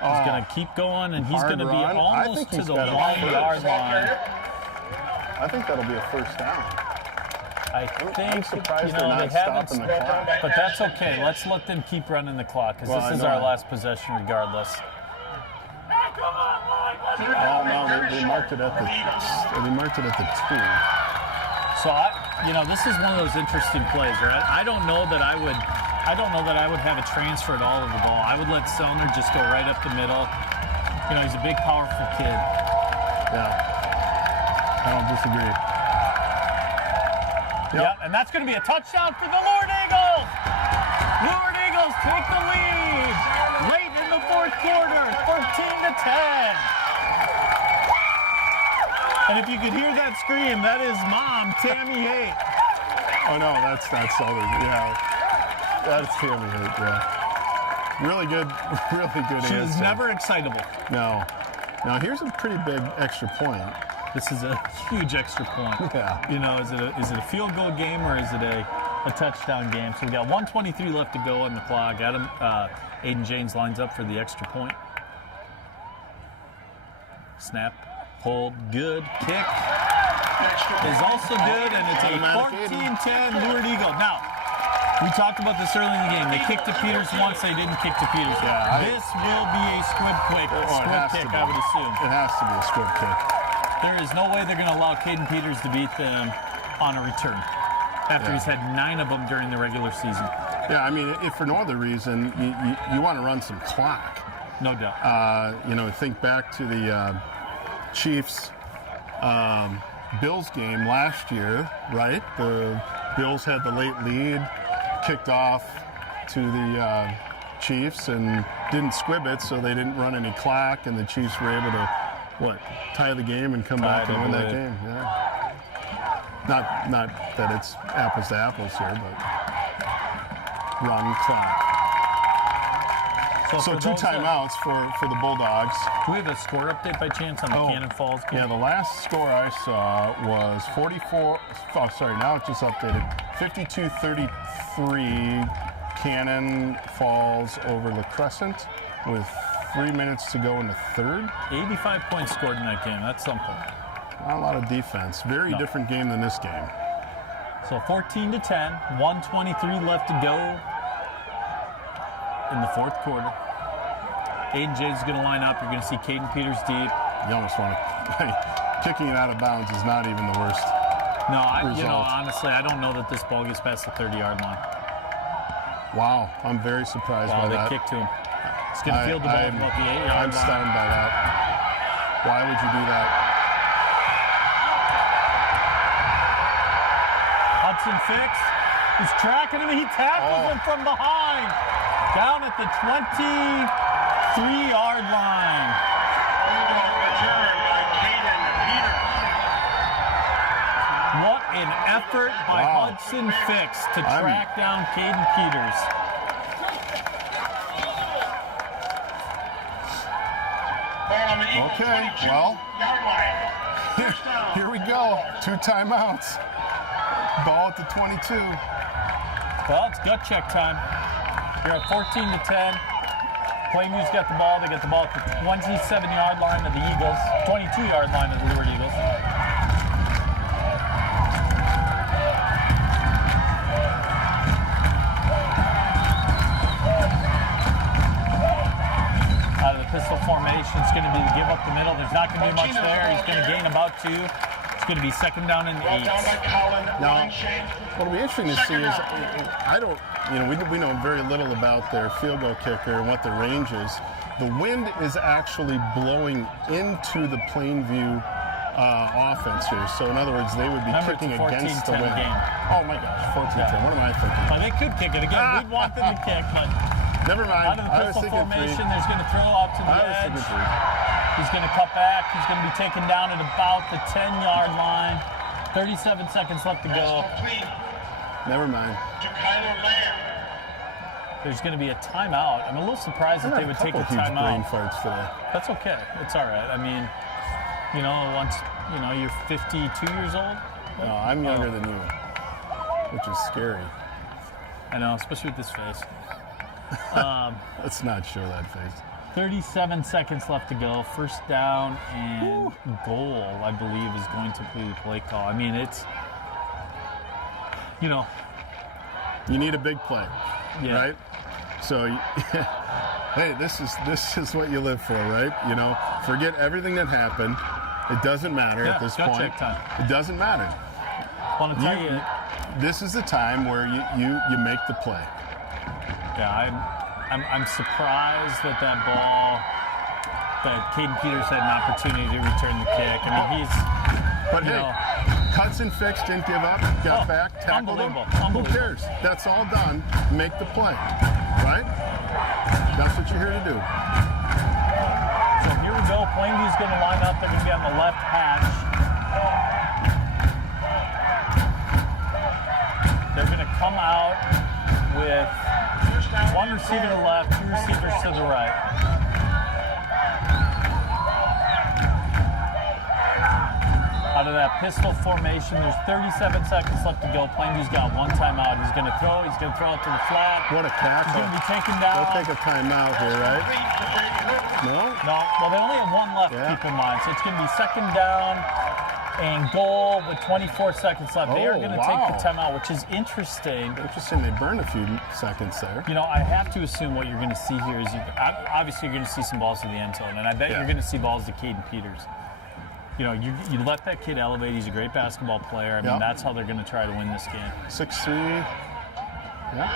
He's going to keep going, and he's going to be almost to the 1-yard line. I think that'll be a first down. I think, I'm surprised they're they not haven't, stopping the clock. but that's okay. Let's let them keep running the clock, because this is our last possession regardless. Oh no, they marked it at the 2. So this is one of those interesting plays, right? I don't know that I would have a transfer at all of the ball. I would let Sellner just go right up the middle. He's a big, powerful kid. Yeah, I don't disagree. Yep, and that's going to be a touchdown for the Lourdes Eagles. Lourdes Eagles take the lead late in the 4th quarter, 13-10. And if you could hear that scream, that is Mom, Tammy Haight. Oh no, that's not Sellner. Yeah, that's Tammy Haight. Yeah, really good She answer. is never excitable. No. Now here's a pretty big extra point. This is a huge extra point. Yeah. Is it a field goal game or is it a touchdown game? So we got 1:23 left to go on the clock. Aiden James lines up for the extra point. Snap, hold, good. Kick is also good, and it's a 14-10 Lourdes Eagle. Now, we talked about this early in the game. They kicked to Peters once. They didn't kick to Peters. This will be a squib kick, I would assume. It has to be a squib kick. There is no way they're going to allow Caden Peters to beat them on a return after he's had 9 of them during the regular season. Yeah, I mean, if for no other reason, you want to run some clock. No doubt. Think back to the Chiefs Bills game last year, right? The Bills had the late lead, kicked off to the Chiefs and didn't squib it, so they didn't run any clock, and the Chiefs were able to, tie the game and come back and win that game. Yeah. Not that it's apples to apples here, but run clock. So 2 timeouts for the Bulldogs. Do we have a score update by chance on the Cannon Falls game? Yeah, the last score I saw was 44. Oh, sorry, now it just updated. 52-33. Cannon Falls over La Crescent with 3 minutes to go in the 3rd. 85 points scored in that game. That's something. Not a lot of defense. Very different game than this game. So 14-10. 1:23 left to go in the 4th quarter. Aiden James is going to line up. You're going to see Caden Peters deep. You almost want to... Kicking it out of bounds is not even the worst result. Honestly, I don't know that this ball gets past the 30-yard line. Wow, I'm very surprised by that. They kicked to him. He's going to field the ball at about the 8-yard line. I'm stunned by that. Why would you do that? Hudson Fix is tracking him. He tackles him from behind. Down at the 23-yard line. What an effort by Hudson Fix to track down Caden Peters. Okay, well, here we go. 2 timeouts. Ball at the 22. Well, it's gut check time. You're at 14-10. Plainview's got the ball. They got the ball at the 27-yard line of the Eagles, 22-yard line of the Lourdes Eagles. Out of the pistol formation, it's going to be the give up the middle. There's not going to be much there. He's going to gain about 2. It's going to be second down and 8. Now, what'll be interesting to see is, I don't, we know very little about their field goal kicker and what their range is. The wind is actually blowing into the Plainview offense here. So in other words, they would be kicking against the wind. Game. Oh my gosh, 14-10. What am I thinking? Well, they could kick it again. We'd want them to kick, but never mind. out of the pistol formation, there's going to throw out to the edge. He's going to cut back. He's going to be taken down at about the 10-yard line. 37 seconds left to go. Never mind. There's going to be a timeout. I'm a little surprised that they would take a timeout. Brain farts today. That's okay. It's all right. I mean, once you're 52 years old. No, I'm younger than you, which is scary. I know, especially with this face. Let's not show that face. 37 seconds left to go. First down and goal, I believe, is going to be the play call. I mean, it's, you need a big play, yeah. right? So, hey, this is what you live for, right? Forget everything that happened. It doesn't matter at this point. Check time. It doesn't matter. I want to tell you, this is the time where you make the play. Yeah, I'm surprised that ball, that Caden Peters had an opportunity to return the kick. I mean, hey, cuts and fixed, didn't give up, got back, tackled him. Who cares? That's all done. Make the play, right? That's what you're here to do. So here we go. Plainview's going to line up. They're going to be on the left hash. They're going to come out with one receiver to the left, 2 receivers to the right. Out of that pistol formation, there's 37 seconds left to go. Plainview's got 1 timeout. He's going to throw. He's going to throw it to the flat. What a catch. He's going to be taken down. They'll take a timeout here, right? No? No. Well, they only have 1 left, keep in mind. So it's going to be second down and goal with 24 seconds left. They are going to take the timeout, which is interesting. Interesting. They burned a few seconds there. I have to assume what you're going to see here is obviously you're going to see some balls to the end zone, and I bet you're going to see balls to Caden Peters. You let that kid elevate. He's a great basketball player. I mean, that's how they're going to try to win this game. 6'3". Yeah.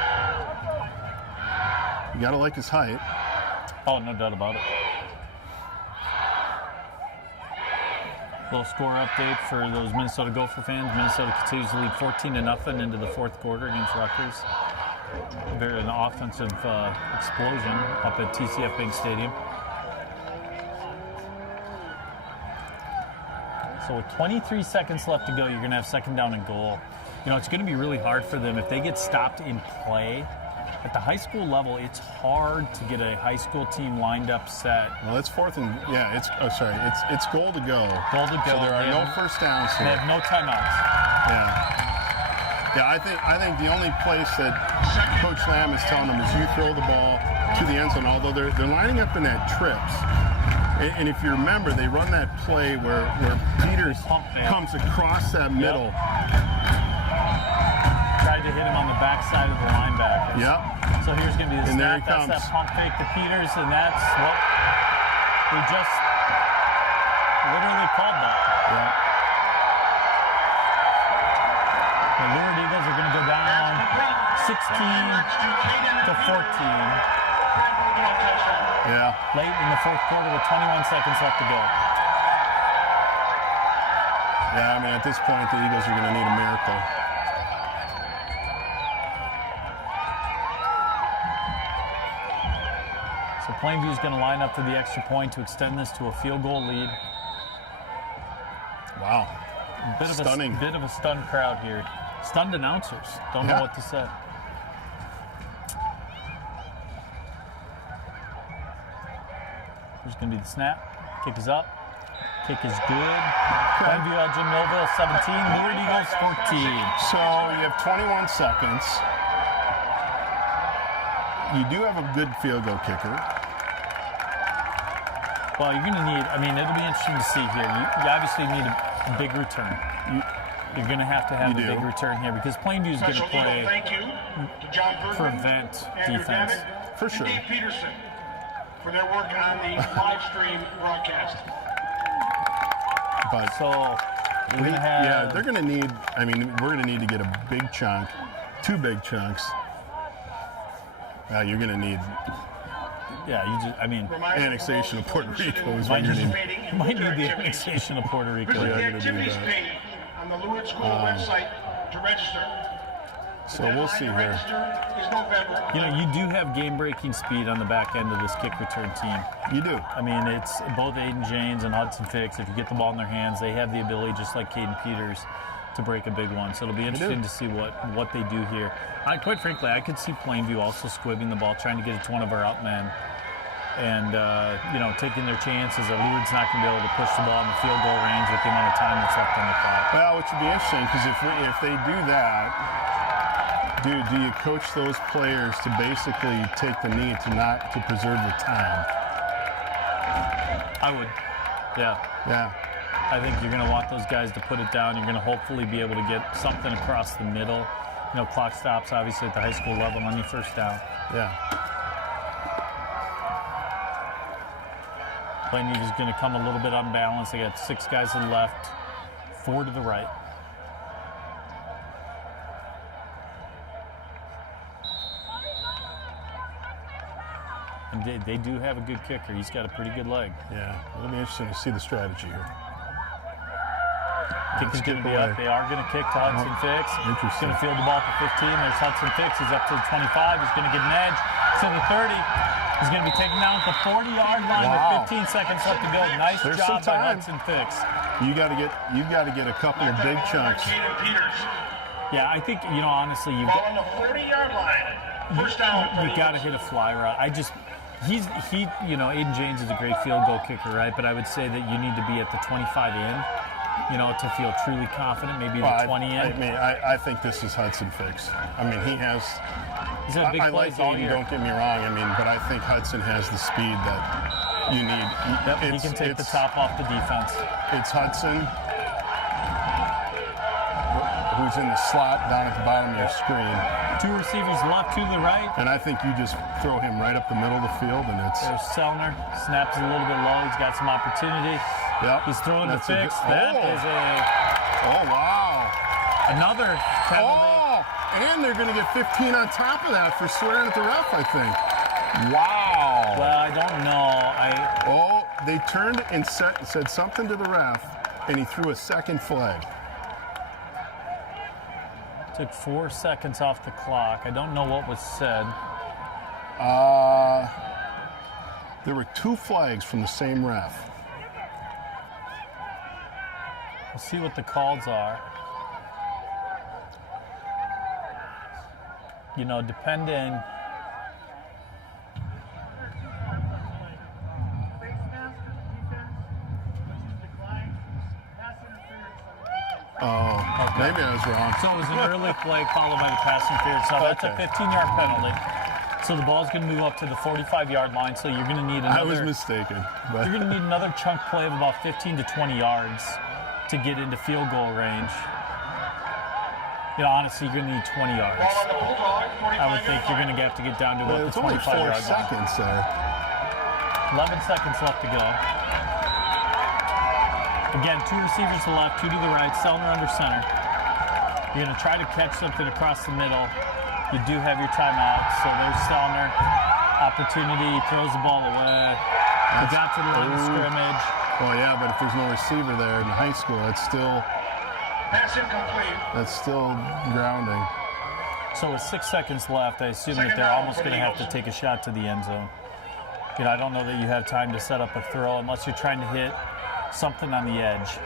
You got to like his height. Oh, no doubt about it. Little score update for those Minnesota Gopher fans. Minnesota continues to lead 14-0 into the 4th quarter against Rutgers. An offensive explosion up at TCF Bank Stadium. So with 23 seconds left to go, you're going to have second down and goal. It's going to be really hard for them if they get stopped in play. At the high school level, it's hard to get a high school team lined up set. Well, it's it's goal to go. Goal to go. So there are no first downs here. They have no timeouts. Yeah, I think the only place that Coach Lamb is telling them is you throw the ball to the end zone, although they're lining up in that trips. And if you remember, they run that play where Peters comes across that middle. Tried to hit him on the backside of the linebackers. Yep. So here's going to be the snap. That's that pump fake to Peters, and that's what we just literally called that. Yeah. The Lourdes Eagles are going to go down 16-14. Yeah. Late in the 4th quarter with 21 seconds left to go. Yeah, I mean, at this point, the Eagles are going to need a miracle. So Plainview's going to line up for the extra point to extend this to a field goal lead. Wow. Stunning. Bit of a stunned crowd here. Stunned announcers. Don't know what to say. There's going to be the snap. Kick is up. Kick is good. Plainview Elgin Millville 17. Lourdes Eagles 14. So you have 21 seconds. You do have a good field goal kicker. Well, you're going to need, it'll be interesting to see here. You obviously need a big return. You're going to have a big return here because Plainview is going to play prevent defense. For sure. Dave Peterson for their work on the live stream broadcast. But so We're going to have... Yeah, they're going to need, I mean, we're going to need to get a big chunk, 2 big chunks. You're going to need annexation of Puerto Rico is what you're going to need. Might need the annexation of Puerto Rico. Visit the Yeah, gonna do activities that. page on the Lourdes School website to register. So we'll see here. Register is November. You know, you do have game-breaking speed on the back end of this kick return team. You do. I mean, it's both Aiden James and Hudson Fix. If you get the ball in their hands, they have the ability, just like Caden Peters, to break a big one. So it'll be interesting to see what they do here. Quite frankly, I could see Plainview also squibbing the ball, trying to get it to one of our out men, and taking their chances. That Lourdes not going to be able to push the ball in the field goal range with the amount of time that's left on the clock. Well, which would be interesting, because if they do that, do you coach those players to basically take the knee to preserve the time? I would. Yeah. Yeah. I think you're going to want those guys to put it down. You're going to hopefully be able to get something across the middle. You know, clock stops obviously at the high school level on your first down. Yeah. Plainview is going to come a little bit unbalanced. They got 6 guys to the left, 4 to the right. And they do have a good kicker. He's got a pretty good leg. Yeah. It'll be interesting to see the strategy here. Kick is going to be up. They are going to kick to Hudson Fix. He's Interesting. going to field the ball to 15. There's Hudson Fix. He's up to the 25. He's going to get an edge. To the 30. He's going to be taken down at the 40-yard line with 15 seconds left to go. Nice There's job some by time. Hudson Fix. You got to get a couple of big chunks. Caden Peters. Yeah, I think, honestly, you've Ball got, on the 40-yard line. First down. you got to hit a fly route. Aiden James is a great field goal kicker, right? But I would say that you need to be at the 25 in, to feel truly confident, maybe the 20 in. I think this is Hudson Fix. I mean, He's had big I plays like all Aiden, year. don't get me wrong. I mean, but I think Hudson has the speed that you need. Yep, he can take the top off the defense. It's Hudson, who's in the slot down at the bottom of your screen. 2 receivers left, 2 to the right. And I think you just throw him right up the middle of the field, and it's... There's Selner. Snaps a little bit low. He's got some opportunity. Yep. He's throwing the That's a Fix. good- That is Oh, wow. another penalty. Oh, and they're going to get 15 on top of that for swearing at the ref, I think. Wow. Well, I don't know. They turned and said something to the ref, and he threw a second flag. Took 4 seconds off the clock. I don't know what was said. There were 2 flags from the same ref. We'll see what the calls are. Depending. Maybe I was wrong. So it was an early play followed by the pass interference. So that's a Okay. 15-yard penalty. So the ball's going to move up to the 45-yard line. So you're going to need another. I was mistaken. But You're going to need another chunk play of about 15 to 20 yards to get into field goal range. Honestly, you're going to need 20 yards. Ball on the Bulldog. I would think you're going to have to get down to about it's the only 4 25-yard line. seconds there. 11 seconds left to go. Again, 2 receivers to the left, 2 to the right. Selner under center. You're going to try to catch something across the middle. You do have your timeout. So there's Selner. Opportunity. He throws the ball away. He got to the line of scrimmage. Oh, yeah, but if there's no receiver there in high school, that's still Pass incomplete. grounding. So with 6 seconds left, I assume that they're almost going to have to take a shot to the end zone. I don't know that you have time to set up a throw unless you're trying to hit something on the edge.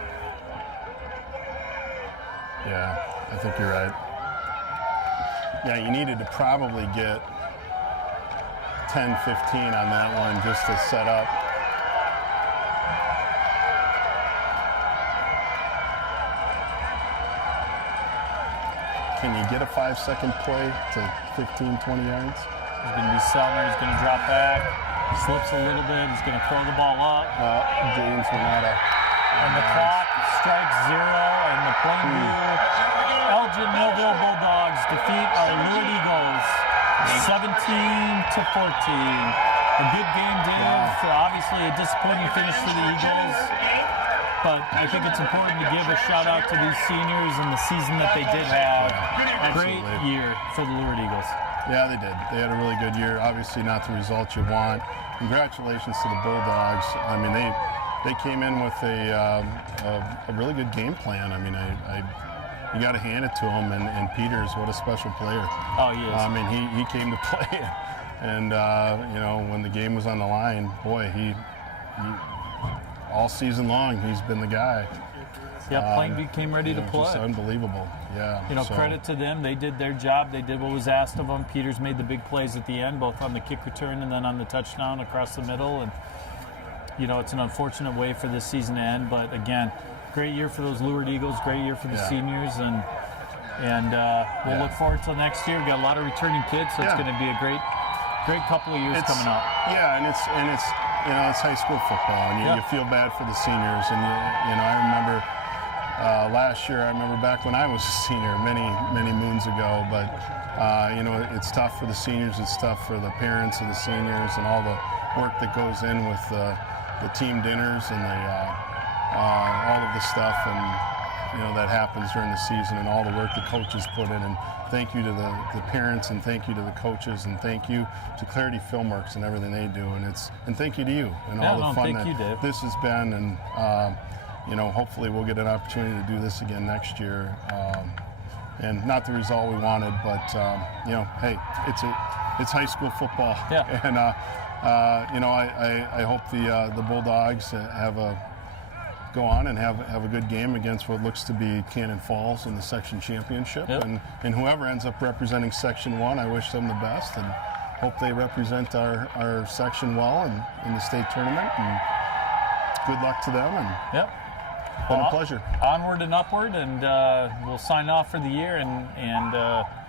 Yeah, I think you're right. Yeah, you needed to probably get 10, 15 on that one just to set up. Can you get a 5-second play to 15, 20 yards? There's going to be Selner. He's going to drop back. Slips a little bit. He's going to throw the ball up. James Renata. And the clock strikes 0. And the Plainview Elgin Millville Bulldogs defeat our Lourdes Eagles 17-14. A good game, Dave. Obviously a disappointing finish for the Eagles. But I think it's important to give a shout out to these seniors and the season that they did have. Great year for the Lourdes Eagles. Yeah, they did. They had a really good year. Obviously not the results you want. Congratulations to the Bulldogs. I mean, they came in with a really good game plan. I mean, you got to hand it to them. And Peters, what a special player. Oh, he is. I mean, he came to play. And, you know, when the game was on the line, boy, he all season long, he's been the guy. Yeah, Plainview came ready to play. Just unbelievable. Yeah. You know, credit to them. They did their job. They did what was asked of them. Peters made the big plays at the end, both on the kick return and then on the touchdown across the middle. And, you know, it's an unfortunate way for this season to end. But, again, great year for those Lourdes Eagles, great year for the seniors. And we'll look forward to next year. We've got a lot of returning kids, so it's going to be a great couple of years coming up. Yeah, and it's you know, it's high school football, and you feel bad for the seniors. And you know, I remember last year. I remember back when I was a senior, many moons ago. But you know, it's tough for the seniors. It's tough for the parents of the seniors, and all the work that goes in with the team dinners and all of the stuff, and you know, that happens during the season, and all the work the coaches put in. And thank you to the parents, and thank you to the coaches, and thank you to Clarity Filmworks and everything they do. And thank you to you and all the fun that this has been. And you know, hopefully we'll get an opportunity to do this again next year. And not the result we wanted, but you know, hey, it's high school football. Yeah. And you know, I hope the Bulldogs go on and have a good game against what looks to be Cannon Falls in the section championship. Yep. And whoever ends up representing Section 1, I wish them the best, and hope they represent our section well in the state tournament. And good luck to them. And been a pleasure. Onward and upward, and we'll sign off for the year. And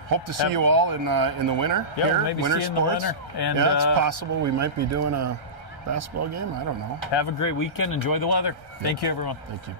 hope to see you all in the winter here. Maybe winter see you in sports. the winter. And yeah, it's possible we might be doing a basketball game. I don't know. Have a great weekend. Enjoy the weather. Thank you, everyone. Thank you.